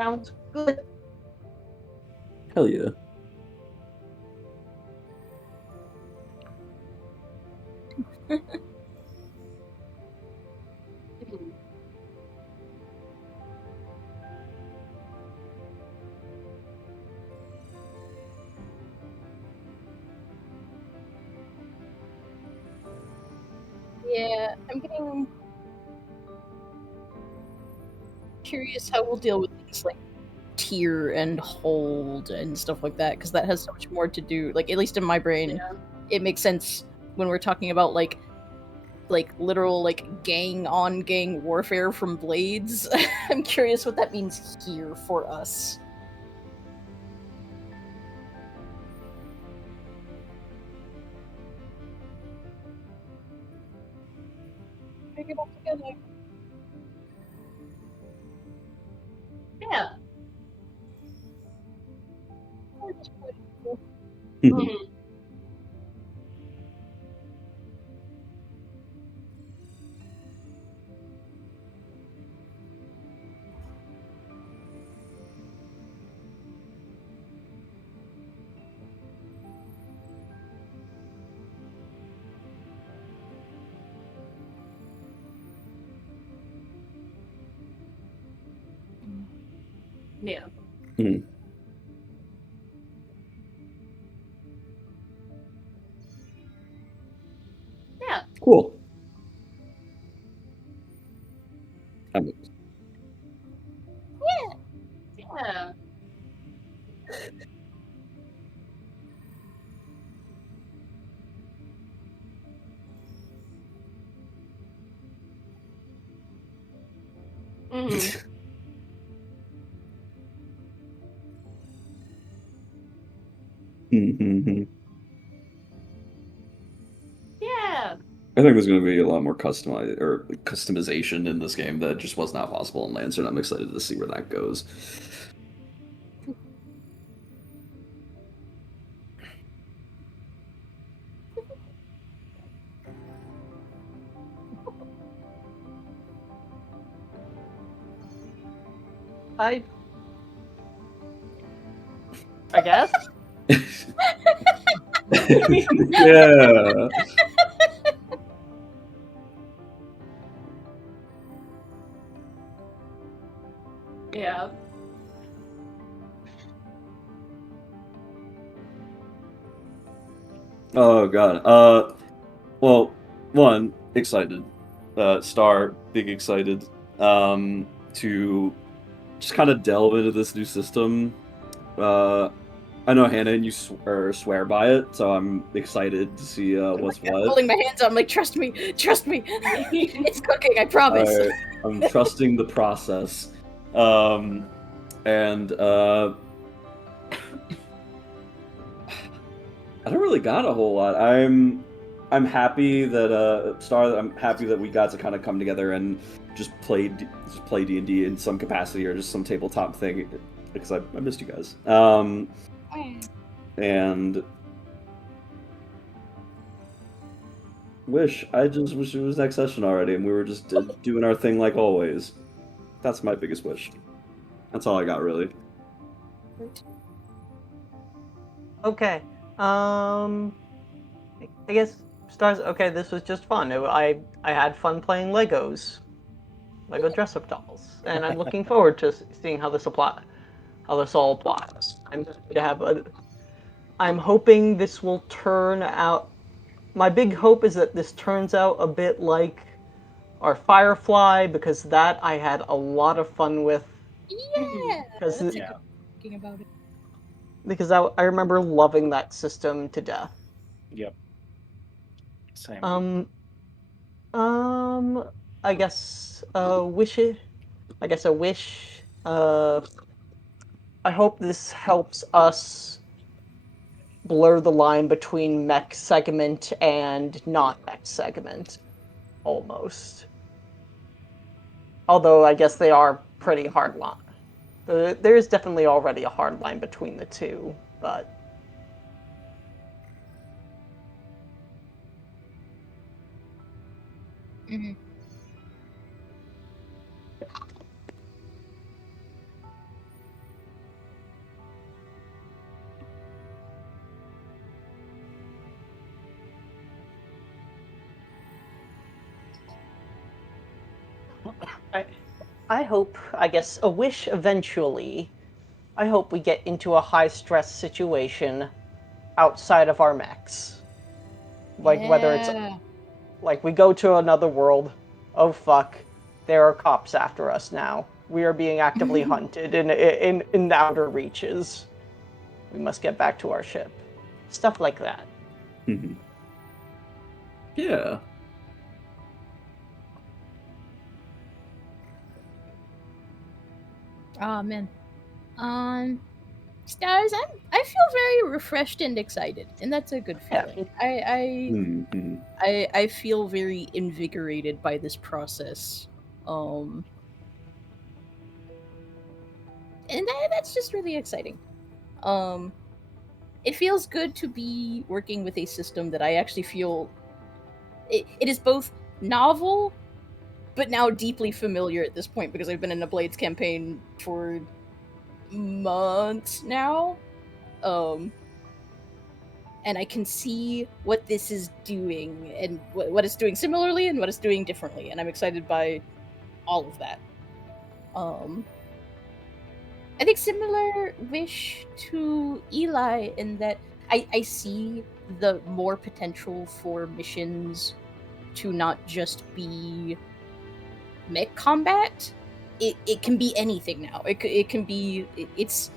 Sounds good. Hell yeah. Mhm. Yeah, I'm getting curious how we'll deal with things like tier and hold and stuff like that, because that has so much more to do. Like, at least in my brain, Yeah. it makes sense when we're talking about like literal like gang on gang warfare from blades. I'm curious what that means here for us. Pick it up together. Yeah. We're just playing cool. Mhm. Yeah. Mhm. Yeah. Cool. I'm- Yeah. Mhm. Mhm. Yeah. I think there's going to be a lot more customization in this game that just was not possible in Lancer, and I'm excited to see where that goes. I guess. Yeah. Yeah. Oh god. Well, one, excited. Star, big excited. To just kind of delve into this new system. I know Hannah and you swear by it, so I'm excited to see what's I'm what. holding my hands up. I'm like, trust me, it's cooking. I promise. I'm trusting the process. And I don't really got a whole lot. I'm happy that Star. I'm happy that we got to kind of come together and just play D&D in some capacity or just some tabletop thing because I missed you guys. And I just wish it was next session already and we were just doing our thing like always. That's my biggest wish. That's all I got really. Okay. I guess stars. Okay, this was just fun. I had fun playing Lego dress-up dolls, and I'm looking forward to seeing how this all applies. I'm hoping this will turn out. My big hope is that this turns out a bit like our Firefly, because that I had a lot of fun with. Yeah, Because that's Yeah. thinking about it. I remember loving that system to death. Yep. Same. Um, um, I guess wish it. I guess a wish. I hope this helps us blur the line between mech segment and not mech segment, almost. Although I guess they are pretty hard line. There is definitely already a hard line between the two, but I hope, I guess, a wish eventually. I hope we get into a high stress situation outside of our mechs. Like whether it's Yeah. like we go to another world, oh fuck, there are cops after us now. We are being actively hunted in the outer reaches. We must get back to our ship. Stuff like that. Yeah. Oh man. Stars, I feel very refreshed and excited, and that's a good Yeah. feeling. Mm-hmm. I feel very invigorated by this process. And that's just really exciting. It feels good to be working with a system that I actually feel it is both novel but now deeply familiar at this point because I've been in a Blades campaign for months now. And I can see what this is doing and what it's doing similarly and what it's doing differently, and I'm excited by all of that. I think similar wish to Eli in that I see the more potential for missions to not just be mech combat. It can be anything now. It can be it's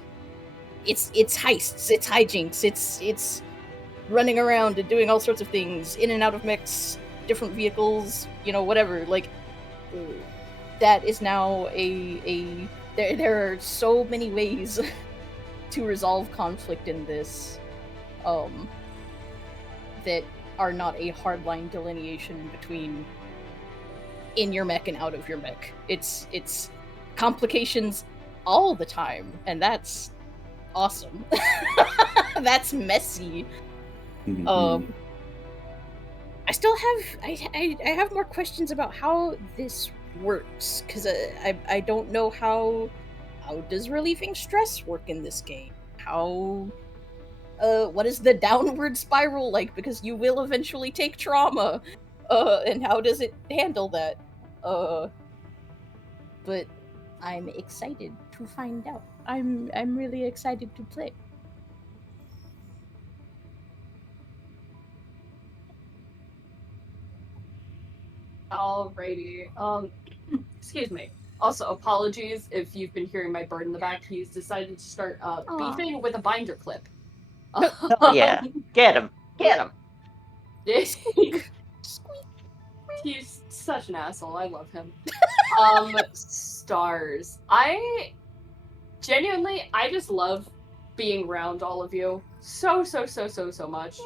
heists, it's hijinks, it's running around and doing all sorts of things in and out of mechs, different vehicles, whatever. Like that is now a there are so many ways to resolve conflict in this that are not a hardline delineation between in your mech and out of your mech. It's complications all the time, and that's awesome. That's messy. Mm-hmm. I still have I have more questions about how this works because I don't know how does relieving stress work in this game? How what is the downward spiral like? Because you will eventually take trauma. And how does it handle that? But I'm excited to find out. I'm really excited to play. Alrighty. Excuse me. Also, apologies if you've been hearing my bird in the back. He's decided to start Aw. beefing with a binder clip. Oh yeah, get him, get him. Squeak. He's such an asshole. I love him. Stars. I just love being around all of you so much.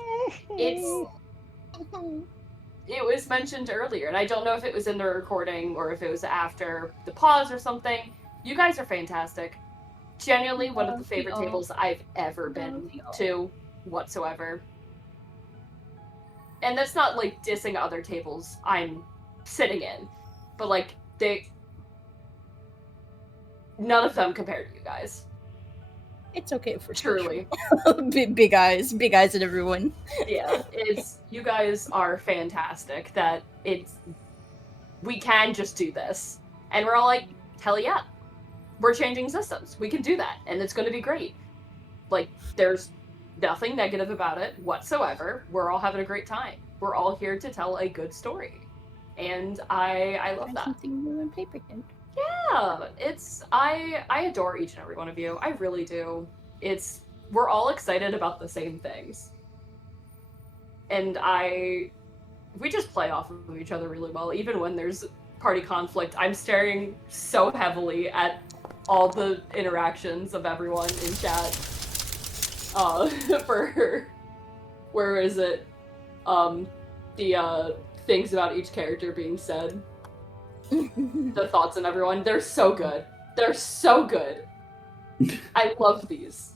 It was mentioned earlier, and I don't know if it was in the recording or if it was after the pause or something. You guys are fantastic. Genuinely one of the favorite tables I've ever been to whatsoever. And that's not like dissing other tables I'm sitting in, but like none of them compare to you guys. It's okay for Truly. big eyes at everyone. Yeah, you guys are fantastic. That we can just do this, and we're all like, hell yeah, we're changing systems. We can do that, and it's going to be great. Like, there's nothing negative about it whatsoever. We're all having a great time. We're all here to tell a good story, and I love that. Something new in Paperkin. Yeah, I adore each and every one of you. I really do. We're all excited about the same things. And we just play off of each other really well. Even when there's party conflict, I'm staring so heavily at all the interactions of everyone in chat. For where is it? The things about each character being said. The thoughts in everyone. They're so good. They're so good. I love these.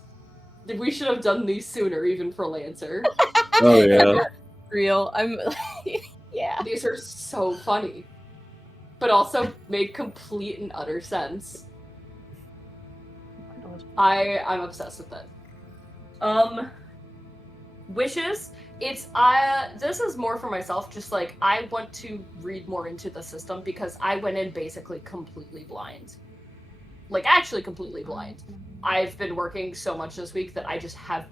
We should have done these sooner, even for Lancer. Oh yeah. Real. I'm yeah. These are so funny. But also make complete and utter sense. I'm obsessed with it. wishes. It's this is more for myself. Just like I want to read more into the system because I went in basically completely blind. Like actually completely blind. I've been working so much this week that I just have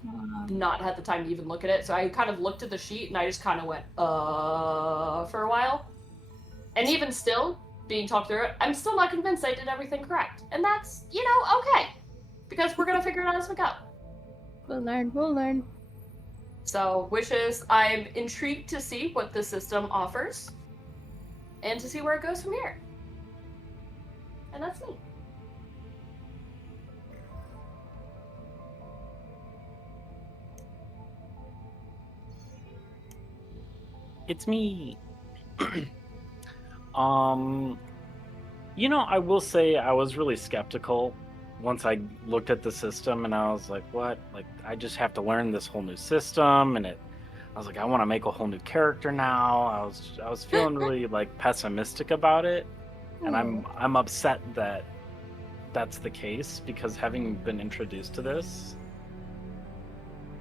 not had the time to even look at it. So I kind of looked at the sheet and I just kind of went for a while. And even still, being talked through it, I'm still not convinced I did everything correct. And that's, okay. Because we're gonna figure it out as we go. We'll learn. So, wishes, I'm intrigued to see what the system offers. And to see where it goes from here. And that's me. It's me. I will say I was really skeptical once I looked at the system, and I was like, what? Like, I just have to learn this whole new system, and I was like, I want to make a whole new character now. I was feeling really like pessimistic about it, and I'm upset that that's the case, because having been introduced to this,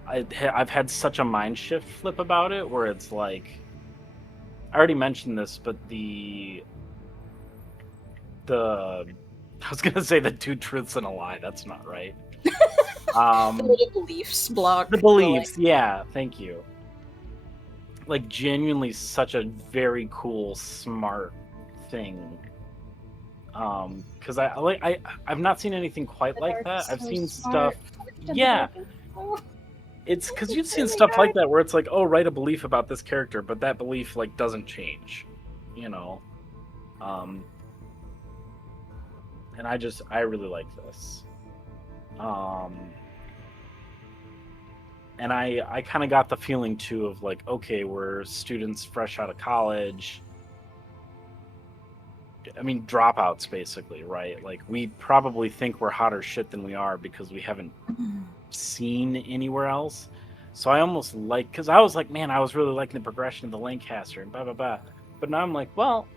I've had such a mind shift flip about it, where it's like, I already mentioned this, but I was gonna say the 2 truths and a lie. That's not right. The beliefs block. The beliefs, yeah. Thank you. Like, genuinely, such a very cool, smart thing. Because I've not seen anything quite like that. I've seen stuff. Yeah. It's because you've seen stuff like that where it's like, oh, write a belief about this character, but that belief like doesn't change, and I really like this, and I kind of got the feeling too of like, okay, we're students fresh out of college. I mean, dropouts basically, right? Like, we probably think we're hotter shit than we are because we haven't seen anywhere else. So I almost like, because I was like, man, I was really liking the progression of the Lancaster and blah blah blah. But now I'm like, well,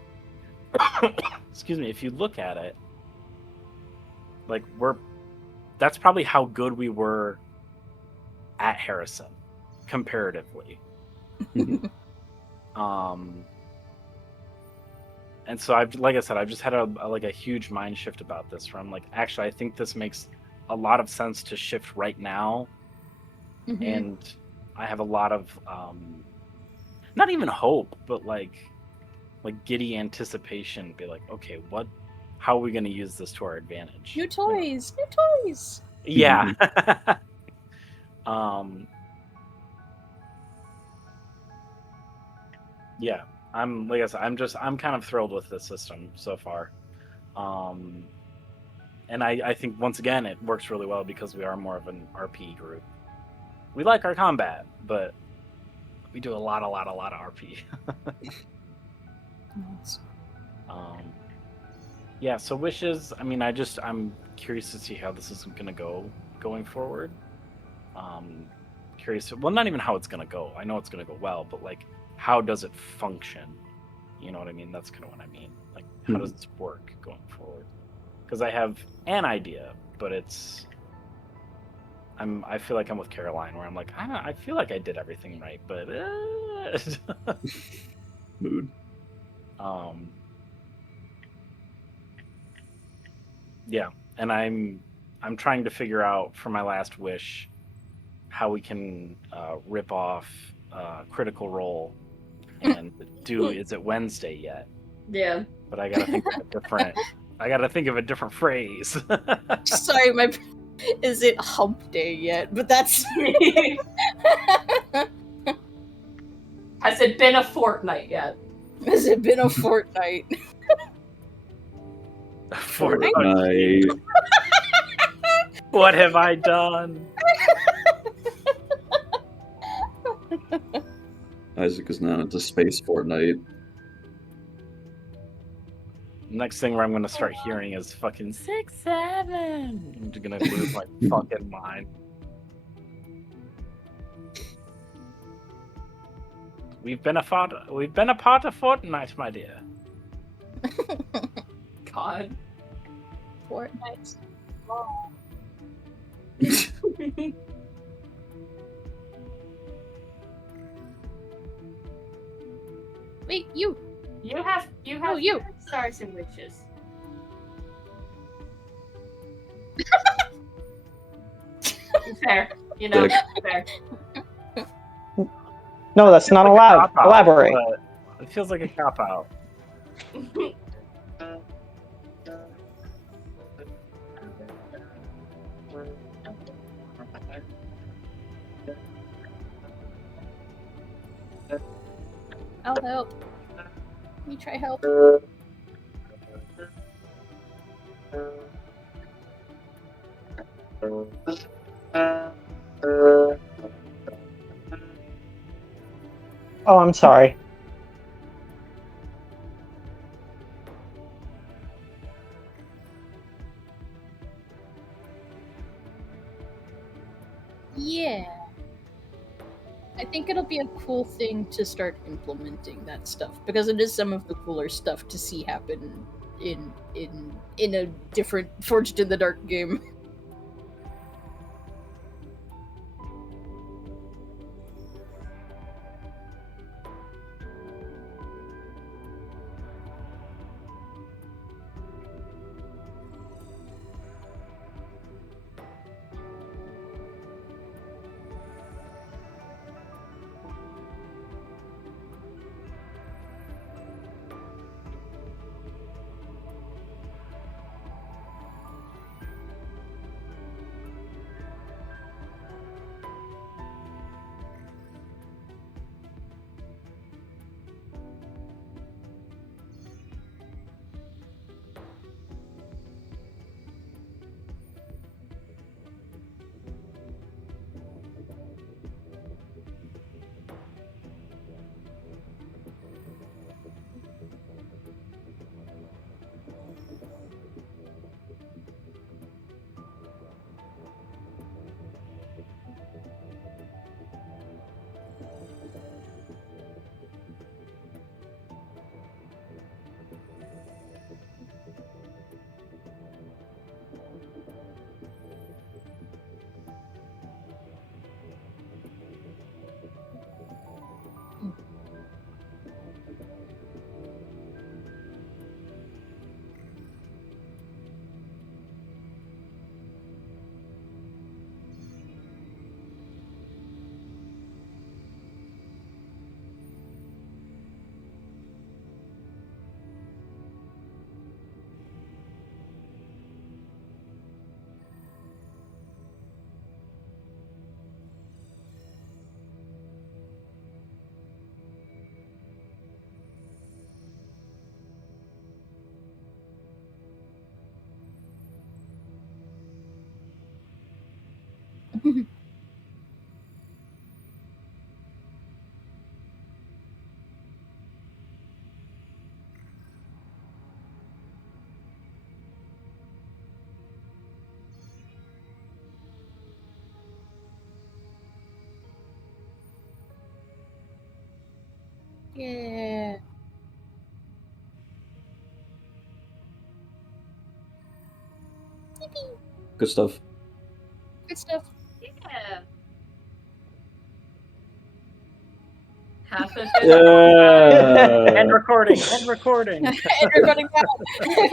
excuse me, if you look at it, like, that's probably how good we were at Harrison comparatively. And so like I said, I've just had a huge mind shift about this, where I'm like, actually, I think this makes a lot of sense to shift right now. Mm-hmm. And I have a lot of not even hope, but like giddy anticipation. Be like, okay, how are we going to use this to our advantage? New toys. Yeah. Yeah. Like I said, I'm kind of thrilled with this system so far. And I think, once again, it works really well because we are more of an RP group. We like our combat, but we do a lot of RP. Yeah, so wishes, I mean, I'm curious to see how this is going to go going forward. Curious, well, not even how it's going to go. I know it's going to go well, but like, how does it function? You know what I mean? That's kind of what I mean. Like, how does this work going forward? Because I have an idea, but I feel like I'm with Caroline, where I'm like, I feel like I did everything right, but mood. Yeah, and I'm trying to figure out for my last wish how we can rip off Critical Role and do Is It Wednesday Yet? Yeah. But I gotta think of a different phrase. Sorry, is it hump day yet? But that's Has it been a fortnight yet? Has it been a fortnight? Fortnite. What have I done? Isaac is now into Space Fortnite. Next thing where I'm gonna start hearing is fucking 6-7. I'm just gonna lose my fucking mind. We've been a part of Fortnite, my dear. God. Fortnite. Wait, you. You have Oh, you. stars and wishes. Fair. You know, Dick. fair. No, that's not Like a allowed. cop-out, Elaborate. but it feels like a cop out. I'll help. Let me try help. Oh, I'm sorry. Yeah. I think it'll be a cool thing to start implementing that stuff because it is some of the cooler stuff to see happen in a different Forged in the Dark game. Yeah. Good stuff. Good stuff. Yeah. Half of it. Yeah. End recording. End recording. And recording now.